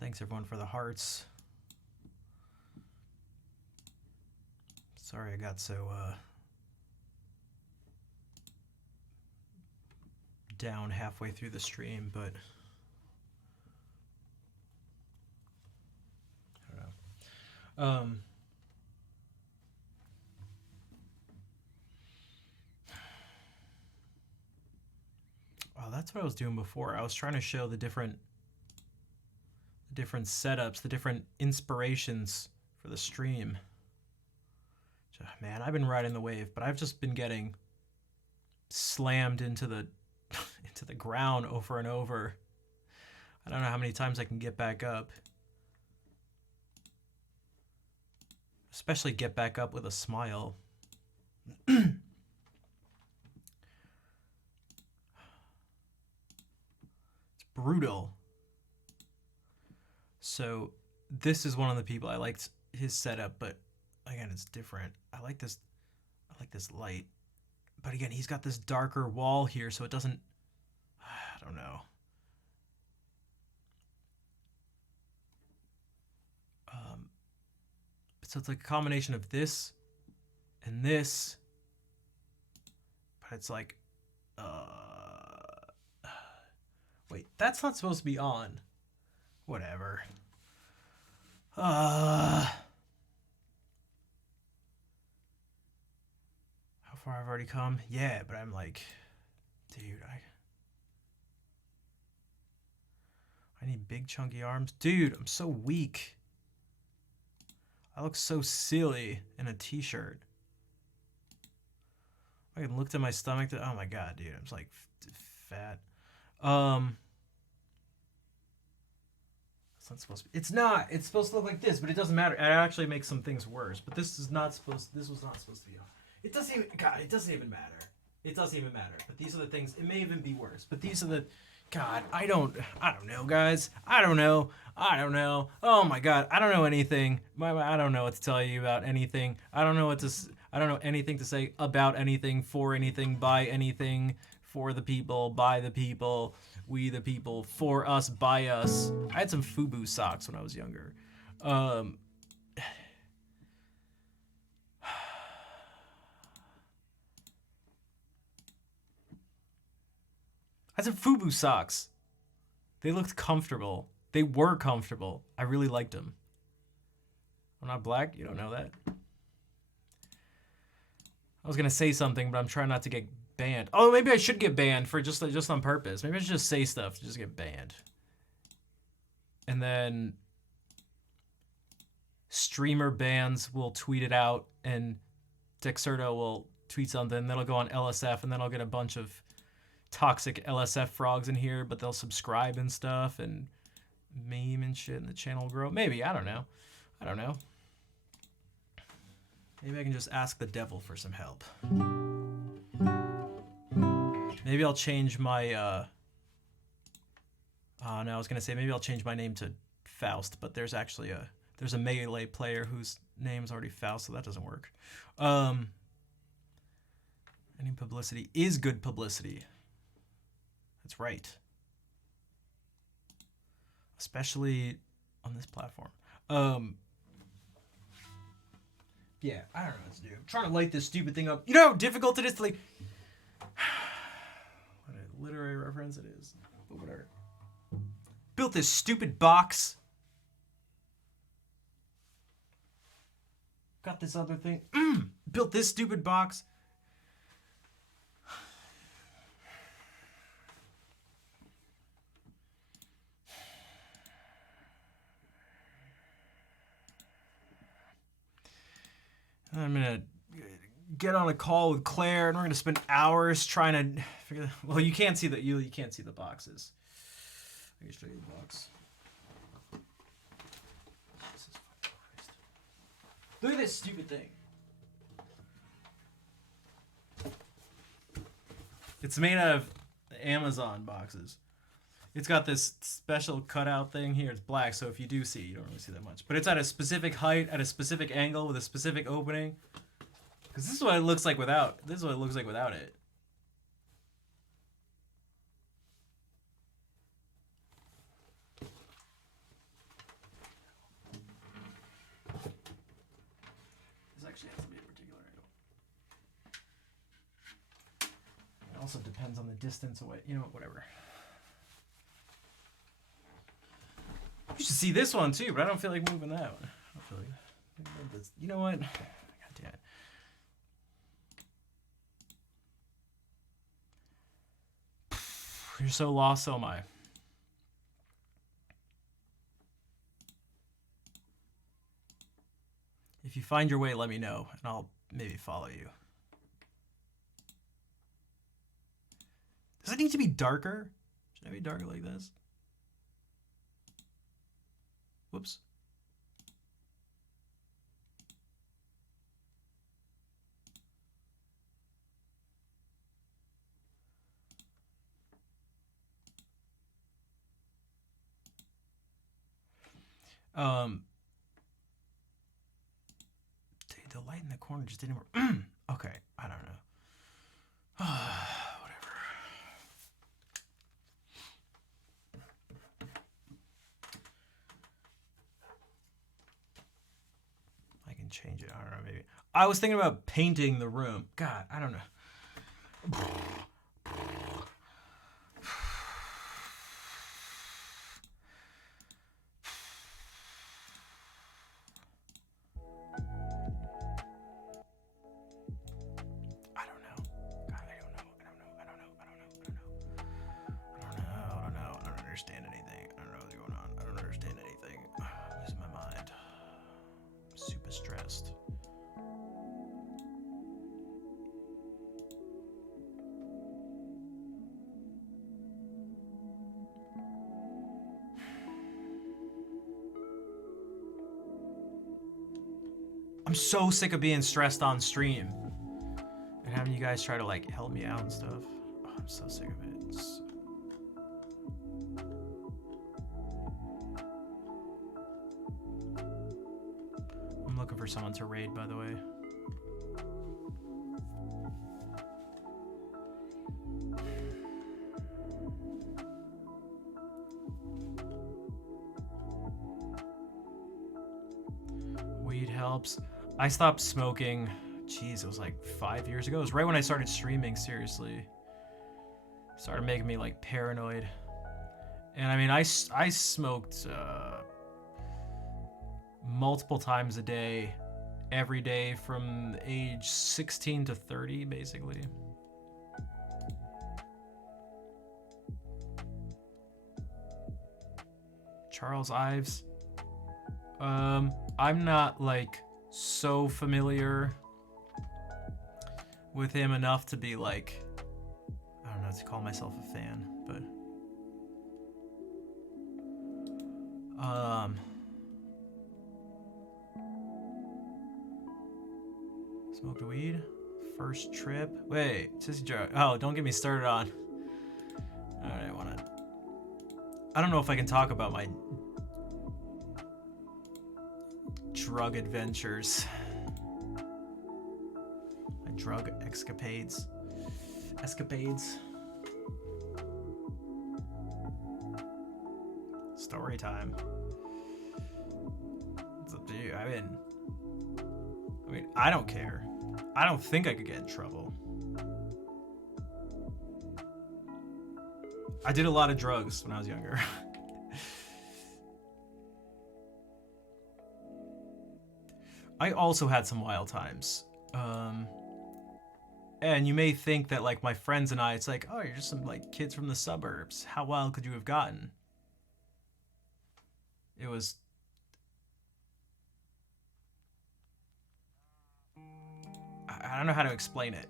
thanks everyone for the hearts. Sorry I got so down halfway through the stream, but I don't know. Oh, that's what I was doing before. I was trying to show the different setups, the different inspirations for the stream. Man, I've been riding the wave, but I've just been getting slammed into the into the ground over and over. I don't know how many times I can get back up. Especially get back up with a smile. It's brutal. So this is one of the people I liked his setup, but again, it's different. I like this light. But again, he's got this darker wall here, so it doesn't, I don't know. So it's like a combination of this and this, but it's like, wait, that's not supposed to be on. Whatever. How far I've already come? Yeah, but I'm like, dude, I need big chunky arms. Dude, I'm so weak. I look so silly in a t-shirt. I can look at my stomach. Oh my god, dude, I'm just like fat. It's not supposed to be. It's not. It's supposed to look like this, but it doesn't matter. It actually makes some things worse. But this is not supposed. This was not supposed to be on. It doesn't even. God, it doesn't even matter. It doesn't even matter. But these are the things. It may even be worse. But these are the. God, I don't know, guys. I don't know. Oh my God, I don't know anything. I don't know what to tell you about anything. I don't know anything to say about anything, for anything, by anything, for the people, by the people, we the people, for us, by us. I had some FUBU socks when I was younger. I had some FUBU socks. They looked comfortable. They were comfortable. I really liked them. I'm not black. You don't know that. I was gonna say something, but I'm trying not to get banned. Oh, maybe I should get banned for just on purpose. Maybe I should just say stuff to just get banned. And then streamer bans will tweet it out, and Dexerto will tweet something. That'll go on LSF, and then I'll get a bunch of toxic LSF frogs in here, but they'll subscribe and stuff and meme and shit, and the channel will grow. Maybe, I don't know. Maybe I can just ask the devil for some help. Maybe I'll change my no, I was gonna say maybe I'll change my name to Faust, but there's actually there's a Melee player whose name's already Faust, so that doesn't work. Any publicity is good publicity. That's right. Especially on this platform. Yeah, I don't know what to do. I'm trying to light this stupid thing up. You know how difficult it is to like... What a literary reference it is. But whatever. Built this stupid box. Got this other thing. Built this stupid box. I'm gonna get on a call with Claire, and we're gonna spend hours trying to figure. Well, you can't see you can't see the boxes. I can show you the box. Jesus Christ. Look at this stupid thing. It's made out of Amazon boxes. It's got this special cutout thing here. It's black, so if you do see, you don't really see that much. But it's at a specific height, at a specific angle, with a specific opening. Because this is what it looks like without. This is what it looks like without it. This actually has to be a particular angle. It also depends on the distance away. You know, whatever. You should see this one too, but I don't feel like moving that one. I don't feel like. You know what? God damn it. You're so lost, so am I. If you find your way, let me know, and I'll maybe follow you. Does it need to be darker? Should I be darker like this? Whoops. Um, dude, the light in the corner just didn't work. Okay, I don't know. Whatever. I can change it. I don't know, maybe. I was thinking about painting the room. God, I don't know. Understand anything. I don't know what's going on. I don't understand anything. I'm losing my mind. I'm super stressed. I'm so sick of being stressed on stream and having you guys try to like help me out and stuff. Oh, I'm so sick of it. I'm looking for someone to raid, by the way. Weed helps. I stopped smoking. Jeez, it was like 5 years ago. It was right when I started streaming, seriously. Started making me like paranoid. And I mean, I smoked multiple times a day, every day from age 16 to 30, basically. Charles Ives. I'm not like so familiar with him enough to be like, I don't know, to call myself a fan, but smoked weed first trip. Wait, Sissy Joe. Oh, don't get me started on. All right, I don't know if I can talk about my drug adventures. My drug escapades. Story time. It's up to you. I mean, I don't care. I don't think I could get in trouble. I did a lot of drugs when I was younger. I also had some wild times. And you may think that like my friends and I, it's like, oh, you're just some like kids from the suburbs. How wild could you have gotten? It was... I don't know how to explain it.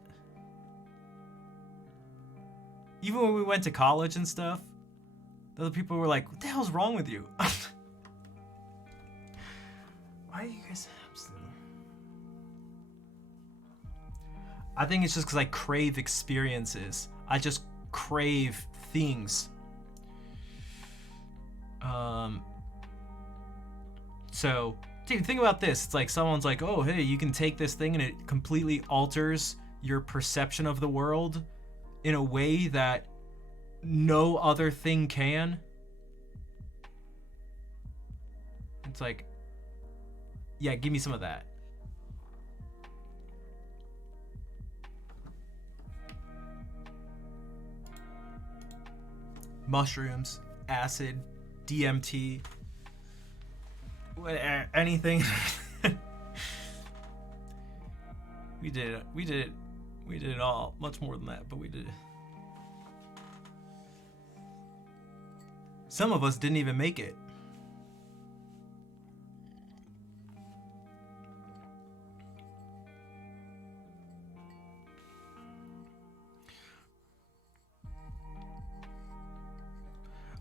Even when we went to college and stuff, the other people were like, what the hell's wrong with you? Why are you guys... I think it's just because I crave experiences. I just crave things. So, dude, think about this. It's like someone's like, oh, hey, you can take this thing and it completely alters your perception of the world in a way that no other thing can. It's like, yeah, give me some of that. Mushrooms, acid, DMT, anything. We did it all. Much more than that, but we did it. Some of us didn't even make it.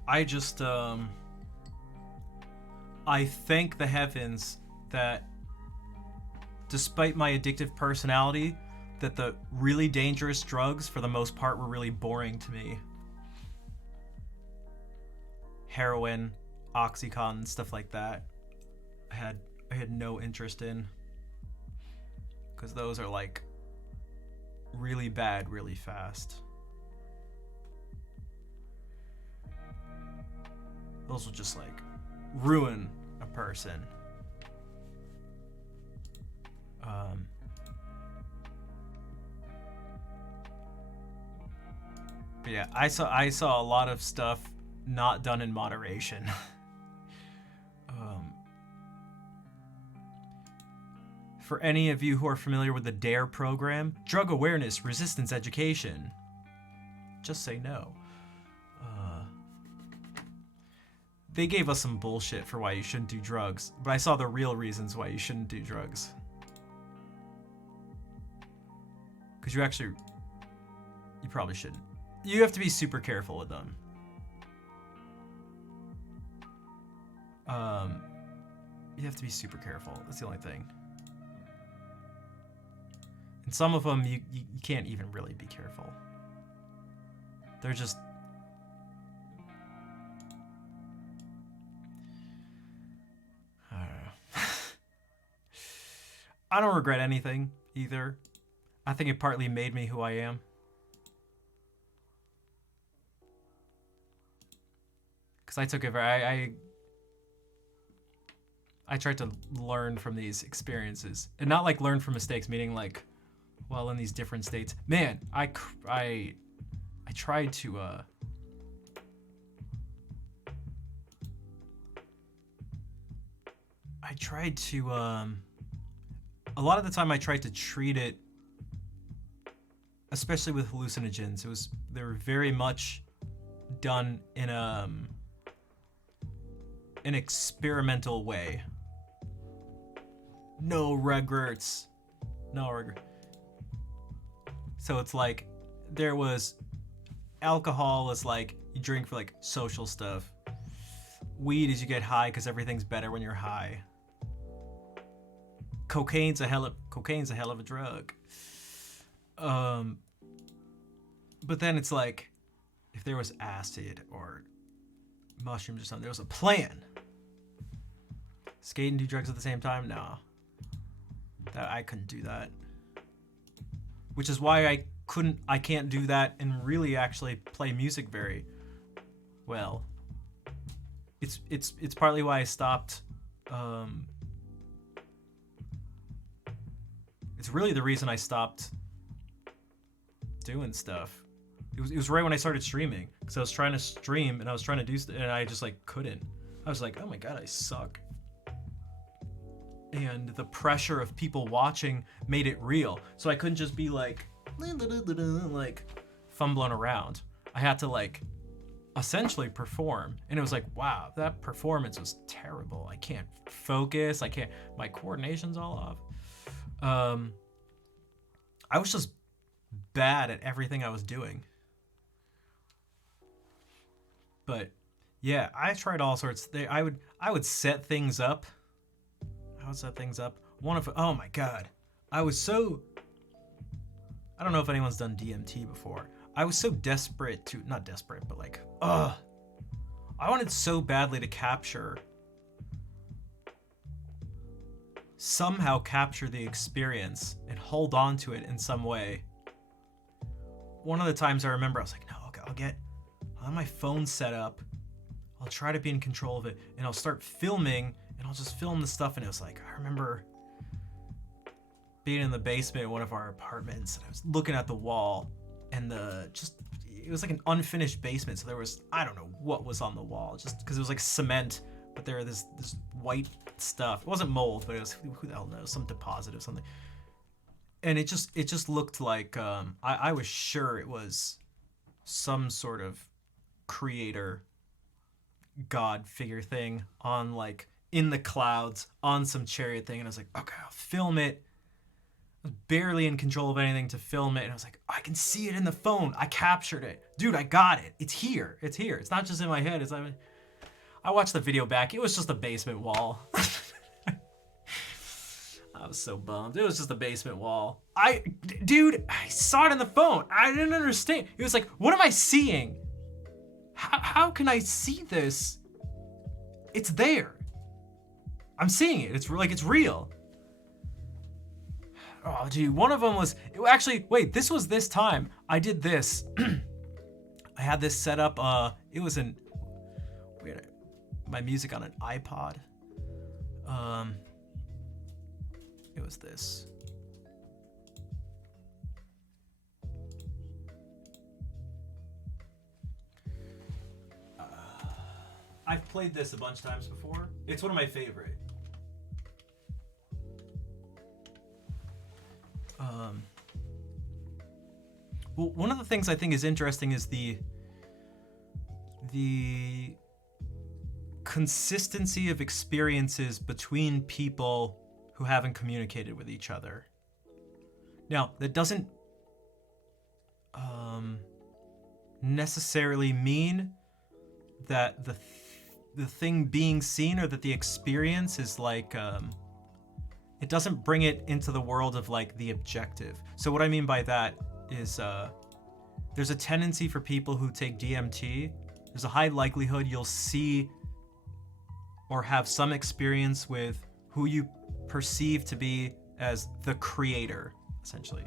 I just, I thank the heavens that despite my addictive personality, that the really dangerous drugs, for the most part, were really boring to me. Heroin, Oxycontin, stuff like that. I had no interest in, because those are like really bad really fast. Those will just like ruin a person. But yeah, I saw a lot of stuff not done in moderation. For any of you who are familiar with the DARE program, Drug Awareness Resistance Education, just say no. They gave us some bullshit for why you shouldn't do drugs, but I saw the real reasons why you shouldn't do drugs. Because you probably shouldn't. You have to be super careful with them. You have to be super careful. That's the only thing. And some of them, you can't even really be careful. They're just... I don't know. I don't regret anything, either. I think it partly made me who I am. Because I took it very... I tried to learn from these experiences. And not like learn from mistakes, meaning like... Well, in these different states, man, I tried to a lot of the time I tried to treat it, especially with hallucinogens. They were very much done in an experimental way. No regrets. No regret. So it's like, there was alcohol is like, you drink for like social stuff. Weed is you get high because everything's better when you're high. Cocaine's a hell of a drug. But then it's like, if there was acid or mushrooms or something, there was a plan. Skate and do drugs at the same time? No. I couldn't do that. Which is why I can't do that and really actually play music very well. It's partly why I stopped. It's really the reason I stopped doing stuff. It was right when I started streaming, because I was trying to stream and I was trying to do and I just like couldn't. I was like, oh my god, I suck. And the pressure of people watching made it real. So I couldn't just be like fumbling around. I had to like essentially perform. And it was like, wow, that performance was terrible. I can't focus. My coordination's all off. I was just bad at everything I was doing. But yeah, I tried all sorts. I would set things up. I would set things up. Oh my god. I don't know if anyone's done DMT before. I was so desperate to, not desperate, but like, I wanted so badly to somehow capture the experience and hold on to it in some way. One of the times I remember, I was like, no, okay, I'll have my phone set up. I'll try to be in control of it, and I'll start filming, and I'll just film the stuff. And it was like, I remember being in the basement of one of our apartments, and I was looking at the wall, and it was like an unfinished basement. So there was, I don't know what was on the wall, just because it was like cement, but there was this white stuff. It wasn't mold, but it was, who the hell knows, some deposit of something. And it just looked like, I was sure it was some sort of creator god figure thing on like in the clouds on some chariot thing. And I was like, okay, I'll film it. I was barely in control of anything to film it. And I was like, I can see it in the phone. I captured it. Dude, I got it. It's here. It's here. It's not just in my head. I watched the video back. It was just a basement wall. I was so bummed. It was just a basement wall. Dude, I saw it in the phone. I didn't understand. It was like, what am I seeing? How can I see this? It's there. I'm seeing it. It's like it's real. Oh, dude, one of them was actually. Wait, this was this time. I did this. I had this set up. It was we had my music on an iPod. It was this. I've played this a bunch of times before. It's one of my favorite. Well, one of the things I think is interesting is the consistency of experiences between people who haven't communicated with each other. Now, that doesn't necessarily mean that the thing being seen or that the experience is like it doesn't bring it into the world of like the objective. So what I mean by that is there's a tendency for people who take DMT, there's a high likelihood you'll see or have some experience with who you perceive to be as the creator, essentially.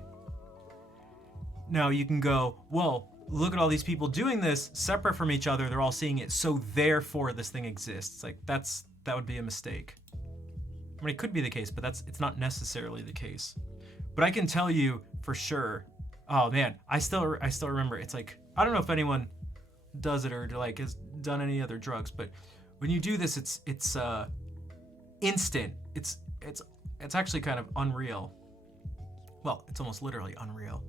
Now you can go, well, look at all these people doing this separate from each other, they're all seeing it, so therefore this thing exists. Like that would be a mistake. I mean, it could be the case, but it's not necessarily the case. But I can tell you for sure, oh man, I still remember. It's like, I don't know if anyone does it or like has done any other drugs, but when you do this, it's instant. It's actually kind of unreal. Well, it's almost literally unreal.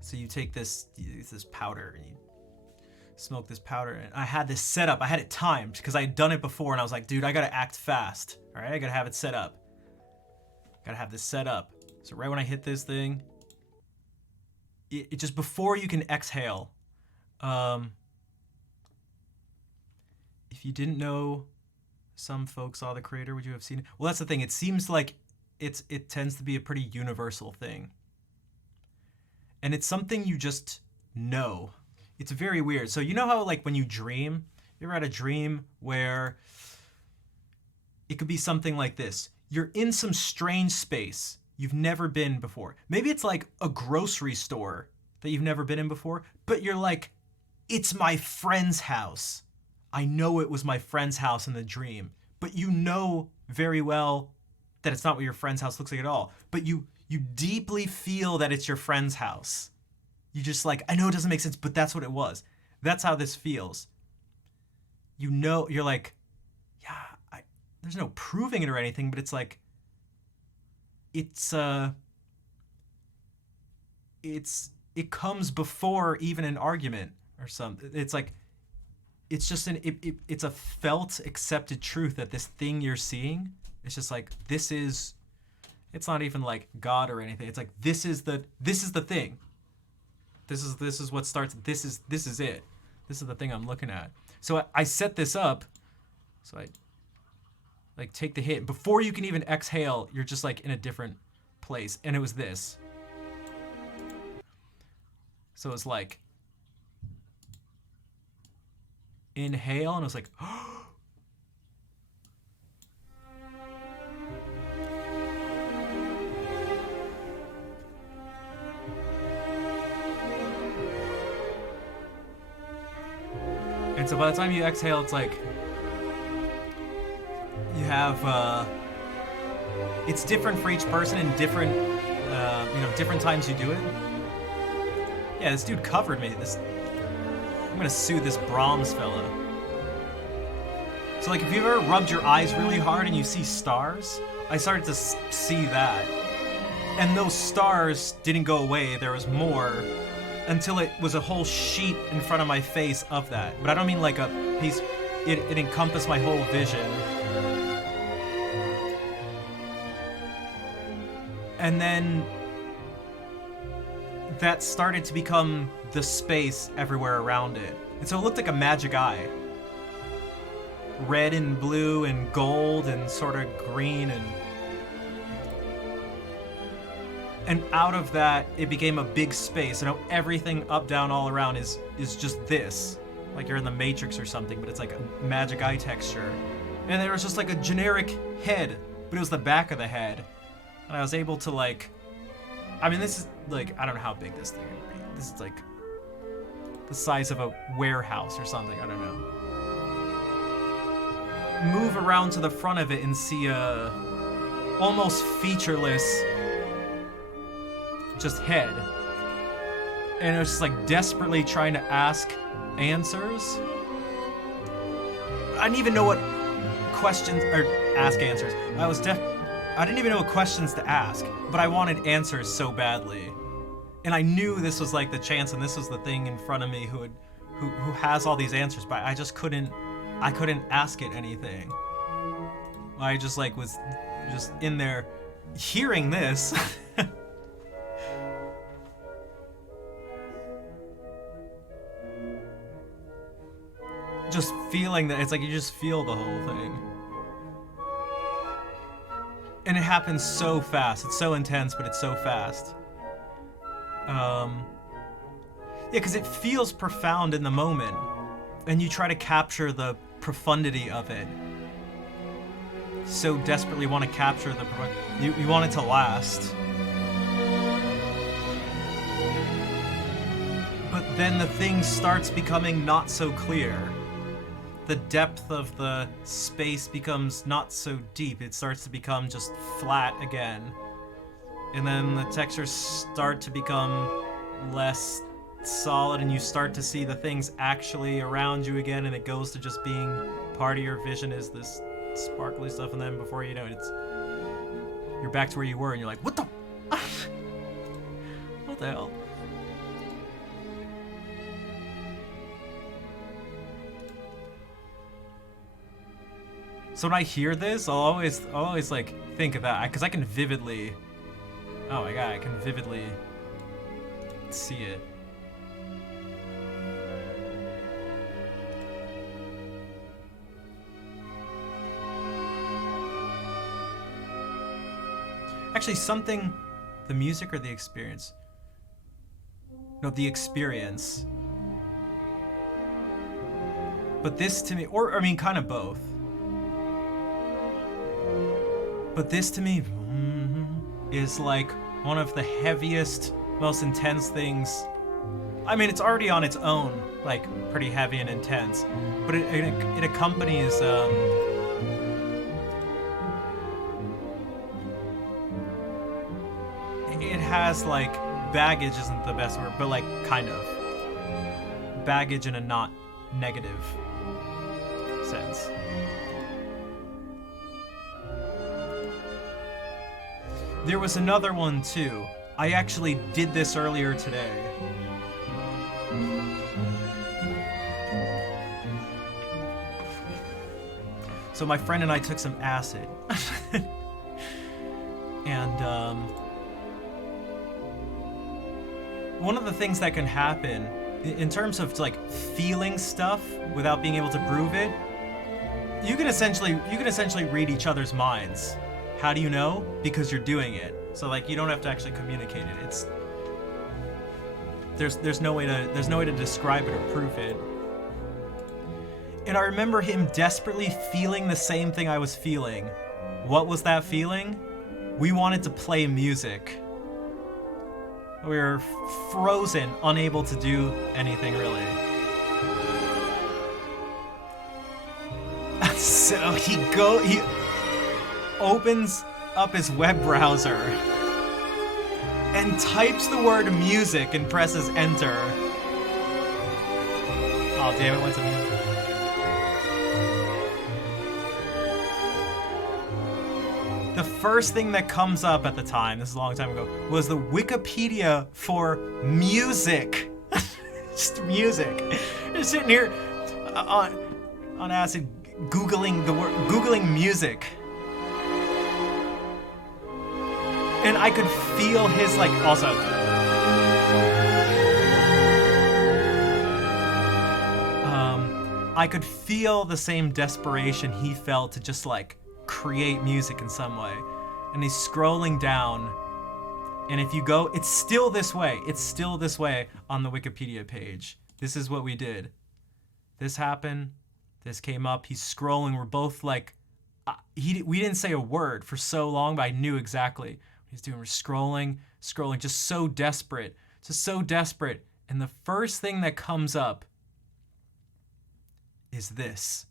So you take this powder and you smoke this powder, and I had this set up. I had it timed because I had done it before, and I was like, dude, I gotta act fast. All right, I gotta have it set up. Gotta have this set up. So right when I hit this thing, it just before you can exhale. If you didn't know some folks saw the creator, would you have seen it? Well, that's the thing. It seems like it tends to be a pretty universal thing. And it's something you just know. It's very weird. So you know how like when you dream, you ever had a dream where it could be something like this. You're in some strange space you've never been before. Maybe it's like a grocery store that you've never been in before, but you're like, it's my friend's house. I know it was my friend's house in the dream, but you know very well that it's not what your friend's house looks like at all. But you deeply feel that it's your friend's house. You just like, I know it doesn't make sense, but that's what it was. That's how this feels. You know, you're like, yeah, there's no proving it or anything, but it's like, it comes before even an argument or something. It's like, it's just it's a felt accepted truth that this thing you're seeing, it's just like, it's not even like God or anything. It's like, this is the thing. This is what starts. This is it. This is the thing I'm looking at. So I set this up. So I like take the hit. Before you can even exhale, you're just like in a different place. And it was this. So it's like inhale, and it was like, and so by the time you exhale, it's like you have it's different for each person and different different times you do it. Yeah, this dude covered me. I'm gonna sue this Brahms fella. So like, if you've ever rubbed your eyes really hard and you see stars, I started to see that. And those stars didn't go away, there was more, until it was a whole sheet in front of my face of that. But I don't mean like a piece, it encompassed my whole vision. And then that started to become the space everywhere around it. And so it looked like a magic eye. Red and blue and gold and sort of green, and out of that it became a big space. You know, everything up, down, all around is just this. Like you're in the Matrix or something, but it's like a magic eye texture. And there was just like a generic head, but it was the back of the head. And I was able to like, I mean, this is like, I don't know how big this thing would be. This is like the size of a warehouse or something, I don't know. Move around to the front of it and see a almost featureless just head. And it was just like desperately trying to ask answers. I didn't even know what questions, or ask answers. I didn't even know what questions to ask, but I wanted answers so badly. And I knew this was like the chance, and this was the thing in front of me who has all these answers, but I just couldn't ask it anything. I just like was just in there hearing this. Just feeling that, it's like you just feel the whole thing. And it happens so fast. It's so intense, but it's so fast. Yeah, because it feels profound in the moment, and you try to capture the profundity of it. So desperately want to capture the you want it to last. But then the thing starts becoming not so clear. The depth of the space becomes not so deep. It starts to become just flat again. And then the textures start to become less solid, and you start to see the things actually around you again, and it goes to just being part of your vision is this sparkly stuff, and then before you know it, you're back to where you were, and you're like, what the what the hell? So when I hear this, I'll always like think of that, because I can vividly, oh my god, I can vividly see it. Actually, something, the music or the experience? No, the experience. But this to me, or I mean, kind of both. But this to me is like one of the heaviest, most intense things. I mean, it's already on its own, like pretty heavy and intense, but it accompanies it has like baggage isn't the best word, but like kind of baggage in a not negative sense. There was another one too. I actually did this earlier today. So my friend and I took some acid. And one of the things that can happen in terms of like feeling stuff without being able to prove it, you can essentially read each other's minds. How do you know? Because you're doing it. So like you don't have to actually communicate it. It's there's no way to describe it or prove it. And I remember him desperately feeling the same thing I was feeling. What was that feeling? We wanted to play music. We were frozen, unable to do anything really. So he opens up his web browser and types the word music and presses enter. Oh damn, it went to music. The first thing that comes up at the time, this is a long time ago, was the Wikipedia for music. Just music. Just sitting here on acid Googling music. And I could feel his, like, also. I could feel the same desperation he felt to just, like, create music in some way. And he's scrolling down. And if you go, it's still this way. It's still this way on the Wikipedia page. This is what we did. This happened. This came up. He's scrolling. We're both, like, we didn't say a word for so long, but I knew exactly what he's doing. We're scrolling, just so desperate, and the first thing that comes up is this: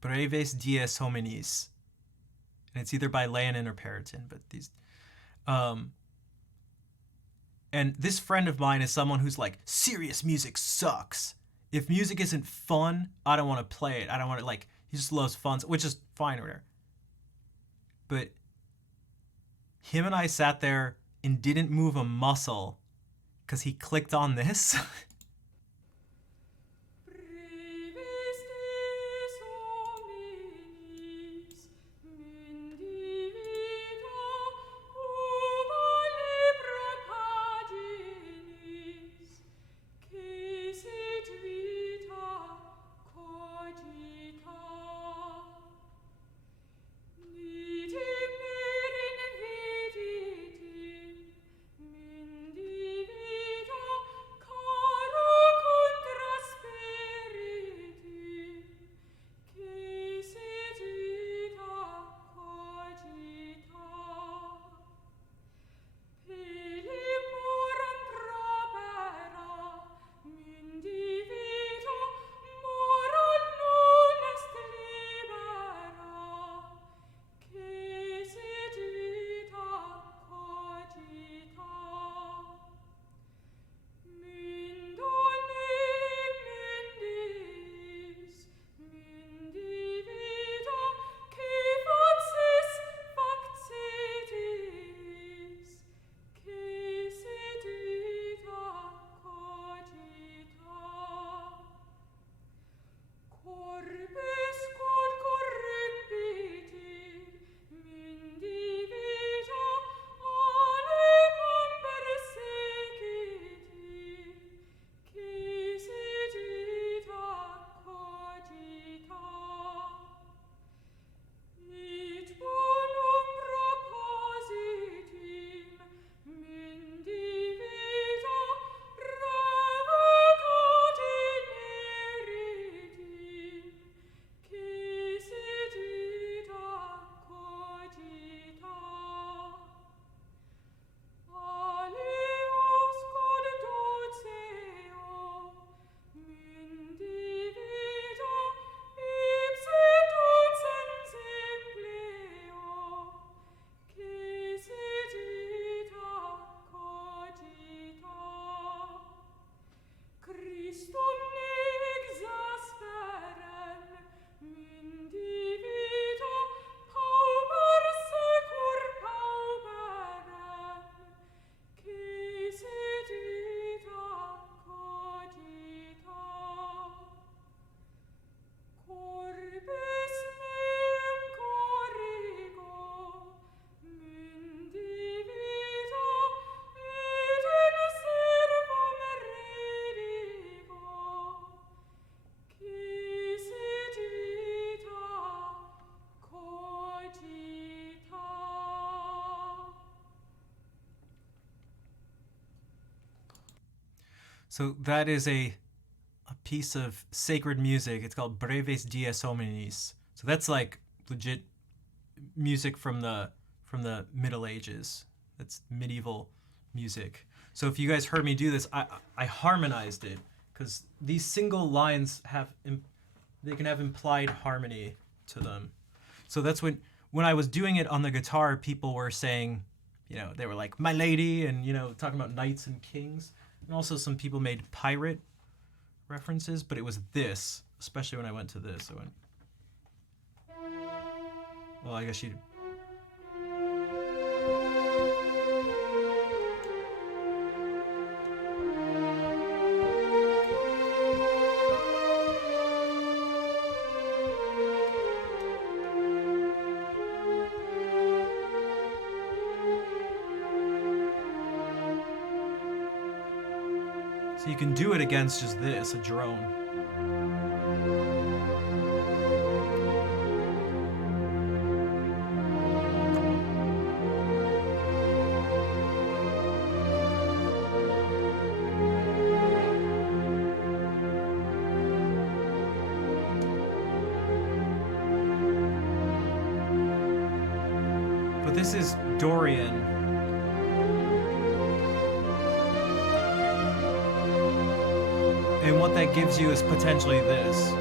Breves dies hominis, and it's either by Leonin or Peretin, but these. And this friend of mine is someone who's like, serious music sucks. If music isn't fun, I don't want to play it. I don't want to, like, he just loves fun, which is fine or whatever. But him and I sat there and didn't move a muscle because he clicked on this. So that is a piece of sacred music. It's called Breves dies hominis. So that's like legit music from the Middle Ages. That's medieval music. So if you guys heard me do this, I harmonized it because these single lines they can have implied harmony to them. So that's when I was doing it on the guitar, people were saying, they were like, my lady, and, talking about knights and kings. And also some people made pirate references, but it was this, especially when I went to this. I went, well, I guess you... So you can do it against just this, a drone. But this is Dorian. And what that gives you is potentially this.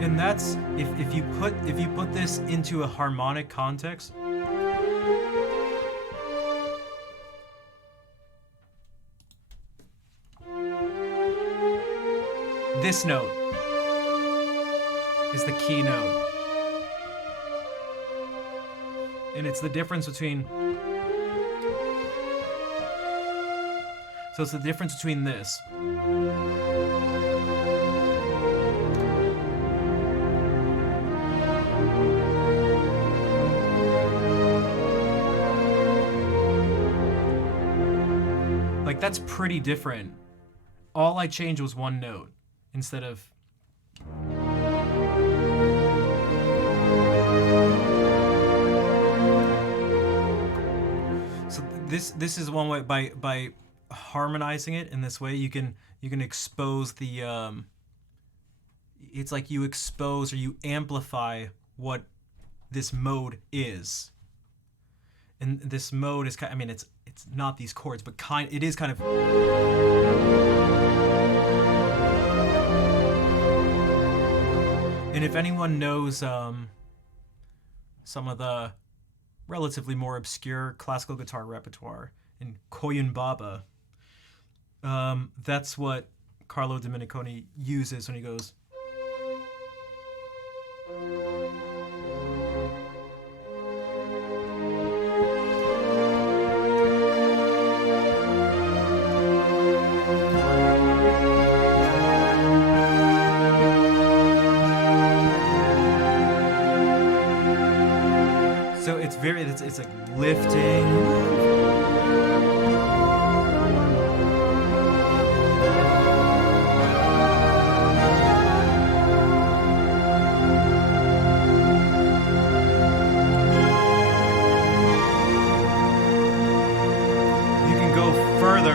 And that's if you put this into a harmonic context. This note is the key note. And it's the difference between so it's the difference between this. Like, that's pretty different. All I changed was one note instead of... So this is one way, by harmonizing it in this way, you can expose the it's like you expose or you amplify what this mode is. And this mode is kind, I mean, it's not these chords, but it is kind of. And if anyone knows some of the relatively more obscure classical guitar repertoire in Koyun Baba, that's what Carlo Dominiconi uses when he goes. So it's like lifting. You can go further.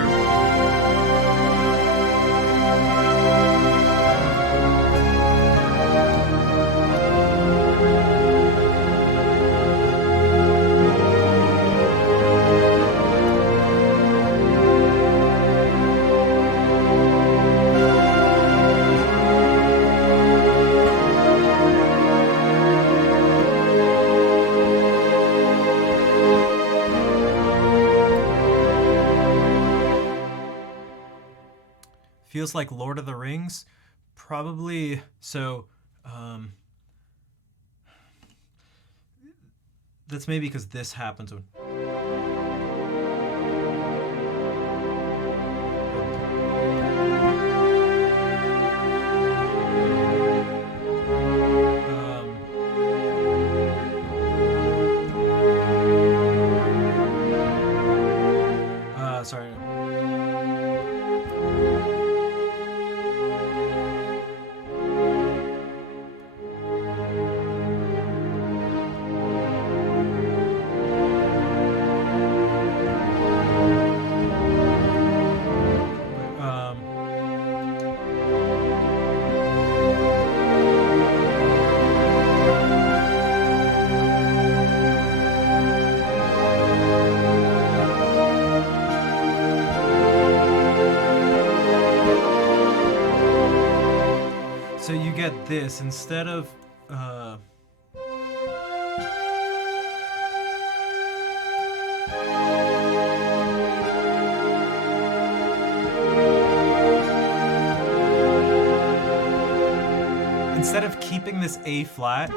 Feels like Lord of the Rings, probably. So that's maybe because this happens when. Sorry. So you get this instead of keeping this A flat,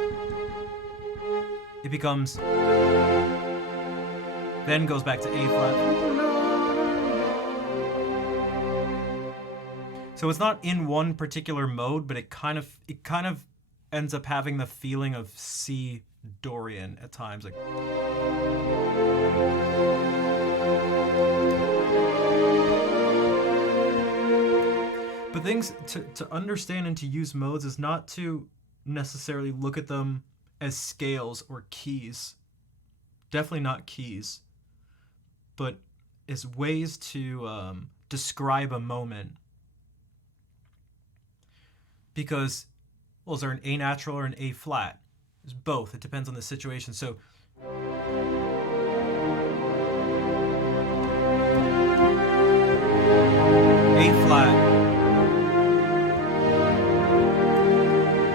it becomes then goes back to A flat. So it's not in one particular mode, but it kind of ends up having the feeling of C Dorian at times. Like, but things to understand and to use modes is not to necessarily look at them as scales or keys. Definitely not keys, but as ways to describe a moment. Because, well, is there an A natural or an A flat? There's both. It depends on the situation. So, A flat,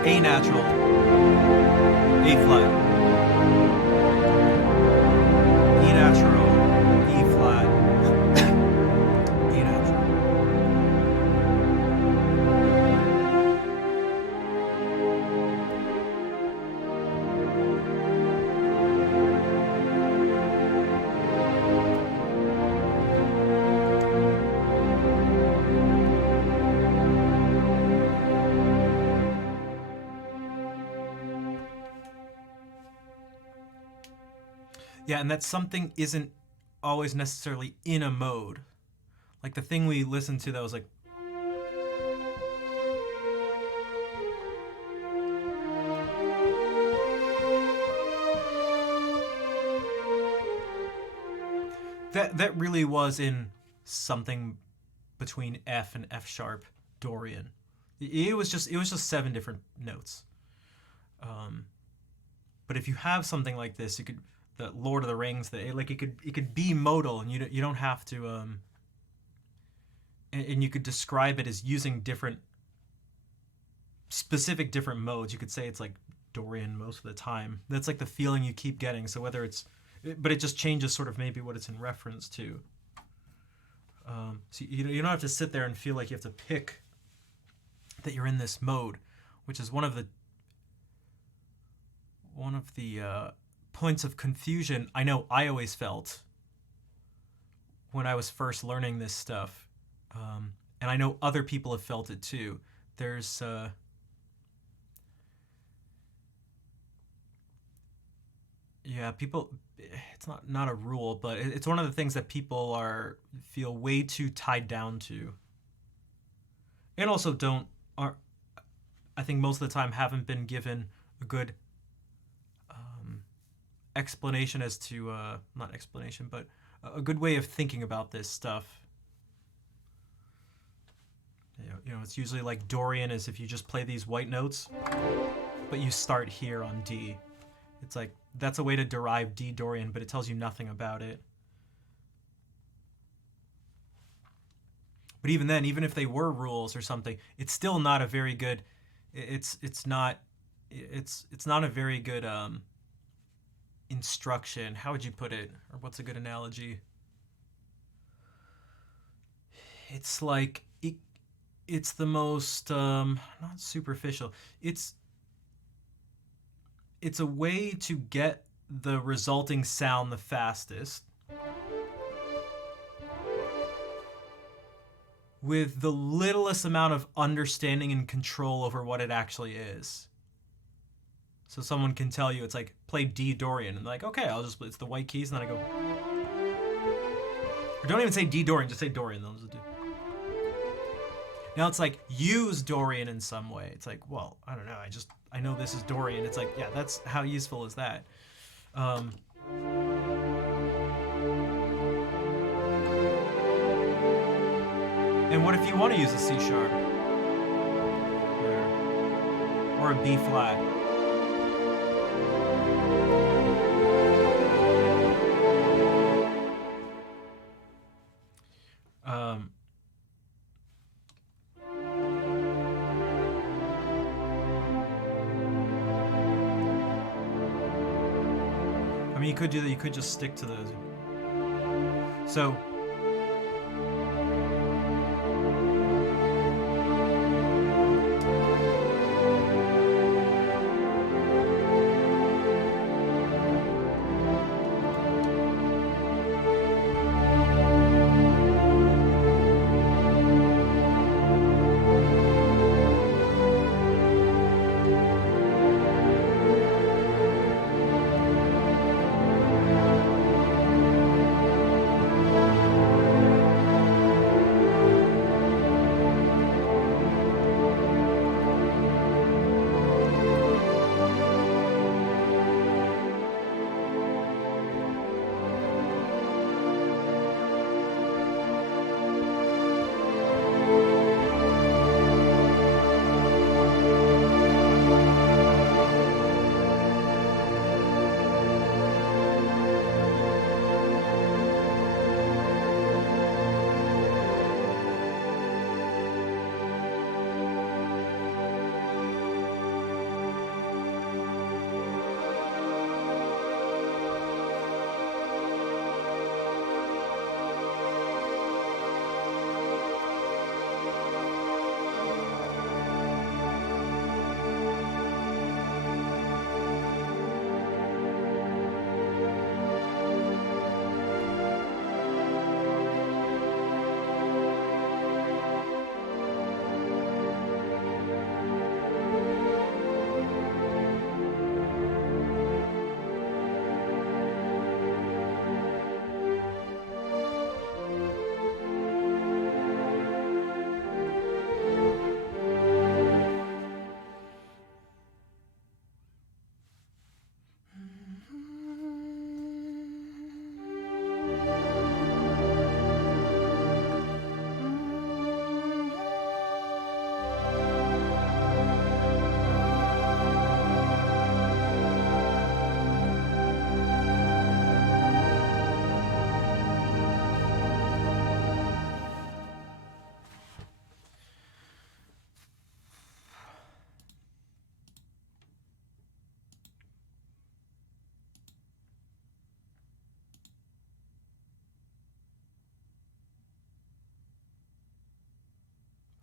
A natural, A flat, E natural, E flat, E natural. Yeah, and that something isn't always necessarily in a mode. Like the thing we listened to that was like, that really was in something between F and F sharp Dorian. It was just 7 different notes. But if you have something like this, you could, the Lord of the Rings, it could be modal, and you don't have to and you could describe it as using specific different modes. You could say it's like Dorian most of the time. That's like the feeling you keep getting. So whether it's, but it just changes sort of maybe what it's in reference to. So you don't have to sit there and feel like you have to pick that you're in this mode, which is one of the points of confusion I know I always felt when I was first learning this stuff. And I know other people have felt it too. There's people, it's not a rule, but it's one of the things that people feel way too tied down to, and also I think most of the time haven't been given a good explanation as to not explanation, but a good way of thinking about this stuff. It's usually like Dorian is if you just play these white notes, but you start here on D. It's like, that's a way to derive D Dorian, but it tells you nothing about it. But even then, even if they were rules or something, it's still not a very good, it's not a very good instruction. How would you put it? Or what's a good analogy? It's like, it's the most, not superficial. It's a way to get the resulting sound the fastest with the littlest amount of understanding and control over what it actually is. So someone can tell you, it's like, play D Dorian, and like, okay, it's the white keys, and then I go, or don't even say D Dorian, just say Dorian, then I'll just do. Now it's like, use Dorian in some way. It's like, well, I don't know, I know this is Dorian. It's like, yeah, that's how useful is that? And what if you want to use a C sharp? Or a B flat? I mean, you could do that. You could just stick to those. So,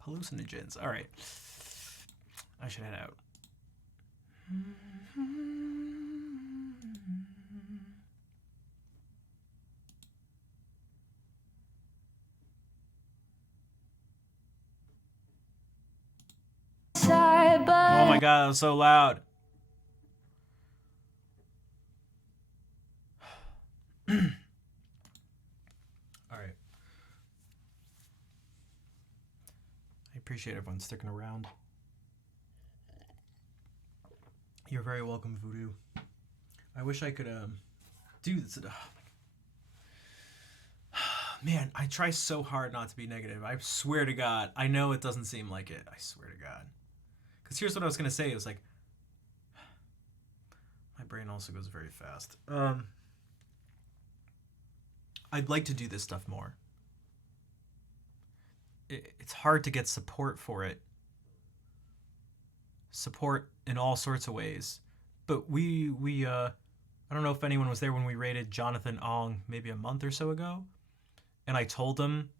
hallucinogens. All right. I should head out. Oh my god, that was so loud. All right. I appreciate everyone sticking around. You're very welcome, Voodoo. I wish I could do this. Man, I try so hard not to be negative. I swear to God. I know it doesn't seem like it. I swear to God. Because here's what I was going to say. It was like, my brain also goes very fast. I'd like to do this stuff more. It's hard to get support for it. Support in all sorts of ways. But we I don't know if anyone was there when we rated Jonathan Ong maybe a month or so ago. And I told him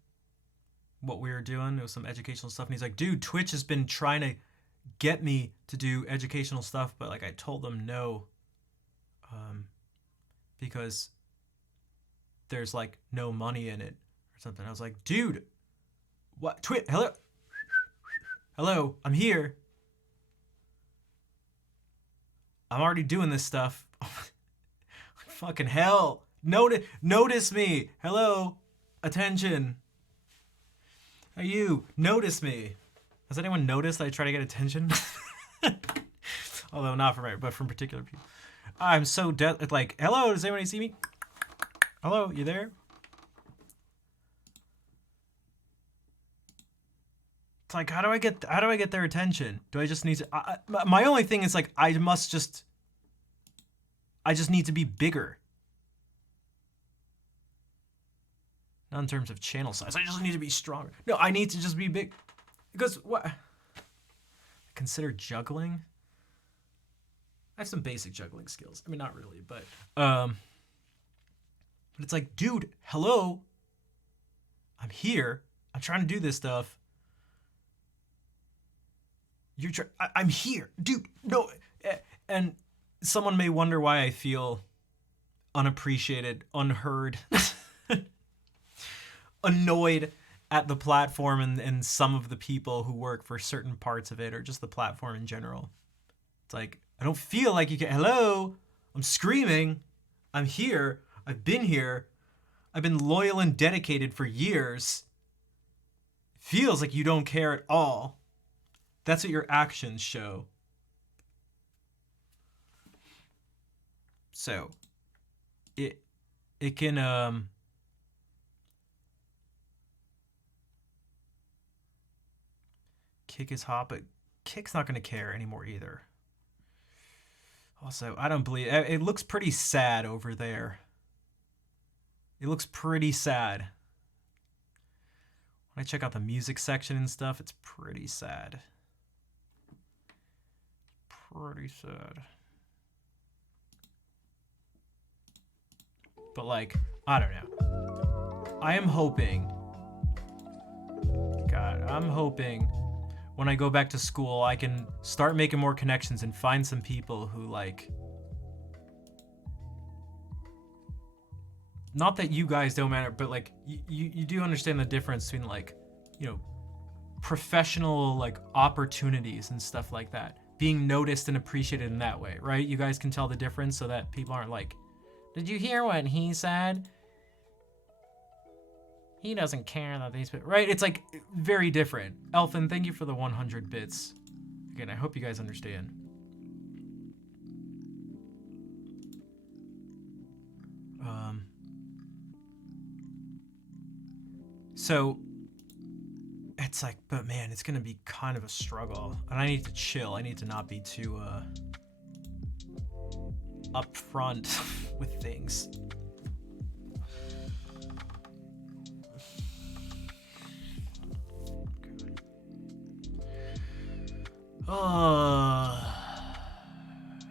what we were doing. It was some educational stuff. And he's like, dude, Twitch has been trying to get me to do educational stuff. But like I told him no. Because there's like no money in it or something. I was like, dude, what? Twitch, hello? Hello, I'm here. I'm already doing this stuff. Fucking hell. Notice me. Hello. Attention. Are you? Notice me. Has anyone noticed that I try to get attention? Although not from but from particular people. I'm so like, hello, does anybody see me? Hello, you there? It's like, how do I get their attention? Do I just need to? My only thing is like, I just need to be bigger. Not in terms of channel size. I just need to be stronger. No, I need to just be big. Because what? Consider juggling. I have some basic juggling skills. I mean, not really, but it's like, dude, hello. I'm here. I'm trying to do this stuff. I'm here, dude. No, and someone may wonder why I feel unappreciated, unheard, annoyed at the platform and some of the people who work for certain parts of it, or just the platform in general. It's like, I don't feel like you can. Hello, I'm screaming. I'm here. I've been here. I've been loyal and dedicated for years. It feels like you don't care at all. That's what your actions show. So, it can Kick is hot, but Kick's not going to care anymore either. Also, I don't believe it looks pretty sad over there. It looks pretty sad. When I check out the music section and stuff, it's pretty sad. Pretty sad. But like, I don't know. I am hoping. God, I'm hoping when I go back to school, I can start making more connections and find some people who like. Not that you guys don't matter, but like you do understand the difference between like, you know, professional like opportunities and stuff like that. Being noticed and appreciated in that way, right? You guys can tell the difference so that people aren't like, did you hear what he said? He doesn't care that these people, right? It's like very different. Elfin, thank you for the 100 bits. Again, I hope you guys understand. So it's like, but man, it's gonna be kind of a struggle, and I need to chill. I need to not be too upfront with things.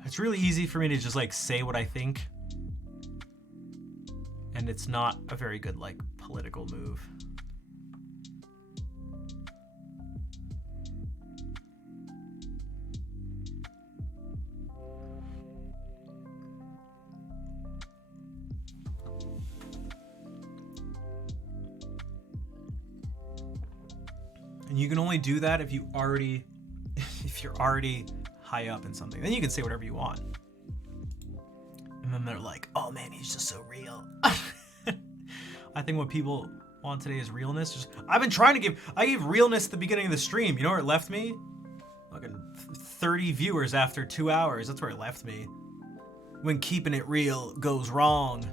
It's really easy for me to just like say what I think, and it's not a very good like political move. And you can only do that if you already, if you're already high up in something. Then you can say whatever you want. And then they're like, oh man, he's just so real. I think what people want today is realness. I've been trying to I gave realness at the beginning of the stream. You know where it left me? Fucking 30 viewers after 2 hours. That's where it left me. When keeping it real goes wrong.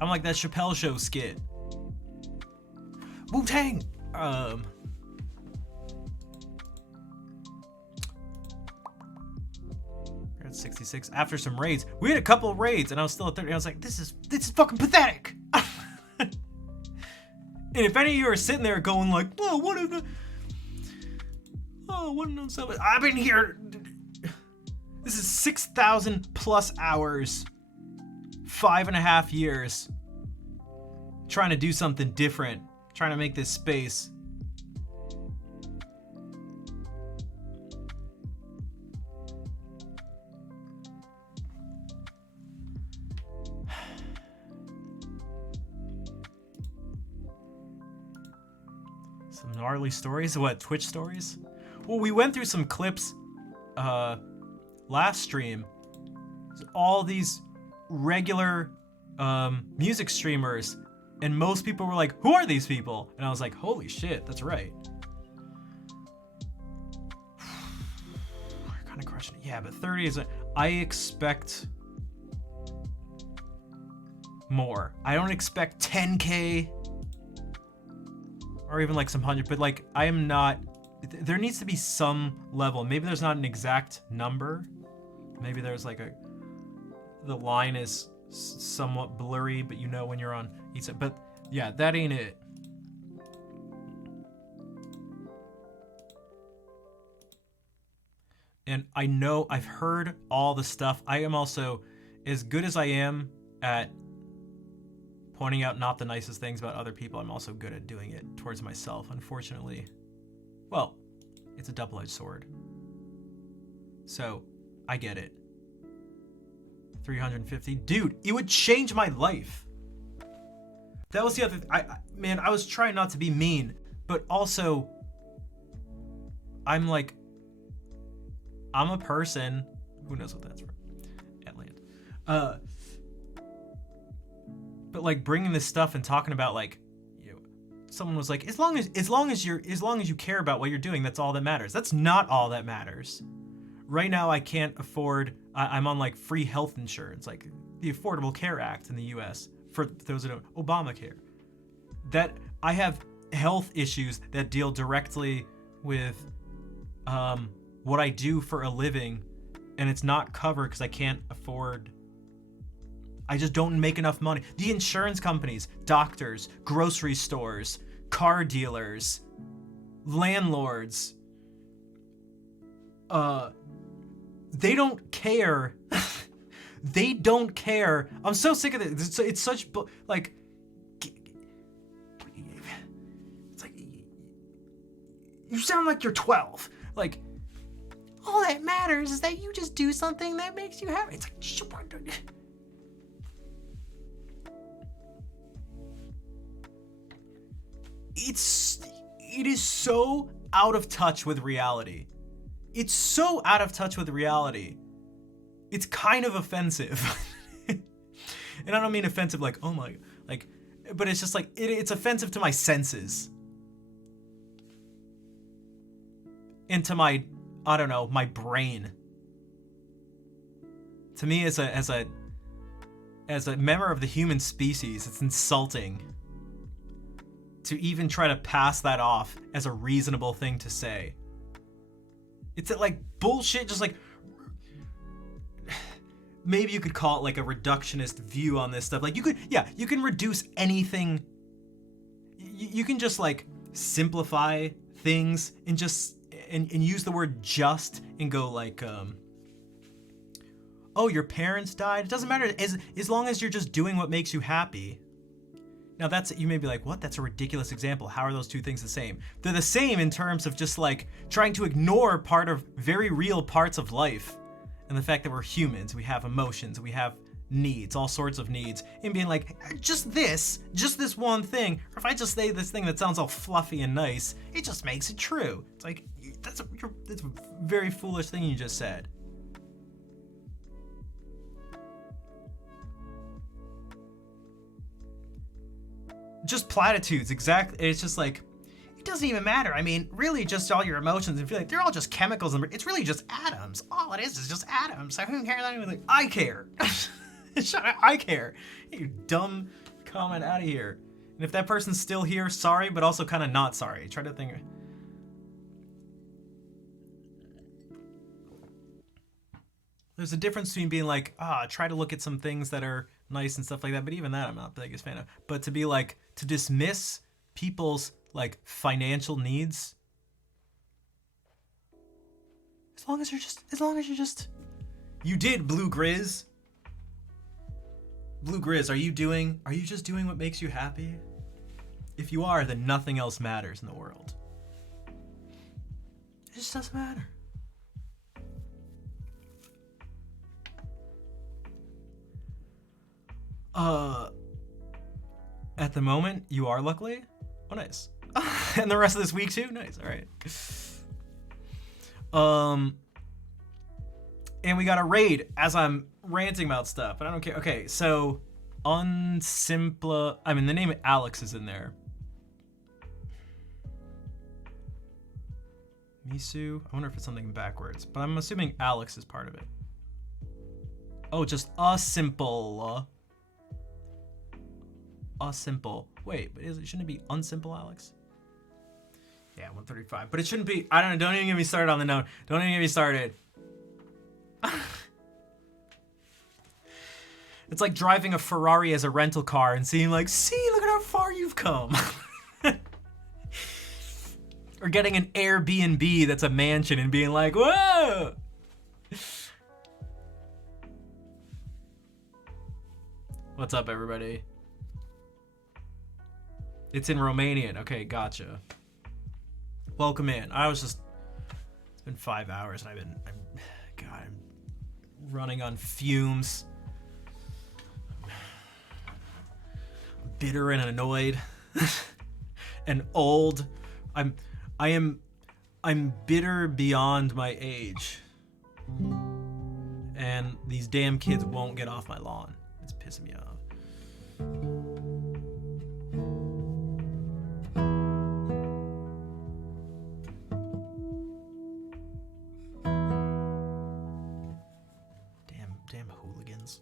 I'm like that Chappelle Show skit. Wu-Tang! We're at 66. After some raids. We had a couple of raids and I was still at 30. I was like, this is fucking pathetic! And if any of you are sitting there going like, oh, what of them stuff? I've been here. This is 6,000 plus hours. 5.5 years. Trying to do something different. Trying to make this space. Some gnarly stories? What, Twitch stories? Well, we went through some clips last stream. All these regular music streamers, and most people were like, who are these people? And I was like, holy shit, that's right. We're kind of crushing it. Yeah, but 30 is I expect more. I don't expect 10K or even like some 100, but like I am not, there needs to be some level. Maybe there's not an exact number. Maybe there's like the line is somewhat blurry, but you know when you're on each side. But yeah, that ain't it. And I know I've heard all the stuff. I am also, as good as I am at pointing out not the nicest things about other people, I'm also good at doing it towards myself, unfortunately. Well, it's a double-edged sword. So, I get it. 350. Dude, it would change my life. That was the other man, I was trying not to be mean, but also I'm like, I'm a person, who knows what that's from? Atlanta. But like bringing this stuff and talking about like, you know, someone was like, as long as you care about what you're doing, that's all that matters. That's not all that matters. Right now, I can't afford. I'm on like free health insurance, like the Affordable Care Act in the U.S. For those that don't, Obamacare. That I have health issues that deal directly with what I do for a living, and it's not covered because I can't afford. I just don't make enough money. The insurance companies, doctors, grocery stores, car dealers, landlords, they don't care. They don't care. I'm so sick of it. It's such like, it's like, you sound like you're 12. Like, all that matters is that you just do something that makes you happy. It's like, it is so out of touch with reality. It's so out of touch with reality. It's kind of offensive. And I don't mean offensive like, oh my, like, but it's just like, it's offensive to my senses. And to my, I don't know, my brain. To me, as a member of the human species, it's insulting to even try to pass that off as a reasonable thing to say. It's like bullshit, just like, maybe you could call it like a reductionist view on this stuff. Like you can reduce anything. You can just like simplify things and just, and use the word just and go like, oh, your parents died. It doesn't matter as long as you're just doing what makes you happy. Now you may be like, what? That's a ridiculous example. How are those two things the same? They're the same in terms of just like trying to ignore part of very real parts of life. And the fact that we're humans, we have emotions, we have needs, all sorts of needs, and being like, just this one thing, or if I just say this thing that sounds all fluffy and nice, it just makes it true. It's like, that's a very foolish thing you just said. Just platitudes, exactly. It's just like, it doesn't even matter. I mean, really, just all your emotions and feel like they're all just chemicals, and it's really just atoms. All it is just atoms. So who cares? Like, I care. I care. You dumb comment out of here. And if that person's still here, sorry, but also kind of not sorry. Try to think. There's a difference between being like, try to look at some things that are nice and stuff like that, but even that I'm not the biggest fan of. But to be like, to dismiss people's like financial needs, as long as you're just, you did, Blue Grizz. Blue Grizz, are you just doing what makes you happy? If you are, then nothing else matters in the world. It just doesn't matter. At the moment, you are, luckily. Oh, nice. And the rest of this week too? Nice, all right. And we got a raid as I'm ranting about stuff, but I don't care. Okay, so Unsimpla, I mean, the name Alex is in there. Misu, I wonder if it's something backwards, but I'm assuming Alex is part of it. Oh, just a simple. Simple. Wait, but shouldn't it be unsimple, Alex? Yeah, 135. But it shouldn't be. I don't know. Don't even get me started on the note. Don't even get me started. It's like driving a Ferrari as a rental car and seeing like, see, look at how far you've come. Or getting an Airbnb that's a mansion and being like, whoa. What's up, everybody? It's in Romanian. Okay, gotcha. Welcome in. It's been 5 hours and I'm running on fumes. I'm bitter and annoyed and old. I'm bitter beyond my age. And these damn kids won't get off my lawn. It's pissing me off. Damn hooligans.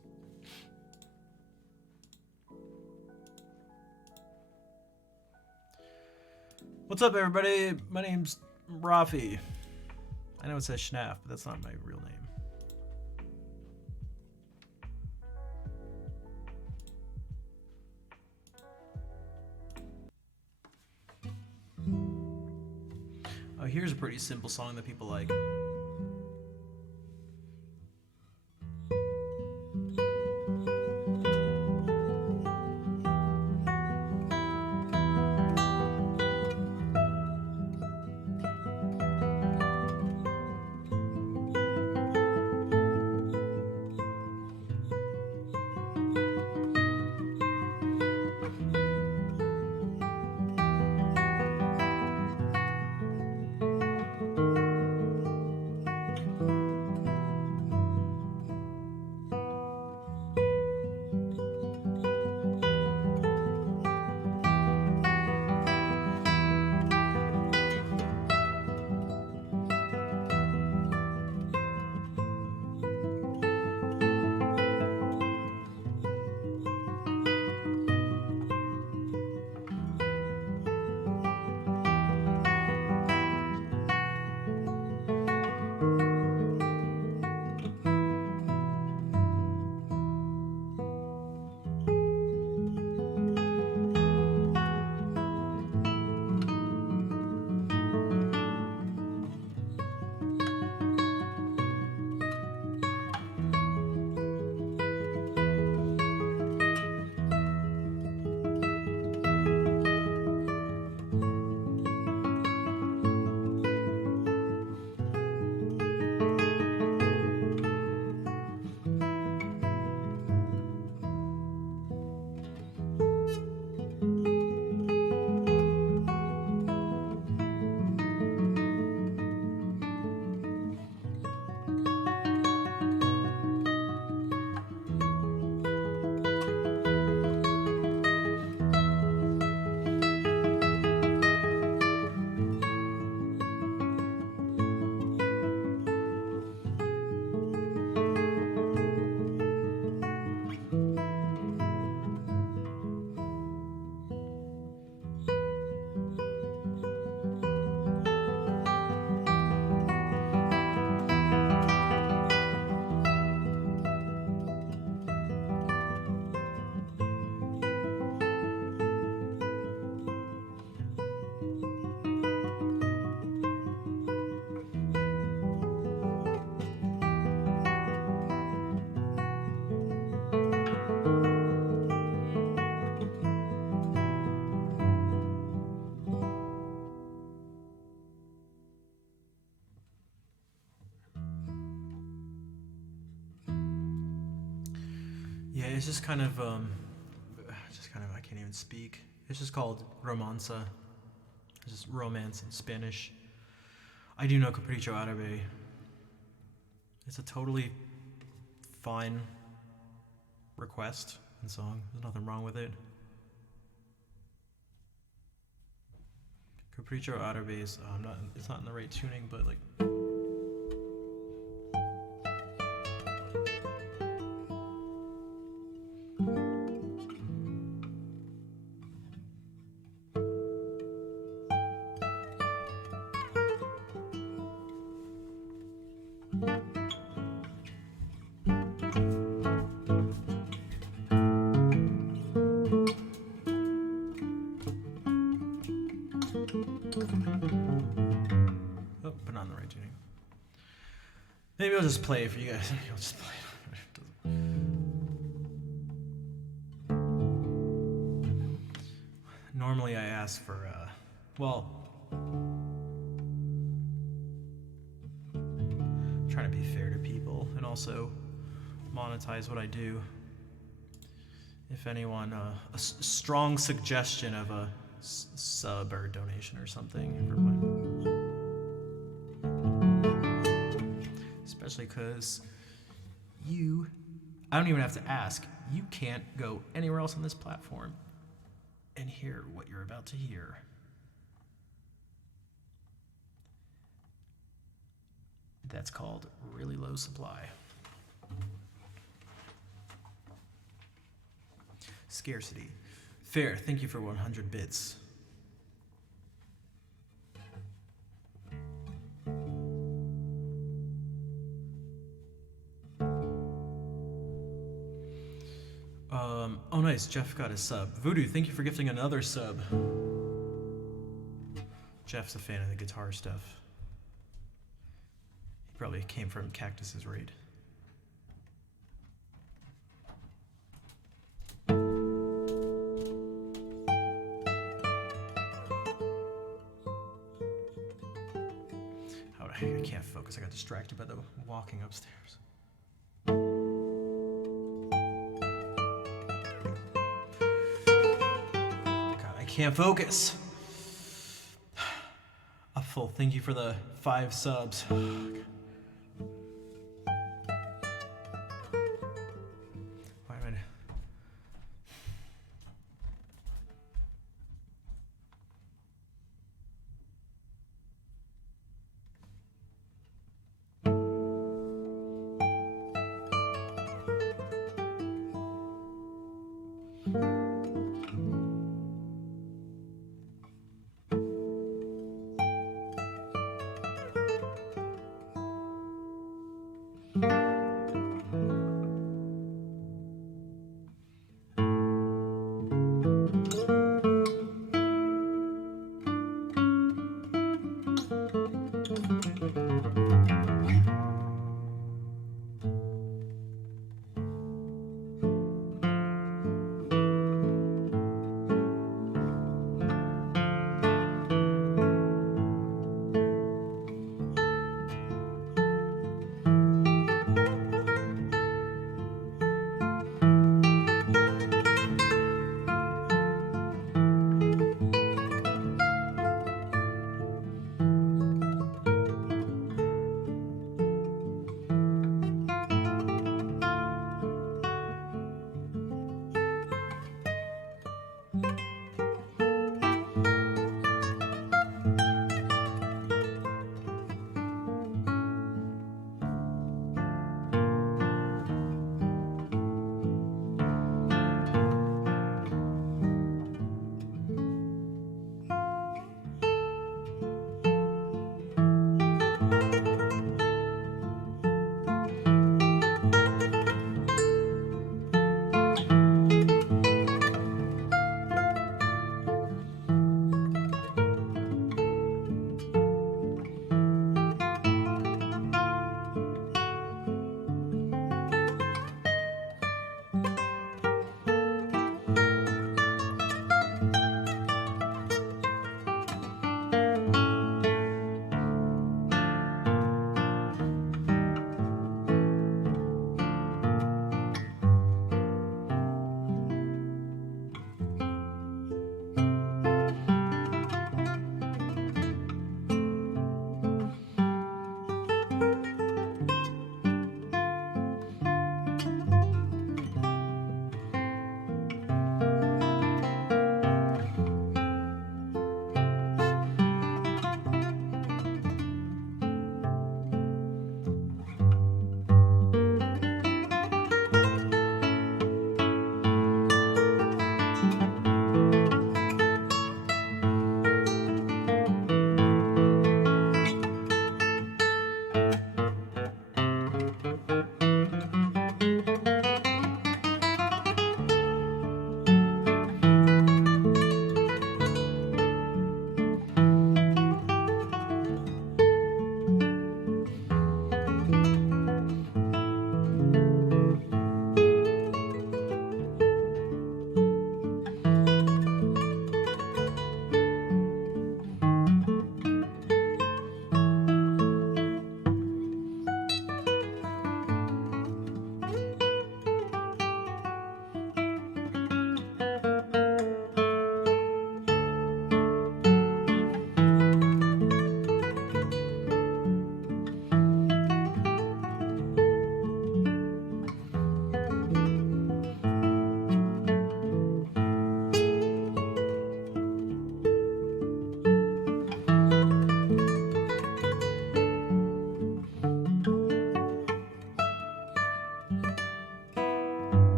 What's up, everybody? My name's Rafi. I know it says Schnaff, but that's not my real name. Oh, here's a pretty simple song that people like. it's just kind of I can't even speak. It's just called romanza. It's just romance in Spanish. I do know Capricho Árabe. It's a totally fine request and song. There's nothing wrong with it. Capricho Árabe is it's not in the right tuning, but like but not in the right tuning. Maybe I'll just play it for you guys. Maybe I'll just play it. Normally I ask for, trying to be fair to people and also monetize what I do. If anyone, a strong suggestion of a sub or donation or something. Especially because I don't even have to ask. You can't go anywhere else on this platform and hear what you're about to hear. That's called really low supply. Scarcity. Fair, thank you for 100 bits. Oh nice, Jeff got a sub. Voodoo, thank you for gifting another sub. Jeff's a fan of the guitar stuff. He probably came from Cactus's raid. I can't focus, I got distracted by the walking upstairs. God, I can't focus. A full thank you for the 5 subs. Why am I...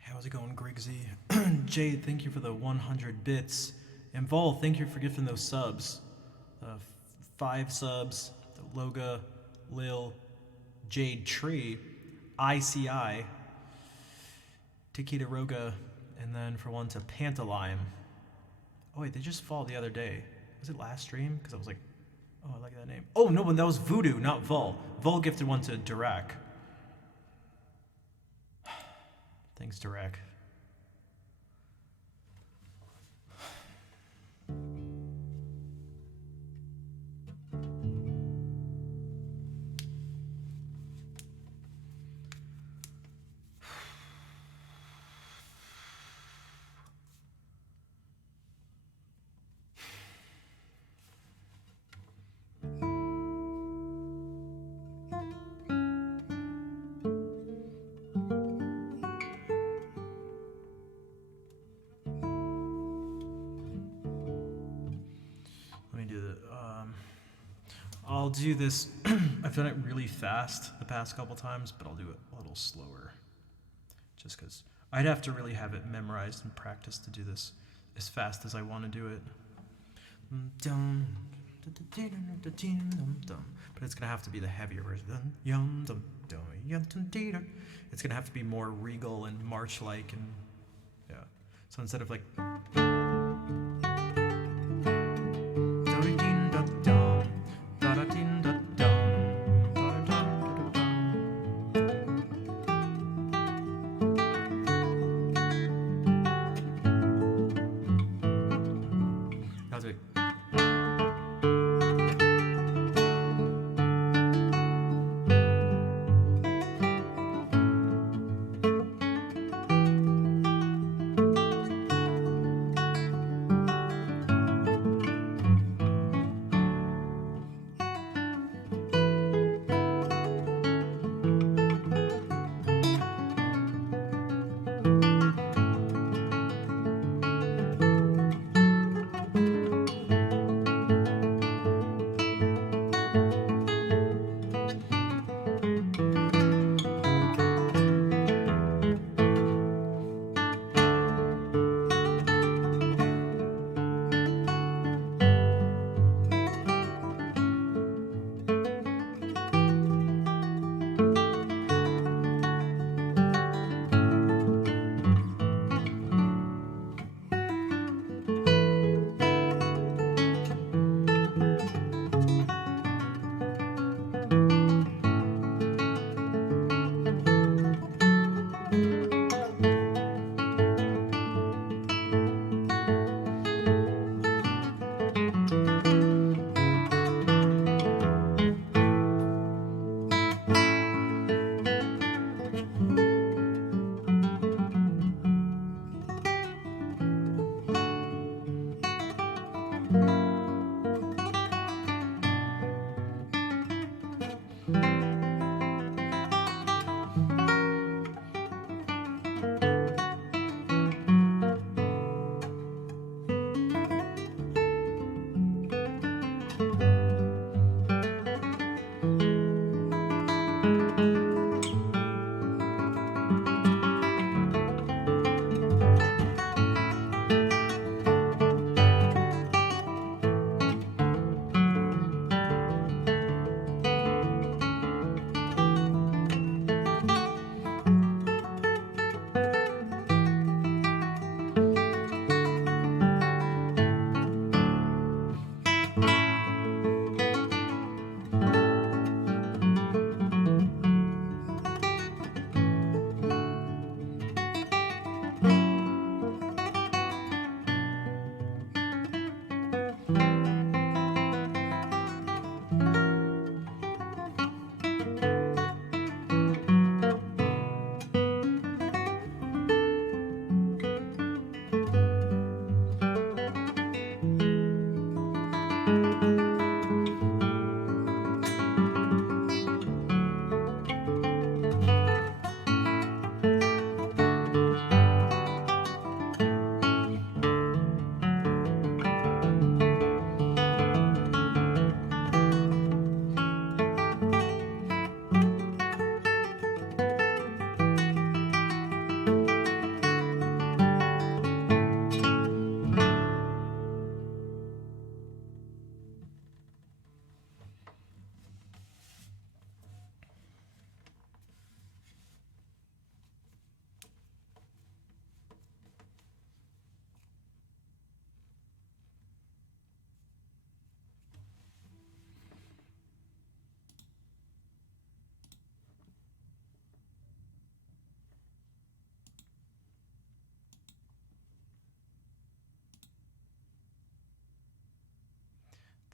How's it going, Grigsy? Jade, thank you for the 100 bits. And Vol, thank you for gifting those subs. 5 subs, the Loga, Lil, Jade Tree, ICI, Takita Roga, and then for one to Pantalime. Oh wait, they just followed the other day. Was it last stream? Because I was like, oh, I like that name. Oh no, that was Voodoo, not Vol. Vol gifted one to Dirac. Thanks, Dirac. I'll do this. I've done it really fast the past couple times, but I'll do it a little slower. Just because I'd have to really have it memorized and practiced to do this as fast as I want to do it. But it's going to have to be the heavier version. It's going to have to be more regal and march-like, and yeah. So instead of like...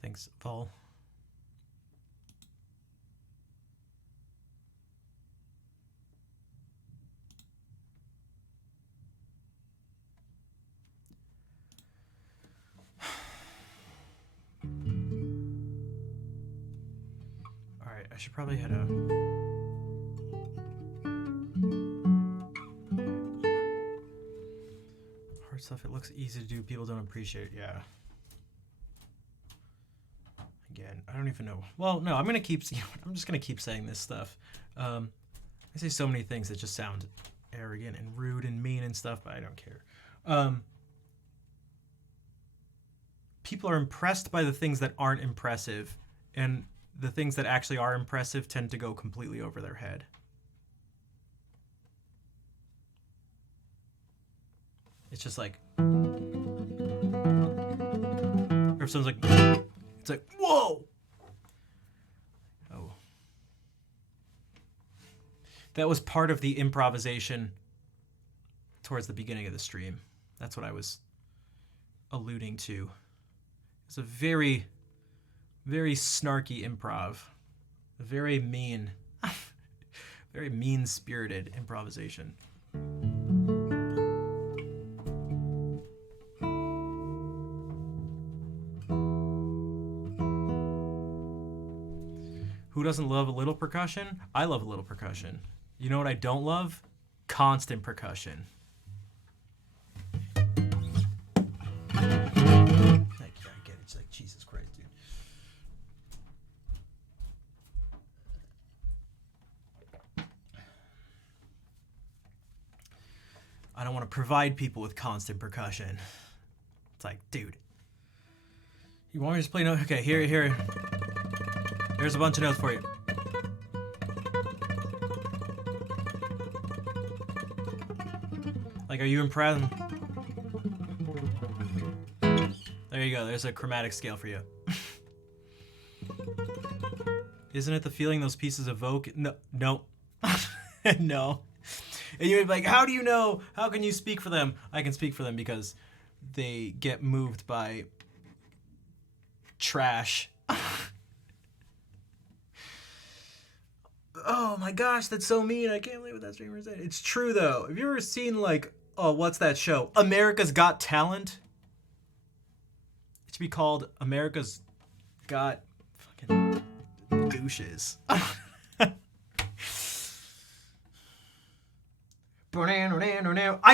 Thanks, Vol. All right, I should probably head out. Hard stuff, it looks easy to do, people don't appreciate it. Yeah. Again, I don't even know. Well, no, I'm just gonna keep saying this stuff. I say so many things that just sound arrogant and rude and mean and stuff, but I don't care. People are impressed by the things that aren't impressive, and the things that actually are impressive tend to go completely over their head. It's just like, or if someone's like, it's like, whoa! Oh. That was part of the improvisation towards the beginning of the stream. That's what I was alluding to. It's a very, very snarky improv. A very mean, very mean-spirited improvisation. Who doesn't love a little percussion? I love a little percussion. You know what I don't love? Constant percussion. Like, yeah, I get it. It's like, Jesus Christ, dude. I don't want to provide people with constant percussion. It's like, dude. You want me to just play notes? Okay, here. Here's a bunch of notes for you. Like, are you impressed? There you go. There's a chromatic scale for you. Isn't it the feeling those pieces evoke? No. No. No. And you're like, how do you know? How can you speak for them? I can speak for them because they get moved by trash. Oh my gosh, that's so mean. I can't believe what that streamer said. It's true though. Have you ever seen like, oh, what's that show? America's Got Talent? It should be called America's Got fucking douches. I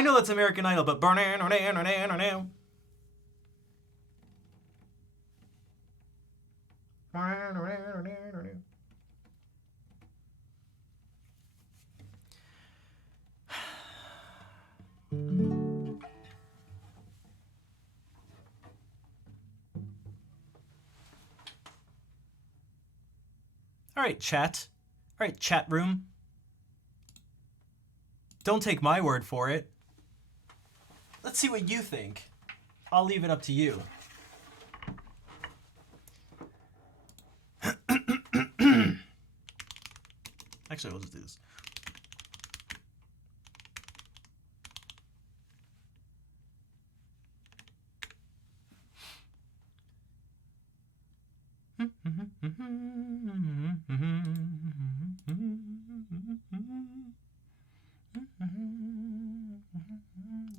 know that's American Idol, but all right, chat. All right, chat room. Don't take my word for it. Let's see what you think. I'll leave it up to you. Actually, we'll just do this.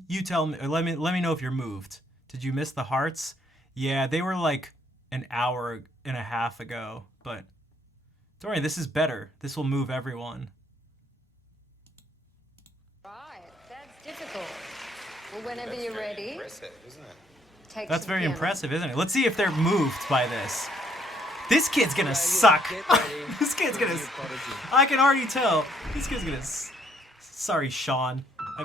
You tell me, let me know if you're moved. Did you miss the hearts? Yeah, they were like an hour and a half ago, but don't worry, this is better. This will move everyone. Right, that's difficult. Well, whenever you're ready. Impressive, isn't it? Take That's some very piano. impressive, isn't it? Let's see if they're moved by this. This kid's gonna suck. This kid's gonna. I can already tell. This kid's gonna. Sorry, Sean. I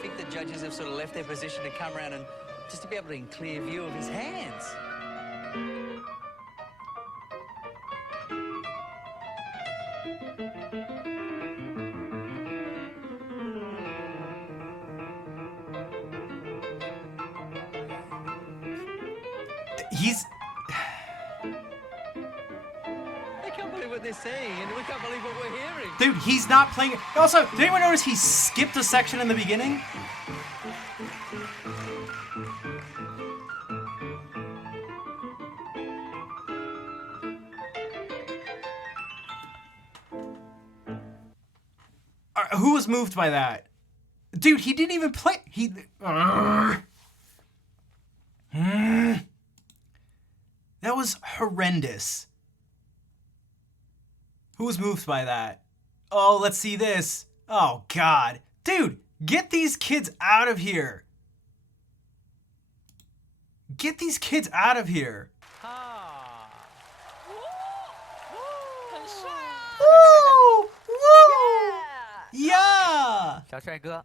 think the judges have sort of left their position to come around and just to be able to in clear view of his hands. He's They can't believe what they're saying, and we can't believe what we're hearing. dude. He's not playing. Also, did anyone notice he skipped a section in the beginning? Who was moved by that? Dude, he didn't even play. That was horrendous. Who was moved by that? Oh, let's see this. Oh, God. Dude, get these kids out of here. Get these kids out of here. Woo! Woo! Yeah! 小帅哥，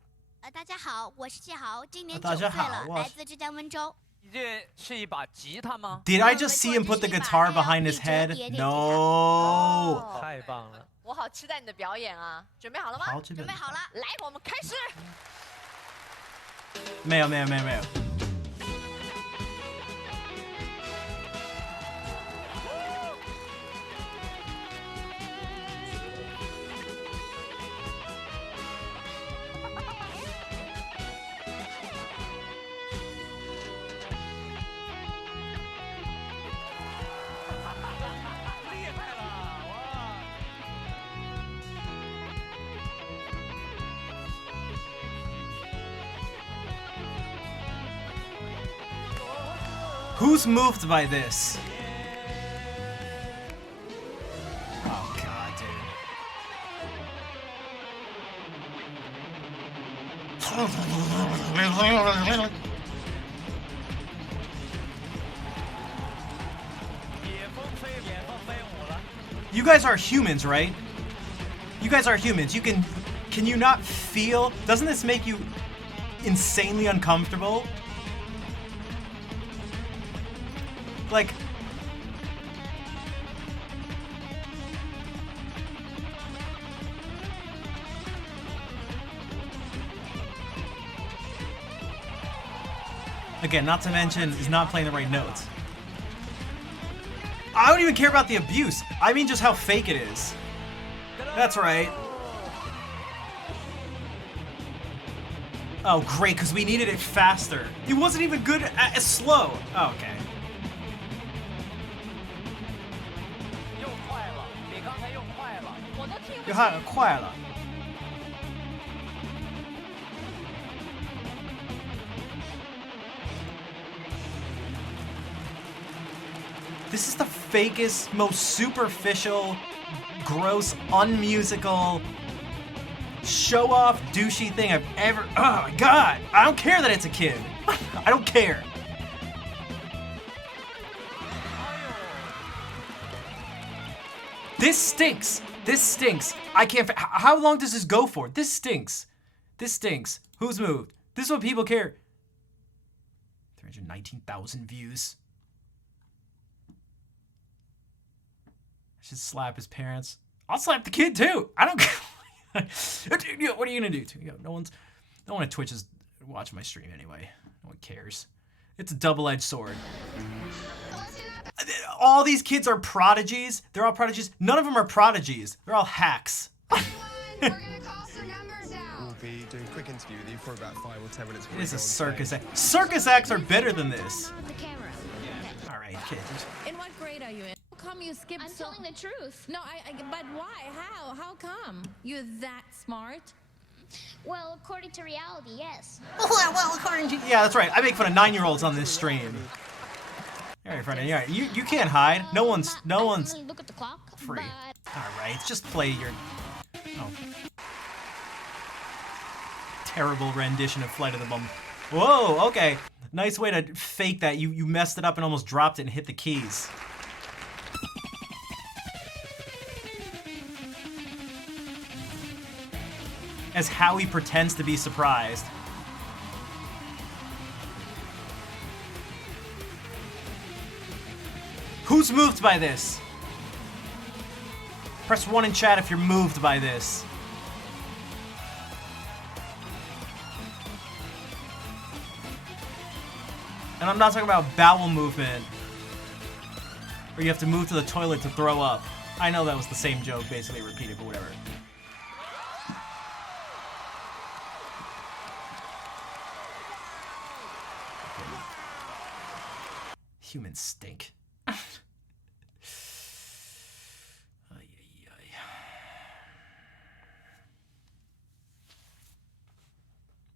大家好，我是季豪，今年9大家岁了，好我来自浙江温州。你这是一把吉他吗？ Did I just see him put the guitar behind his head? No. 太棒了！我好期待你的表演啊！准备好了吗？好，这边准备好了，来，我们开始。没有没有没有没有。Who's moved by this? Oh God, dude. You guys are humans, right? You guys are humans. Can you not feel? Doesn't this make you insanely uncomfortable? Like, again, not to mention, he's not playing the right notes. I don't even care about the abuse. I mean just how fake it is. That's right. Oh, great, because we needed it faster. It wasn't even good as slow. Oh, okay. 又快了，比刚才又快了。我都听不又喊快了。This is the fakest, most superficial, gross, unmusical, show-off, douchey thing I've ever... Oh my God! I don't care that it's a kid. I don't care. This stinks. This stinks. I can't... How long does this go for? This stinks. This stinks. Who's moved? This is what people care. 319,000 views. I should slap his parents. I'll slap the kid too. I don't care. What are you gonna do? No one at Twitch is watching my stream anyway. No one cares. It's a double-edged sword. All these kids are prodigies. They're all prodigies. None of them are prodigies. They're all hacks. We're gonna call some numbers out. We'll be doing a quick interview with you for about 5 or 10 minutes. It is a circus act. Circus acts are better than this. The camera. All right, kids. In what grade are you in? How come you skipped I'm telling the truth. No, but why? How? How come? You're that smart? Well, according to reality, yes. Well, according to... Yeah, that's right. I make fun of 9-year-olds on this stream. All right, friend. Yeah, you can't hide. No one's I don't look at the clock. free. But All right, just play your... Oh. Terrible rendition of Flight of the Bum. Whoa, okay. Nice way to fake that. You messed it up and almost dropped it and hit the keys. As Howie pretends to be surprised. Who's moved by this? Press 1 in chat if you're moved by this. And I'm not talking about bowel movement. or you have to move to the toilet to throw up. I know that was the same joke, basically repeated, but whatever. Humans stink. Ay, ay, ay.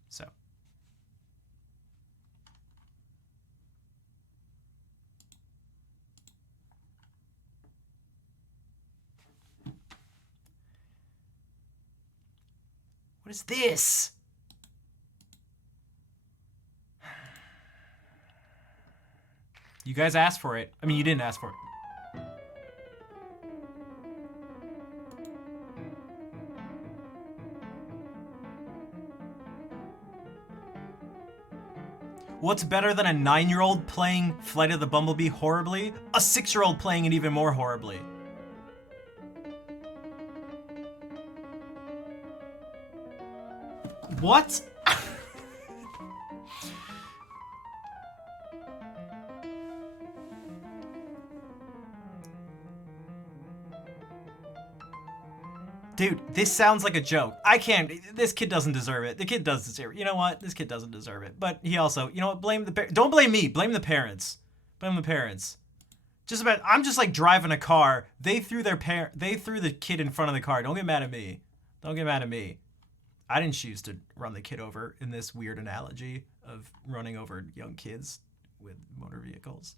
So. What is this? You guys asked for it. I mean, you didn't ask for it. What's better than a 9-year-old playing Flight of the Bumblebee horribly? A 6-year-old playing it even more horribly. What? Dude, this sounds like a joke. I can't. This kid doesn't deserve it. The kid does deserve it. You know what? This kid doesn't deserve it. But he also, you know what? Blame the don't blame me. Blame the parents. Blame the parents. Just about. I'm just like driving a car. They threw the kid in front of the car. Don't get mad at me. Don't get mad at me. I didn't choose to run the kid over in this weird analogy of running over young kids with motor vehicles.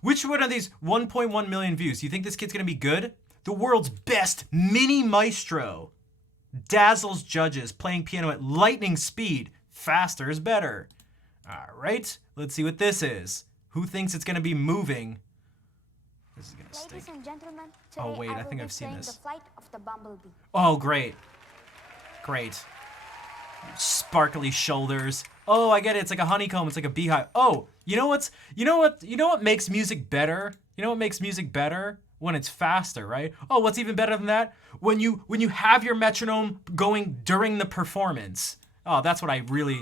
Which one of these 1.1 million views? You think this kid's gonna be good? The world's best mini maestro dazzles judges playing piano at lightning speed. Faster is better. All right, let's see what this is. Who thinks it's gonna be moving? This is gonna stink. Ladies and gentlemen, Oh today wait, I will think be I've seen playing this. The Flight of the Bumblebee. Oh great, great. Sparkly shoulders. Oh, I get it. It's like a honeycomb. It's like a beehive. Oh, you know what makes music better? You know what makes music better? When it's faster, right? Oh, what's even better than that? When you have your metronome going during the performance. Oh, that's what I really.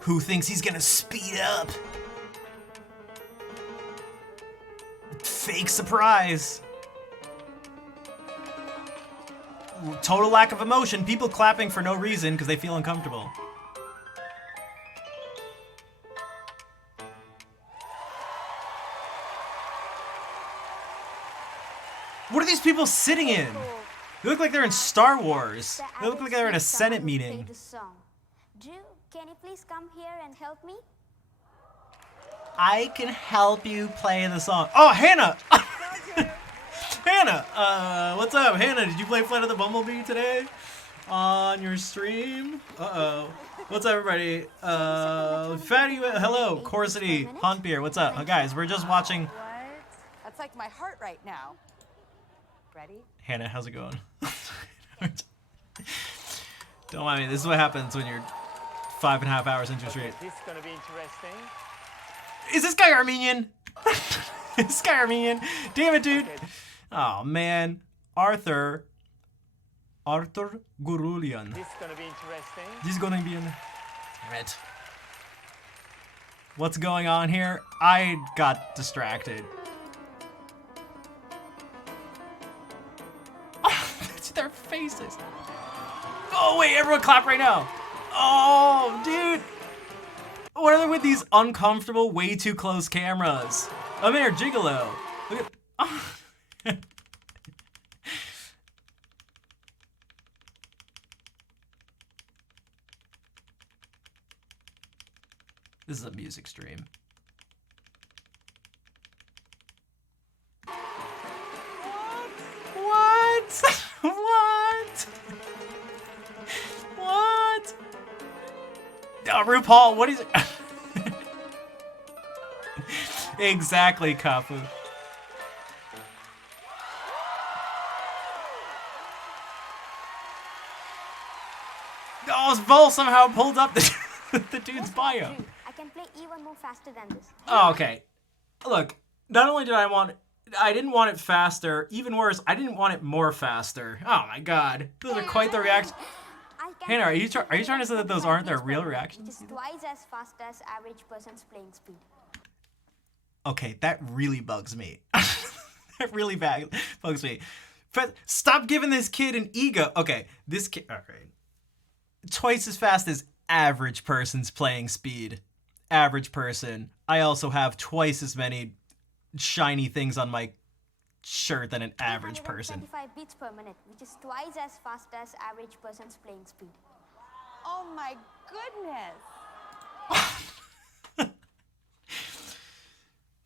Who thinks he's gonna speed up? Fake surprise. Total lack of emotion. People clapping for no reason because they feel uncomfortable. What are these people sitting in? They look like they're in Star Wars. They look like they're in a Senate meeting. Drew, can you please come here and help me? I can help you play the song. Oh, Hannah! Hannah! What's up? Hannah, did you play Flight of the Bumblebee today? On your stream? Uh-oh. What's up, everybody? Fatty, hello, Corsity, Hunt Beer, what's up? Guys, we're just watching... What? That's like my heart right now. Ready? Hannah, how's it going? Don't mind me, this is what happens when you're 5.5 hours into a stream. This is gonna be interesting. Is this guy Armenian? Is this guy Armenian? Damn it, dude. Oh, man. Arthur Gurulian. This is gonna be interesting. This is gonna be in it. What's going on here? I got distracted. Oh, it's their faces. Oh, wait, everyone clap right now. Oh, dude. What are they with these uncomfortable, way too close cameras? I'm here, Gigolo. Look at. Oh. This is a music stream. What? What? What? Oh, RuPaul, what is it? Exactly, Kafu. Oh, Vol somehow pulled up the, the dude's bio. Drew, I can play even more faster than this. Oh, okay. Look, not only did I didn't want it faster. Even worse, I didn't want it more faster. Oh my god, those are quite the reactions. I can Hannah, are play you trying to say that those 325 aren't their beats per real minute, reactions? Which is twice as fast as average person's playing speed. Okay, that really bugs me. That really bugs me. But stop giving this kid an ego. Okay, this kid. All right, twice as fast as average person's playing speed. Average person. I also have twice as many shiny things on my shirt than an average person. 325 beats per minute, which is twice as fast as average person's playing speed. Oh my goodness.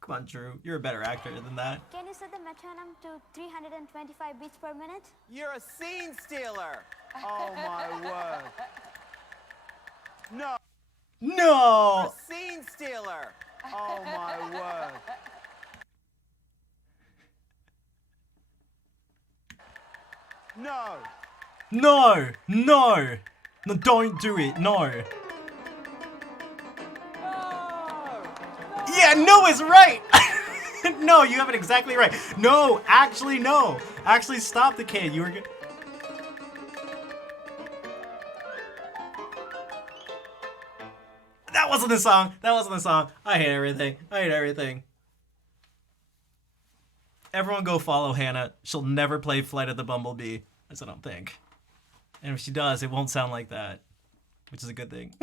Come on, Drew. You're a better actor than that. Can you set the metronome to 325 beats per minute? You're a scene stealer. Oh my word. No, No! scene stealer. Oh my word. No. No! No! No, don't do it. No. Yeah, no is right! No, you have it exactly right. No, actually, no. Actually, stop the kid. You were good. That wasn't the song. That wasn't the song. I hate everything. I hate everything. Everyone go follow Hannah. She'll never play Flight of the Bumblebee. As I don't think. And if she does, it won't sound like that. Which is a good thing.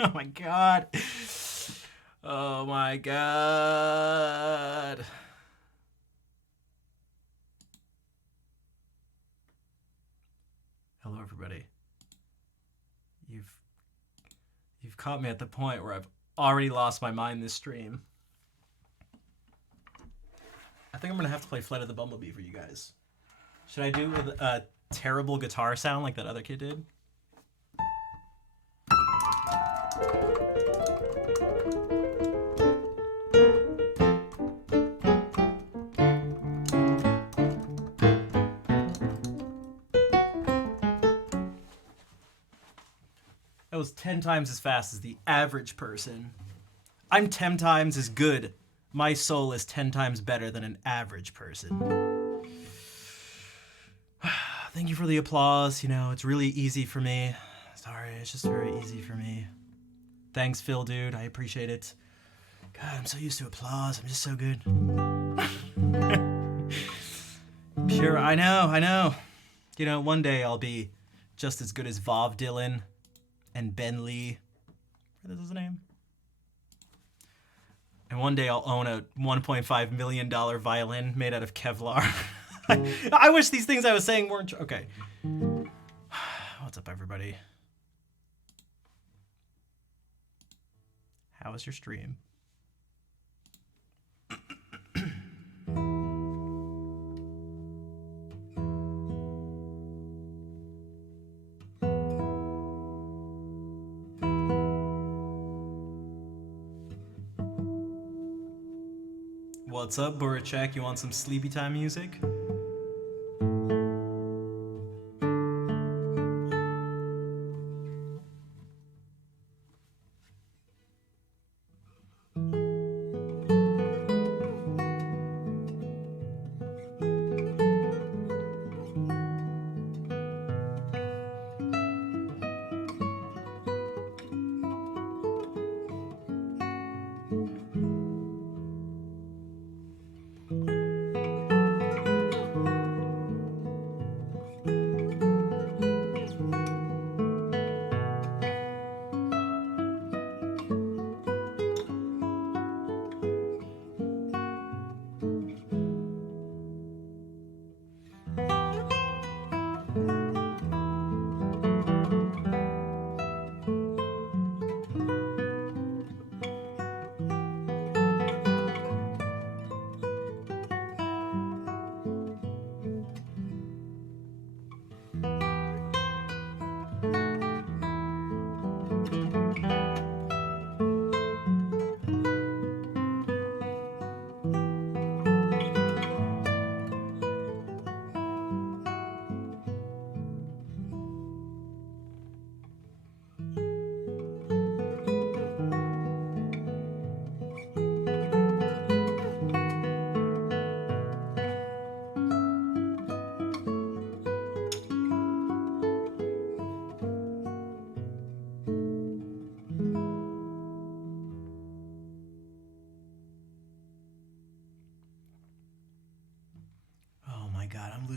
Oh my god. Oh my god. Hello everybody. You've caught me at the point where I've already lost my mind this stream. I think I'm gonna have to play Flight of the Bumblebee for you guys. Should I do it with a terrible guitar sound like that other kid did? That was 10 times as fast as the average person. I'm 10 times as good. My soul is 10 times better than an average person. Thank you for the applause. You know, it's really easy for me. Sorry, it's just very easy for me. Thanks, Phil, dude. I appreciate it. God, I'm so used to applause. I'm just so good. Pure, I know. You know, one day I'll be just as good as Vav Dylan and Ben Lee. What is his name? And one day I'll own a $1.5 million violin made out of Kevlar. I wish these things I was saying weren't true. Okay. What's up, everybody? How was your stream? What's up, Burachek? You want some sleepy time music?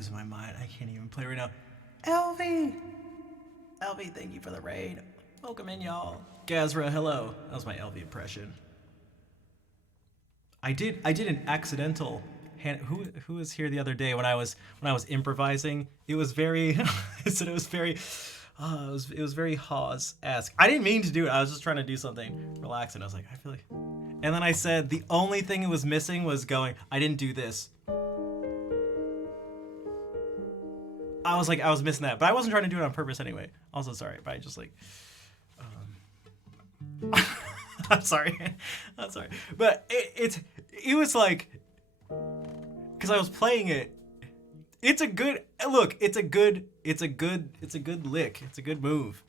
losing my mind. I can't even play right now. LV! LV, thank you for the raid. Welcome in, y'all. Gazra, hello. That was my LV impression. I did an accidental who was here the other day when I was improvising. It was very it was very it was very Hawes-esque. I didn't mean to do it. I was just trying to do something relaxing. I was like, I feel like, and then I said the only thing it was missing was going, I didn't do this. I was like, I was missing that, but I wasn't trying to do it on purpose anyway. Also, sorry, but I just like, I'm sorry, but it was like, because I was playing it. It's a good look. It's a good lick. It's a good move.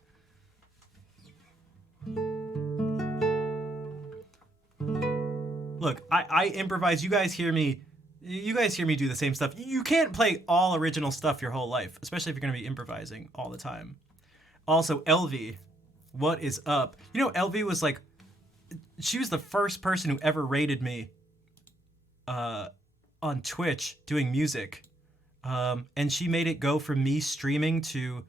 Look, I improvise. You guys hear me do the same stuff. You can't play all original stuff your whole life, especially if you're going to be improvising all the time. Also, LV, what is up? You know, LV was like, she was the first person who ever rated me on Twitch doing music. And she made it go from me streaming to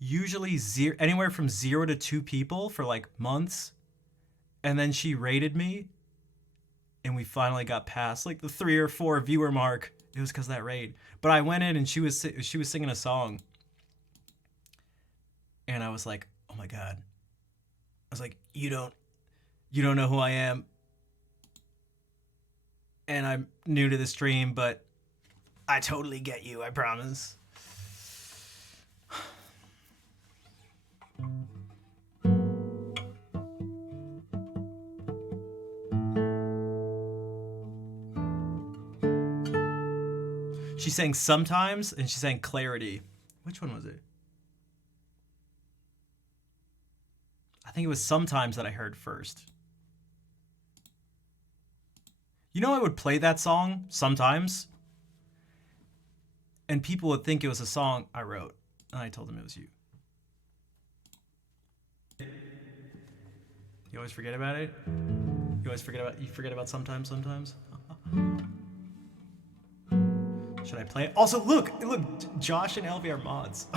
usually anywhere from 0 to 2 people for like months. And then she rated me. And we finally got past like the 3 or 4 viewer mark. It was because of that raid. But I went in and she was singing a song. And I was like, oh my God. I was like, you don't know who I am. And I'm new to the stream, but I totally get you, I promise. She sang Sometimes, and she sang Clarity. Which one was it? I think it was Sometimes that I heard first. You know, I would play that song sometimes, and people would think it was a song I wrote, and I told them it was you. You always forget about it? You forget about Sometimes? Should I play it? Also, look, Josh and LV are mods.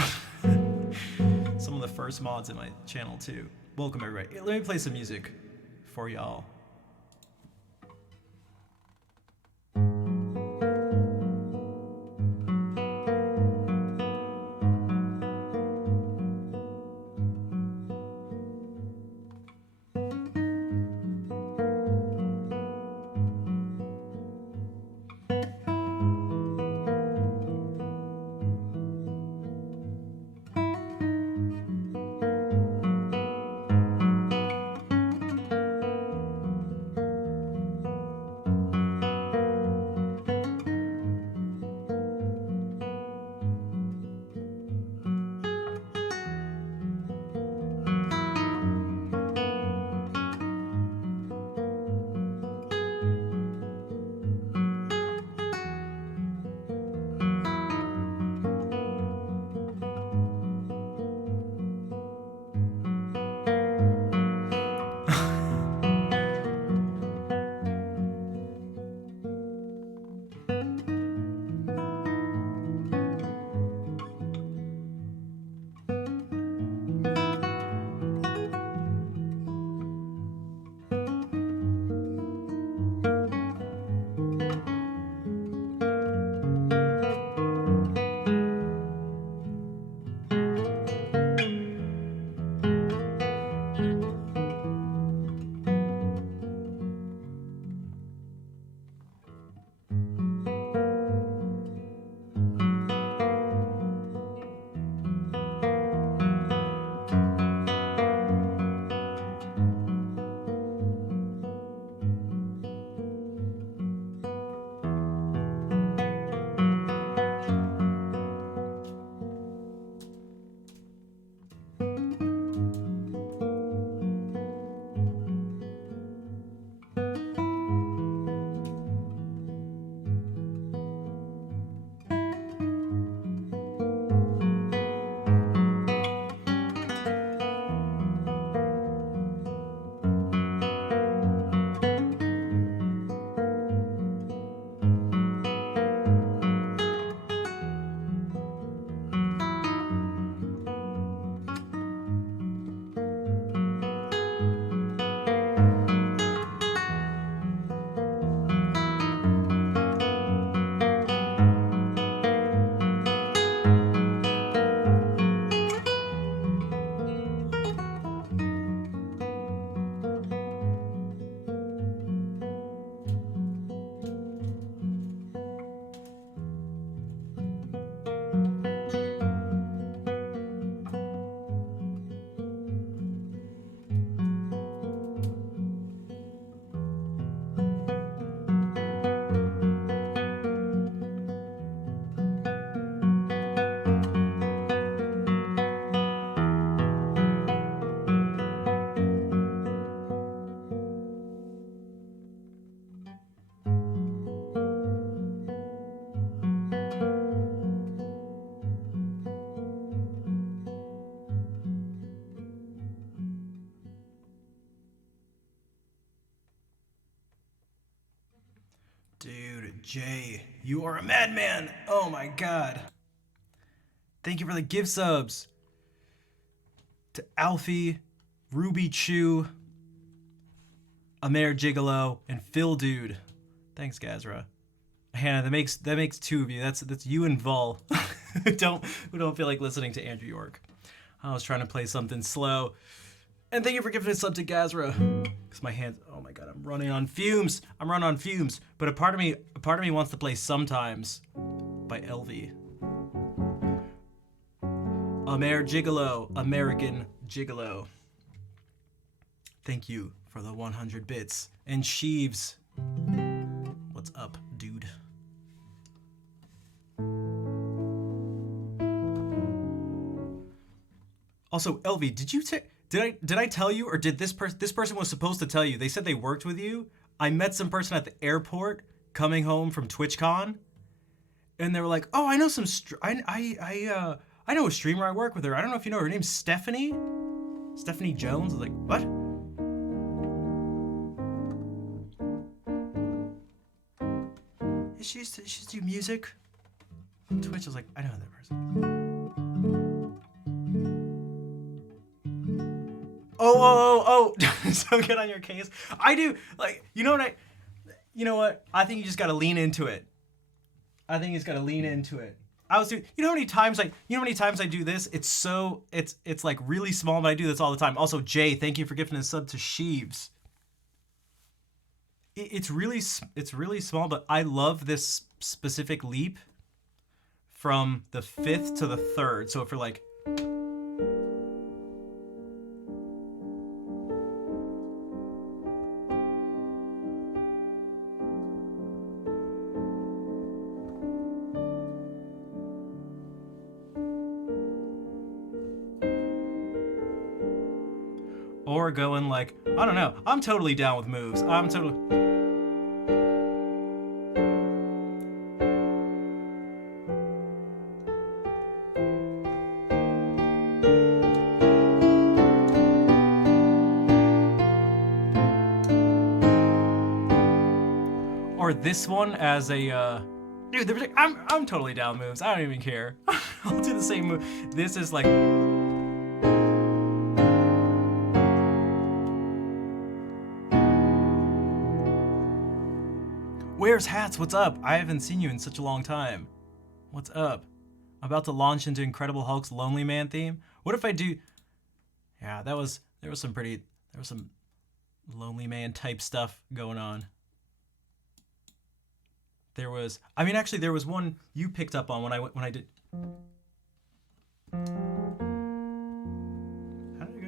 Some of the first mods in my channel, too. Welcome, everybody. Let me play some music for y'all. Jay, you are a madman. Oh my god. Thank you for the gift subs. To Alfie, Ruby Chew, Amer Gigolo, and Phil Dude. Thanks, Gazra. Hannah, that makes two of you. That's you and Vol. who don't feel like listening to Andrew York. I was trying to play something slow. And thank you for giving a sub to Gazra. Cause my hands, oh my god, I'm running on fumes. But a part of me wants to play Sometimes by LV. Amer Gigolo, American Gigolo. Thank you for the 100 bits. And Sheaves, what's up, dude? Also, LV, did I tell you, or did this person was supposed to tell you? They said they worked with you. I met some person at the airport coming home from TwitchCon, and they were like, "Oh, I know some I know a streamer. I work with her. I don't know if you know her. Her name's Stephanie Jones." I was like, "What?" She used to do music. Twitch was like, "I know that person." Oh, so good on your case. I do, like, you know what? I think you just gotta lean into it. I was doing, you know how many times I do this? It's like really small, but I do this all the time. Also, Jay, thank you for gifting a sub to Sheaves. It's really small, but I love this specific leap from the 5th to the 3rd. So if you're like, or going like, I don't know. I'm totally down with moves. Or this one as a, dude, I'm totally down with moves. I don't even care. I'll do the same move. This is like, Where's Hats? What's up? I haven't seen you in such a long time. What's up? I'm about to launch into Incredible Hulk's Lonely Man theme. What if I do? Yeah, there was some Lonely Man type stuff going on. There was one you picked up on when I did. How did it go?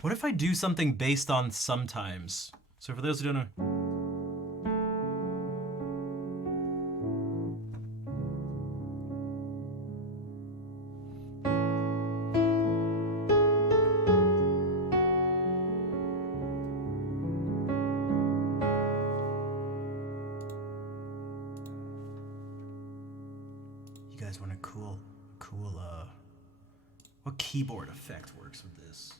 What if I do something based on Sometimes? So for those who don't know. You guys want a cool, what keyboard effect works with this?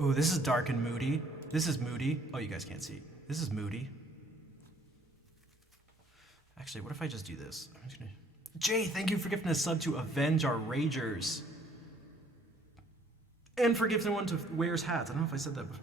Ooh, this is dark and moody. This is moody. Oh, you guys can't see. This is moody. Actually, what if I just do this? I'm just gonna... Jay, thank you for gifting a sub to Avenge Our Ragers. And for gifting one to Wears Hats. I don't know if I said that before.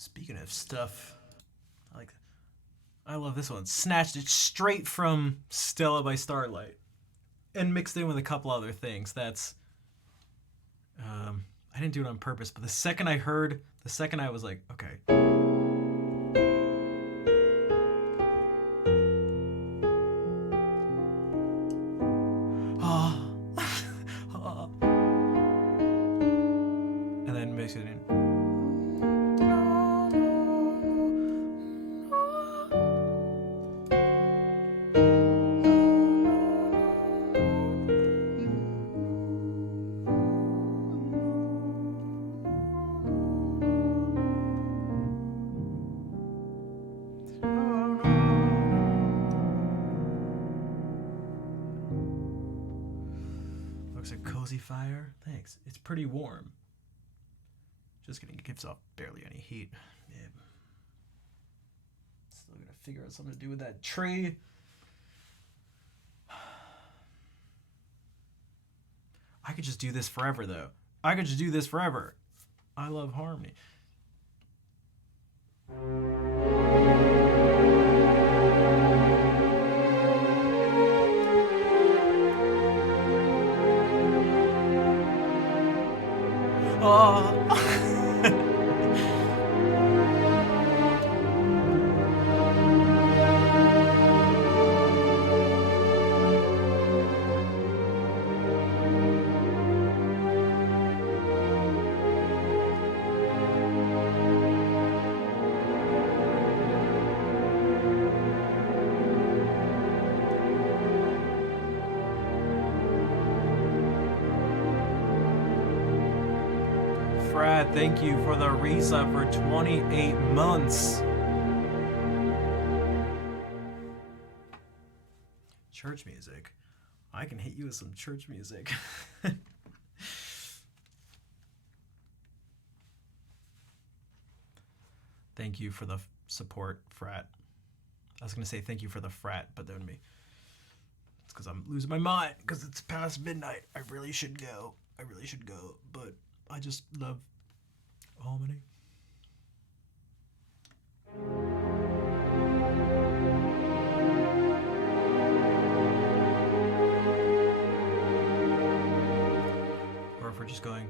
Speaking of stuff, I love this one. Snatched it straight from Stella by Starlight and mixed in with a couple other things. That's I didn't do it on purpose, but the second I was like, okay. And then mix it in. Looks like cozy fire. Thanks. It's pretty warm. Just kidding. It gives off barely any heat. Yeah. Still gonna figure out something to do with that tree. I could just do this forever, though. I could just do this forever. I love harmony. Oh. Fred, thank you for the resub for 28 months. Church music. I can hit you with some church music. Thank you for the support, Frat. I was going to say thank you for the frat, but that would be... It's because I'm losing my mind, because it's past midnight. I really should go, but I just love harmony. Or if we're just going...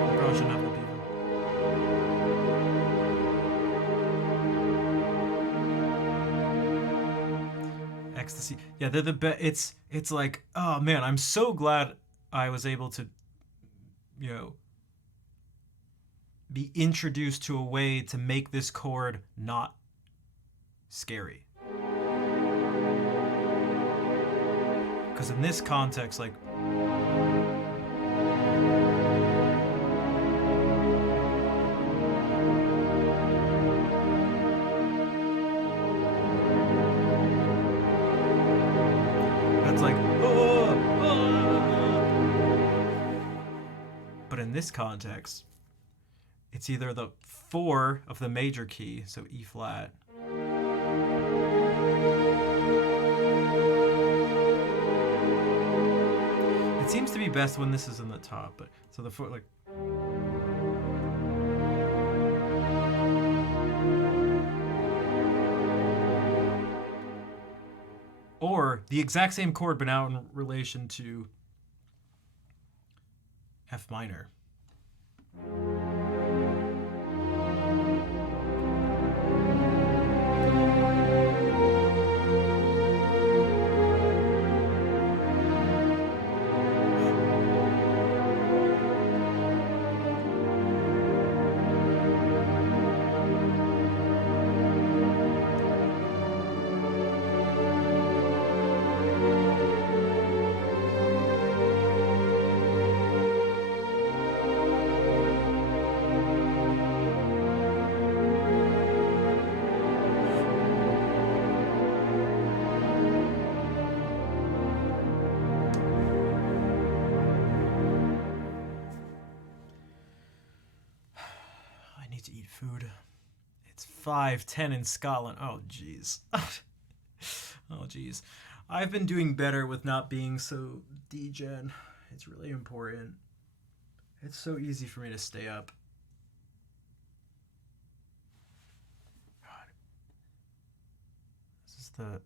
I probably shouldn't have the people. Ecstasy. Yeah, they're the best. It's like, oh man, I'm so glad I was able to, you know, be introduced to a way to make this chord not scary. Because in this context, like, that's like, but in this context, it's either the 4 of the major key, so E flat, it seems to be best when this is in the top, but so the 4, like, or the exact same chord but now in relation to F minor. To eat food. It's 5:10 in Scotland. Oh jeez. Oh jeez. I've been doing better with not being so degen. It's really important. It's so easy for me to stay up. God. This is the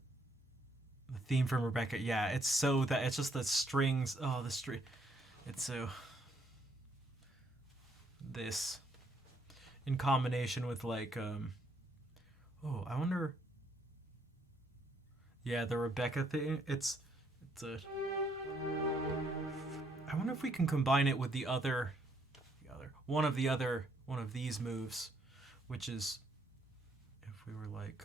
theme from Rebecca. Yeah, it's so that it's just the strings. Oh, the string. It's so this in combination with like oh, I wonder. Yeah, the Rebecca thing. It's a. I wonder if we can combine it with the other one of these moves, which is if we were like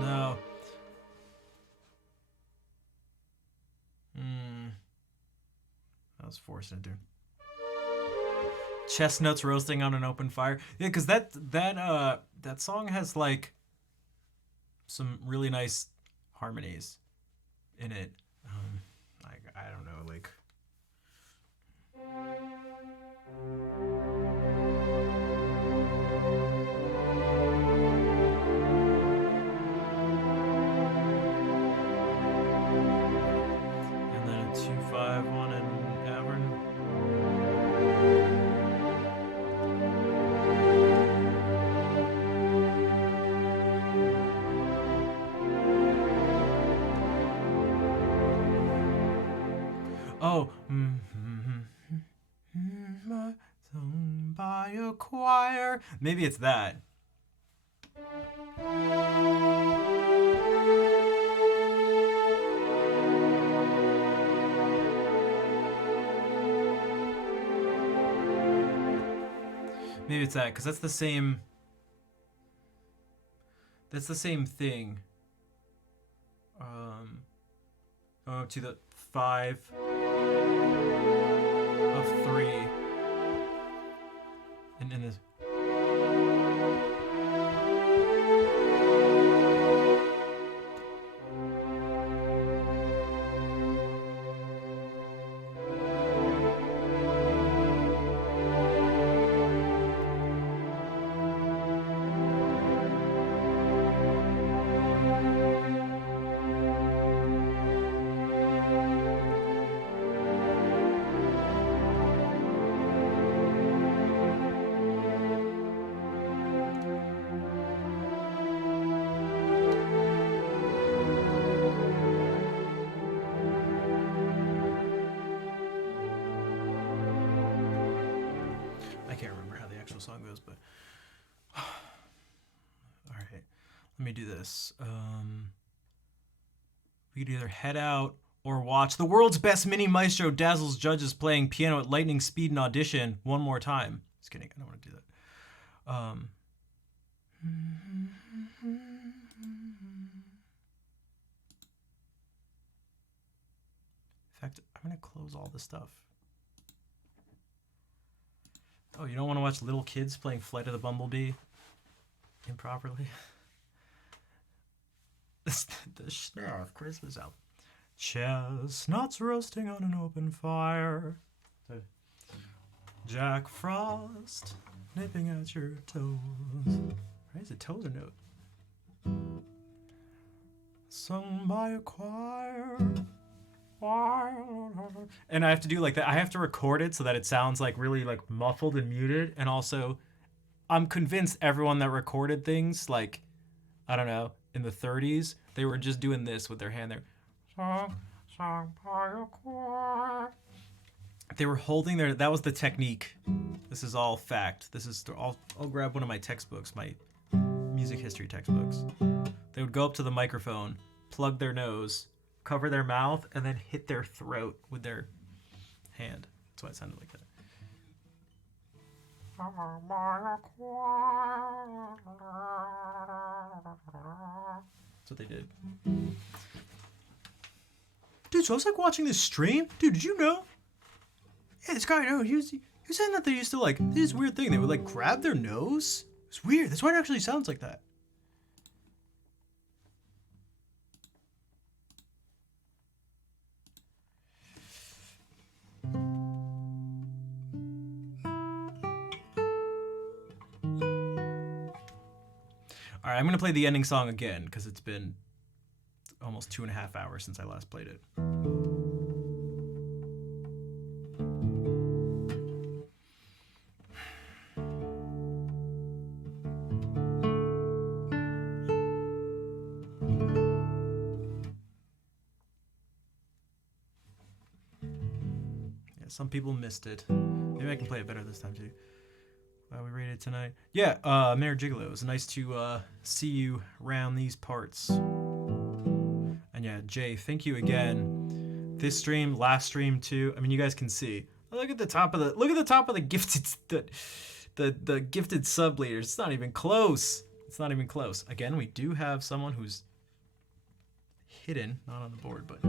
no. I was forcing it, dude. Chestnuts roasting on an open fire. Yeah, because that song has like some really nice harmonies in it. Like I don't know, like. And then a 2-5-1 in Avern. Oh, sung by a choir. Maybe it's that. Maybe it's that, because that's the same. That's the same thing. Going up to the 5 of 3, and in this. I can't remember how the actual song goes, but all right, let me do this. We could either head out or watch the world's best mini maestro dazzles judges playing piano at lightning speed in audition one more time. Just kidding, I don't want to do that. In fact, I'm gonna close all this stuff. Oh, you don't want to watch little kids playing Flight of the Bumblebee improperly? The Schnarf Christmas album. Chestnuts roasting on an open fire. Jack Frost nipping at your toes. Right? Is it toes or note? Sung by a choir. And I have to do like that. I have to record it so that it sounds like really like muffled and muted. And also, I'm convinced everyone that recorded things like, I don't know, in the 30s, they were just doing this with their hand there. Sung by a choir. They were holding their, that was the technique. This is all fact. This is, I'll grab one of my textbooks, my music history textbooks. They would go up to the microphone, plug their nose, cover their mouth, and then hit their throat with their hand. That's why it sounded like that. That's what they did. Dude, so I was like watching this stream. Dude, did you know? Yeah, this guy, I know, he was saying that they used to like, this weird thing. They would like grab their nose. It's weird. That's why it actually sounds like that. All right, I'm gonna play the ending song again because it's been almost 2.5 hours since I last played it. Yeah, some people missed it. Maybe I can play it better this time too. We rated tonight. Yeah, Mayor Gigolo, it was nice to see you round these parts. And yeah, Jay, thank you again. This stream, last stream too. I mean, you guys can see. Look at the top of the gifted the gifted sub leaders. It's not even close. It's not even close. Again, we do have someone who's hidden, not on the board, but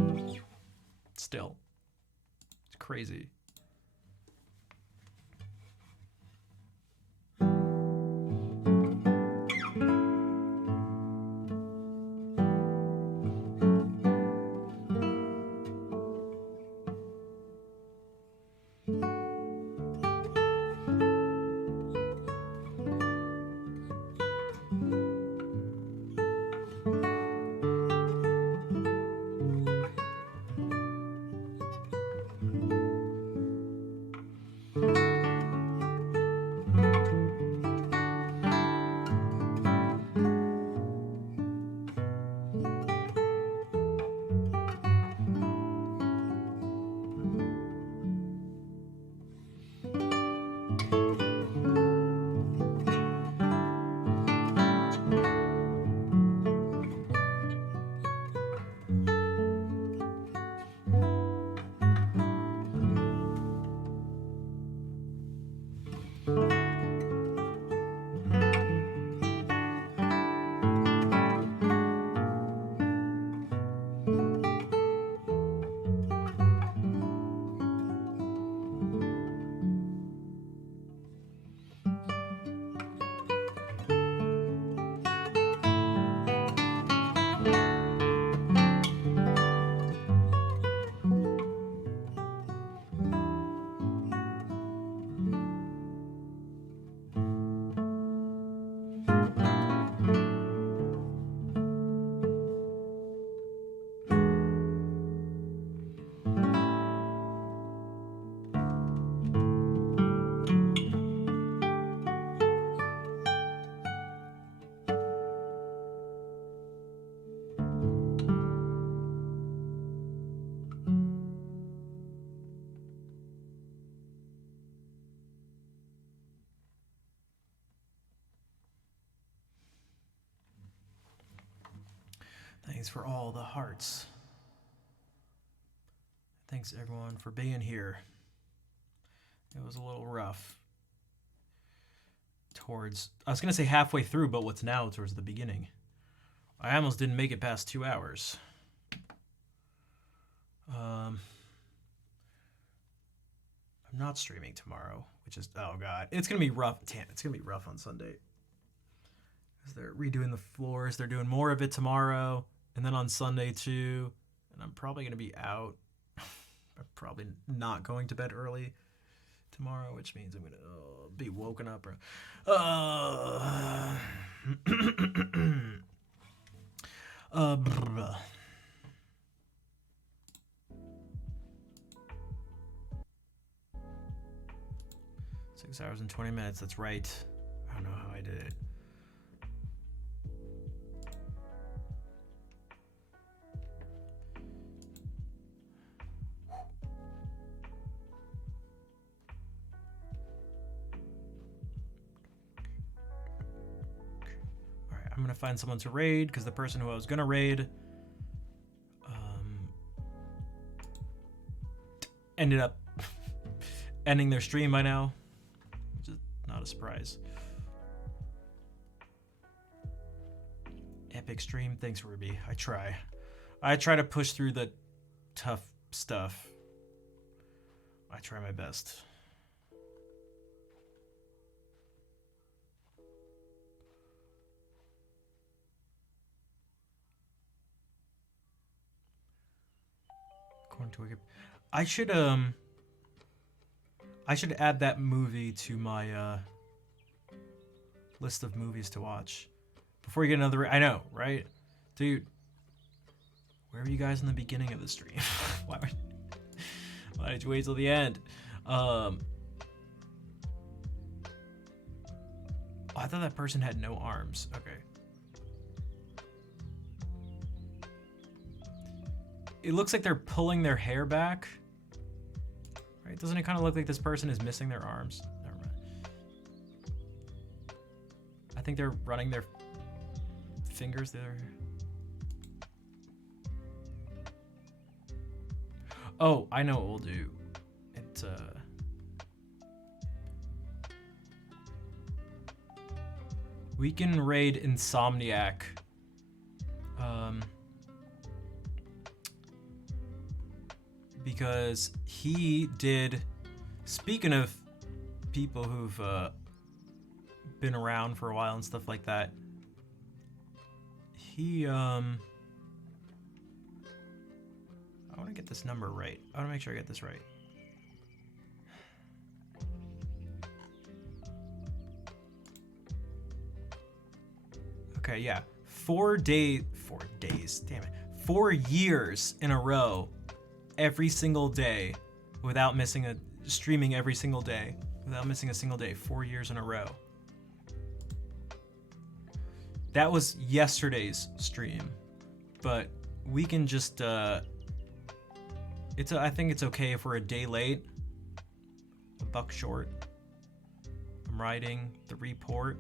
still, it's crazy. Thanks for all the hearts. Thanks everyone for being here. It was a little rough. I was gonna say halfway through, but what's now towards the beginning. I almost didn't make it past 2 hours. I'm not streaming tomorrow, which is, oh god, it's gonna be rough. Damn, it's gonna be rough on Sunday. Because they're redoing the floors, they're doing more of it tomorrow, and then on Sunday too. And I'm probably gonna be out. I'm probably not going to bed early tomorrow, which means I'm gonna be woken up. 6 hours and 20 minutes. That's right. I don't know how I did it. I'm gonna find someone to raid because the person who I was gonna raid ended up ending their stream by now, which is not a surprise. Epic stream. Thanks, Ruby. I try. I try to push through the tough stuff. I try my best. According to Wikipedia. I should add that movie to my list of movies to watch. Before you get another... I know, right? Dude, where were you guys in the beginning of the stream? Why did you wait till the end? I thought that person had no arms. Okay. It looks like they're pulling their hair back. Right? Doesn't it kind of look like this person is missing their arms? Never mind. I think they're running their fingers there. Oh, I know what we'll do. We can raid Insomniac. Because he did, speaking of people who've been around for a while and stuff like that, he I want to get this number right. I want to make sure I get this right. Okay, yeah. 4 years, in a row, every single day, without missing streaming every single day, without missing a single day, 4 years in a row. That was yesterday's stream, but we can just, I think it's okay if we're a day late, a buck short. I'm writing the report.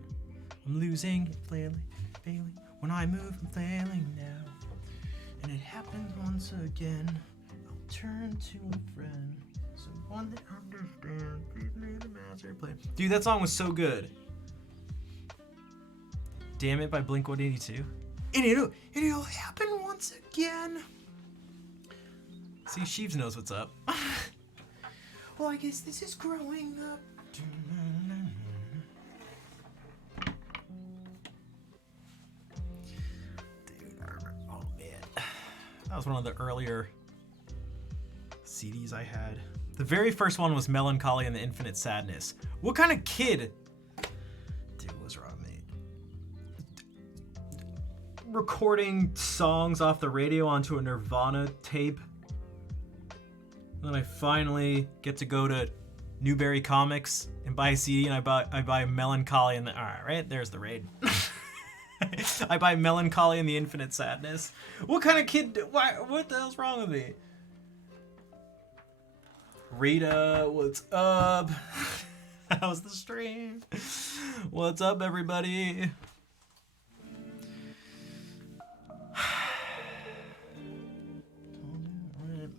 I'm losing, flailing. When I move, I'm flailing now. And it happens once again. I'll turn to a friend. Someone that understands. Please make the master play. Dude, that song was so good. Damn It by Blink-182. And it'll happen once again. See, Sheeves knows what's up. Well, I guess this is growing up. That was one of the earlier CDs I had. The very first one was Melancholy and the Infinite Sadness. What kind of kid? Dude, what's wrong with me? Recording songs off the radio onto a Nirvana tape. And then I finally get to go to Newberry Comics and buy a CD, and I buy Melancholy and alright, right? There's the raid. I buy Melancholy and the Infinite Sadness. What kind of kid? What the hell's wrong with me? Rita, what's up? How's the stream? What's up, everybody?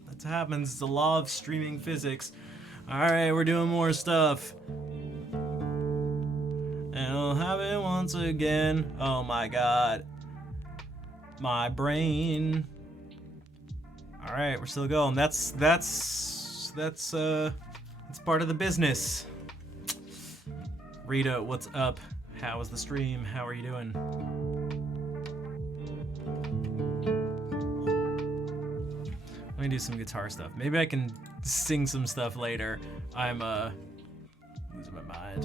That happens. It's the law of streaming physics. Alright, we're doing more stuff. And I'll have it once again. Oh my god. My brain. Alright, we're still going. That's part of the business. Rita, what's up? How was the stream? How are you doing? Let me do some guitar stuff. Maybe I can sing some stuff later. I'm losing my mind.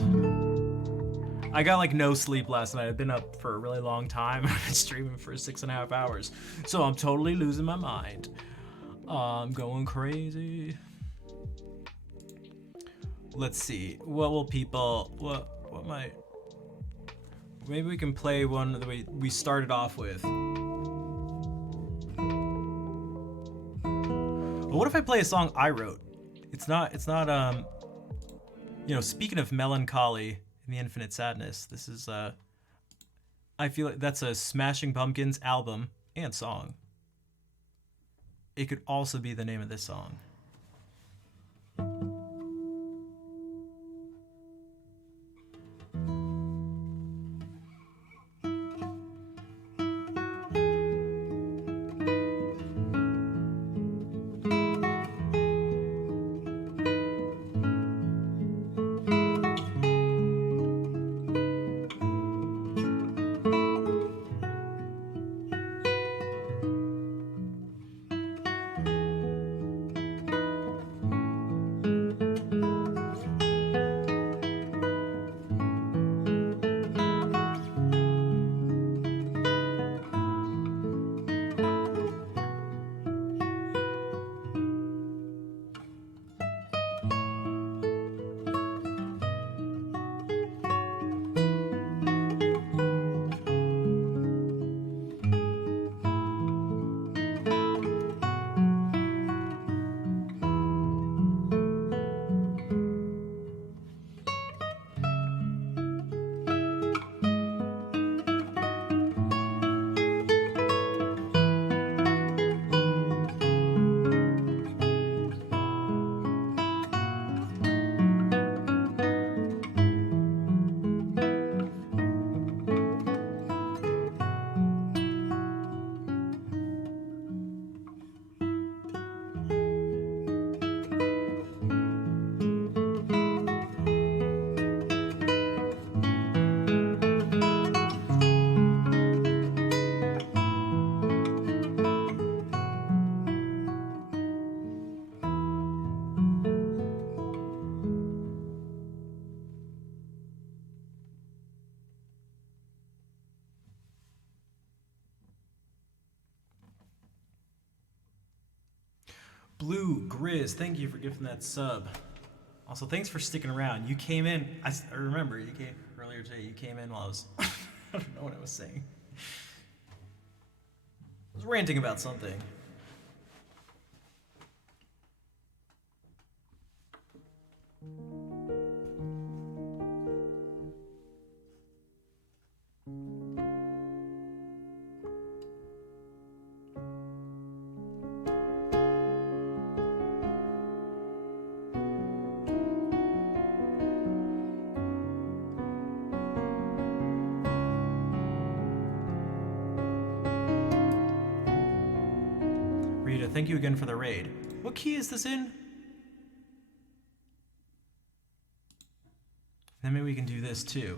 I got like no sleep last night. I've been up for a really long time. I've been streaming for 6.5 hours. So I'm totally losing my mind. I'm going crazy. Let's see. What will people, what might, maybe we can play one that we started off with. But what if I play a song I wrote? It's not, you know, speaking of Melancholy and the Infinite Sadness, this is, I feel like that's a Smashing Pumpkins album and song. It could also be the name of this song. Blue Grizz, thank you for gifting that sub. Also, thanks for sticking around. You came in, I remember, you came earlier today, you came in while I was, I don't know what I was saying. I was ranting about something. Rita, thank you again for the raid. What key is this in? Then maybe we can do this too.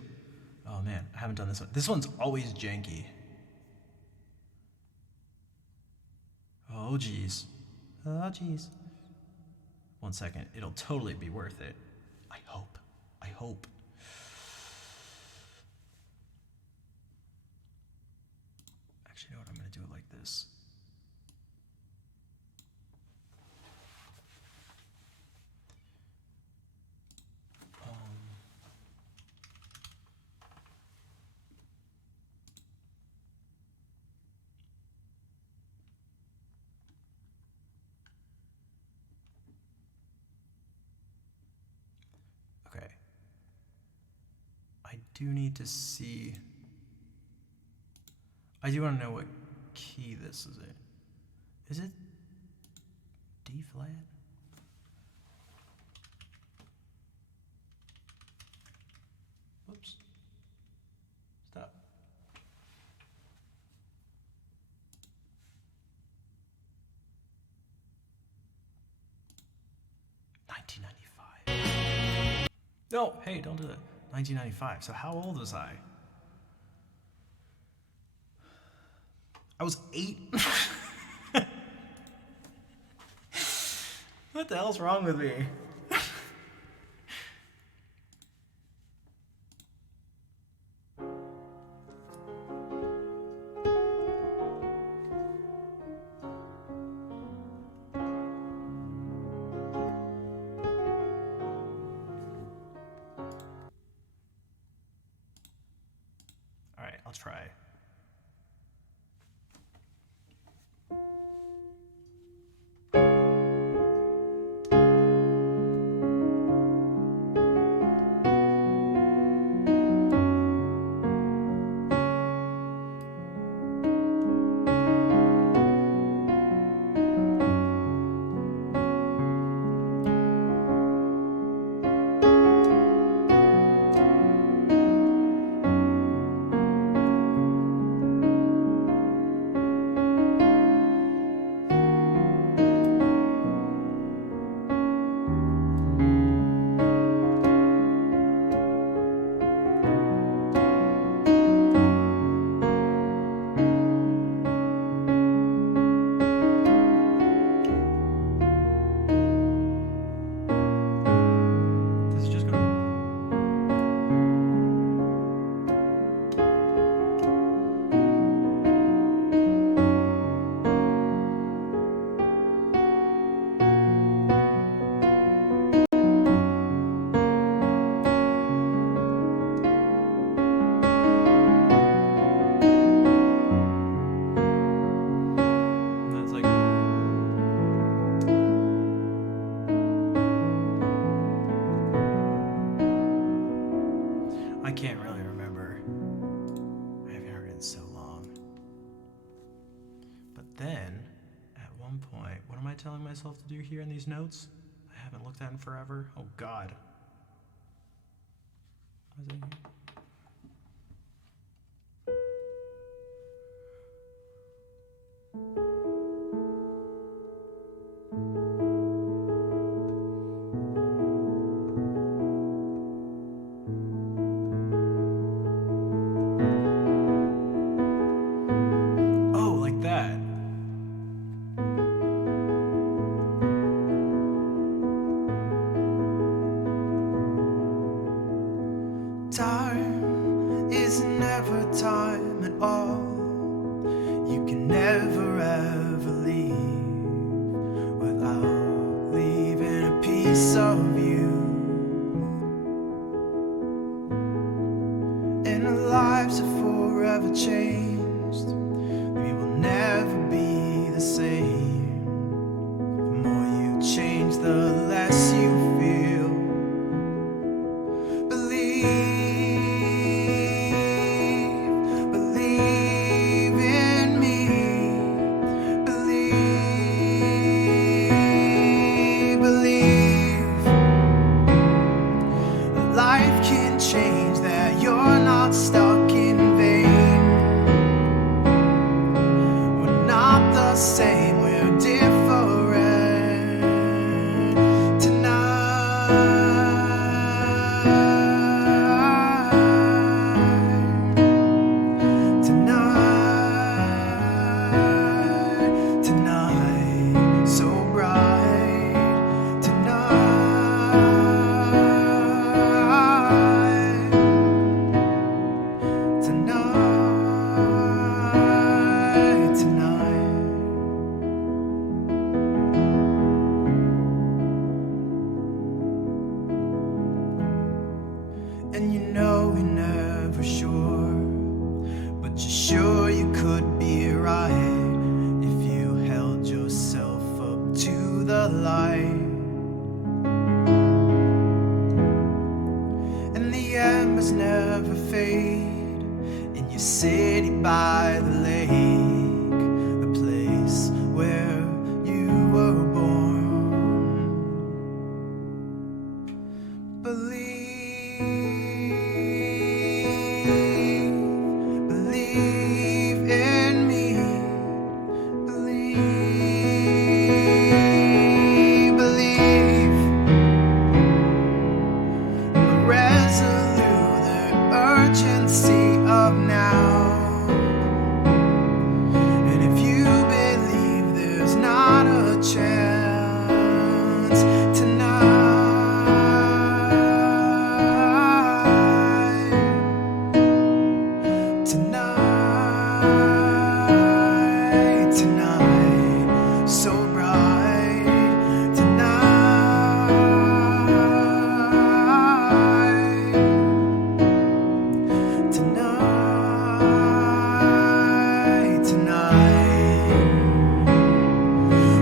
Oh man, I haven't done this one. This one's always janky. Oh geez. Oh geez. 1 second, it'll totally be worth it. I hope. I hope. Actually, you know what? I'm gonna do it like this. Okay. I do need to see. I do want to know what key this is in. Is it D flat? Whoops. Stop. $19.95. No, hey, don't do that. $19.95. So how old was I? I was 8. What the hell's wrong with me? All right, I'll try. This is just gonna. And that's like. I can't really remember. I haven't heard it in so long. But then, at one point, what am I telling myself to do here in these notes? I haven't looked at in forever. Oh God. What is it here? Oh, like that. Dark piece of you. And our lives are forever changed. We will never be the same. The more you change, the less you feel. Believe in me. Believe life can change, that you're not stuck in vain. We're not the same, we're different tonight, so bright tonight. And you know you're never sure, but you're sure you could be right if you held yourself up to the light. And the embers never fade in your city by the lake, the place where you were born. Believe in me. Believe the resolute, the urgency of now. And if you believe, there's not a chance tonight, so bright tonight.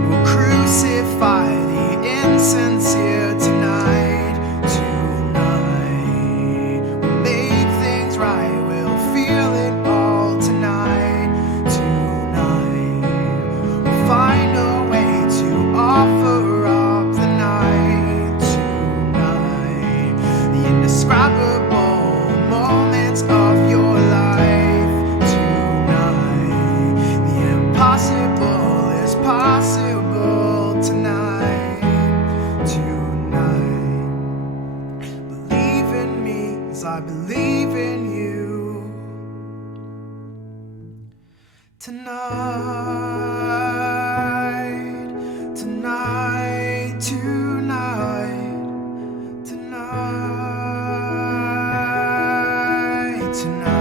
We'll crucify the insincere tonight. We'll make things right, we'll feel it all tonight. We'll find a way to offer up the night tonight. The indescribable moments of your life tonight. The impossible is possible tonight. Believe in me as I believe in you. Tonight, tonight, tonight, tonight, tonight.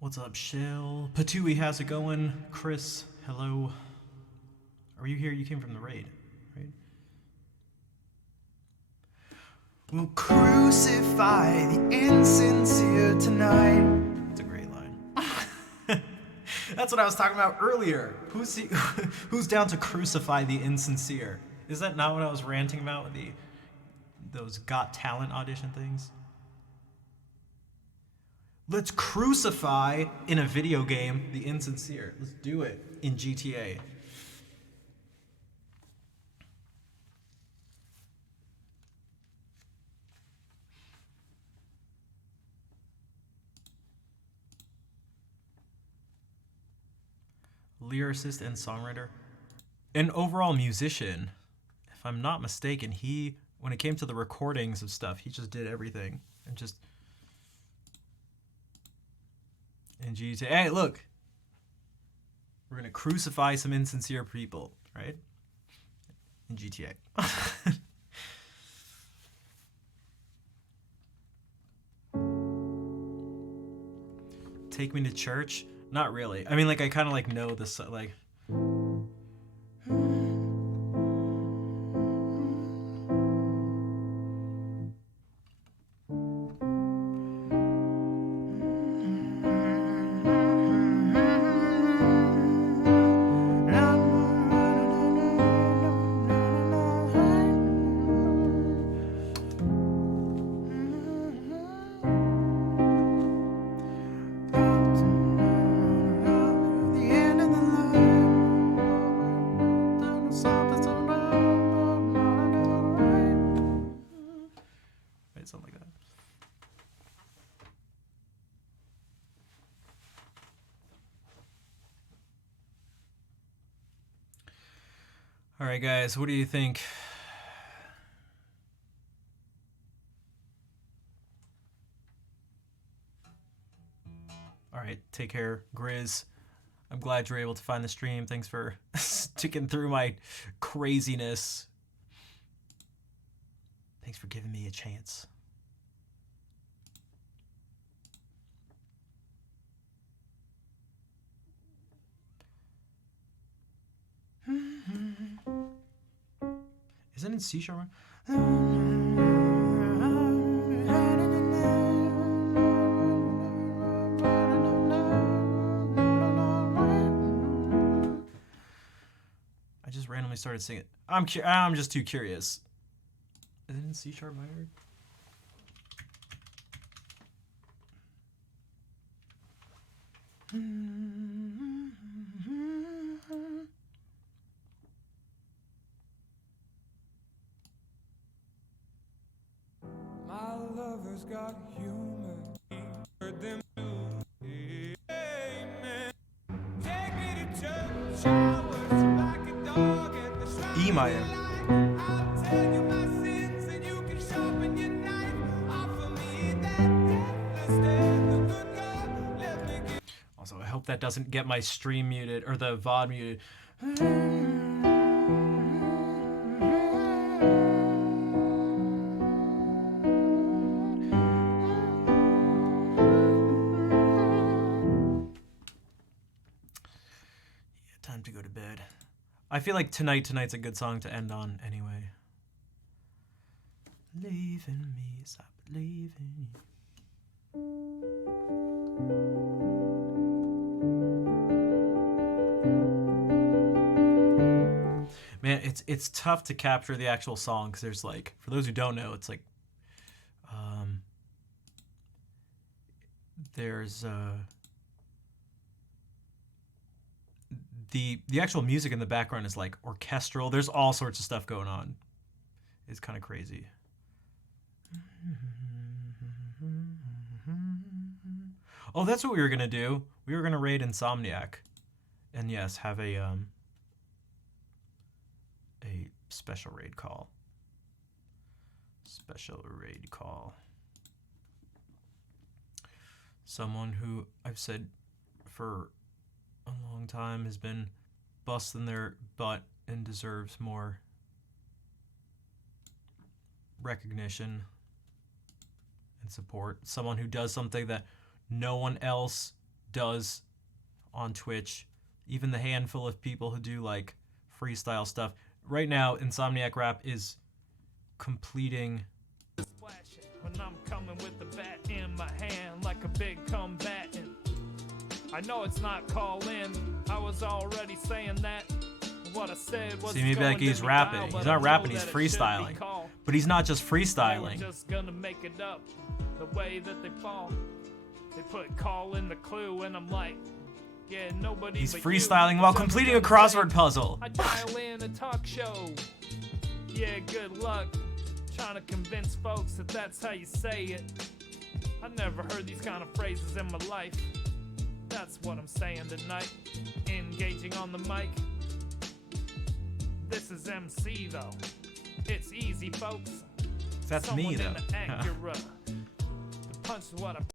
What's up, Shell? Patui, how's it going? Chris, hello. Are you here? You came from the raid, right? We'll crucify the insincere tonight. That's a great line. That's what I was talking about earlier. Who's down to crucify the insincere? Is that not what I was ranting about with those Got Talent audition things? Let's crucify in a video game the insincere. Let's do it in GTA. Lyricist and songwriter. An overall musician. If I'm not mistaken, when it came to the recordings of stuff, he just did everything. And just... in GTA. Hey, look. We're going to crucify some insincere people, right? in GTA. Take me to church? Not really. I mean, like, I kind of like know this, like. Something like that. All right, guys, what do you think? All right, take care, Grizz. I'm glad you're able to find the stream. Thanks for sticking through my craziness. Thanks for giving me a chance. Isn't it C sharp? I just randomly started singing. I'm just too curious. Is it in C sharp minor? My lover's got humor. Heard them do. Amen. Take me to church. Showers like a dog at the shrine. E minor. I'll tell you my sins and you can sharpen your knife. Offer me that deathless death. The good God, let me get. Also, I hope that doesn't get my stream muted or the VOD muted. Time to go to bed. I feel like tonight's a good song to end on anyway. Believe in me, stop believing you. Man, it's tough to capture the actual song because there's like, for those who don't know, it's like there's the actual music in the background is like orchestral. There's all sorts of stuff going on. It's kind of crazy. Oh, that's what we were gonna do. We were gonna raid Insomniac, and yes, have a special raid call. Special raid call. Someone who I've said for a long time has been busting their butt and deserves more recognition and support. Someone who does something that no one else does on Twitch. Even the handful of people who do like freestyle stuff. Right now, Insomniac Rap is completing. When I'm coming with the bat in my hand like a big combatant. I know it's not call in. I was already saying that. What I said was. See, maybe like he's rapping. He's not rapping, he's freestyling. But he's not just freestyling. Just gonna make it up the way that they fall. They put call in the clue and I'm like, yeah, nobody. He's but freestyling you. while completing a crossword puzzle. I dial in a talk show. Yeah, good luck. Trying to convince folks that that's how you say it. I never heard these kind of phrases in my life. That's what I'm saying tonight. Engaging on the mic. This is MC though. It's easy, folks. That's Someone me though. in the Acura. The punch is what I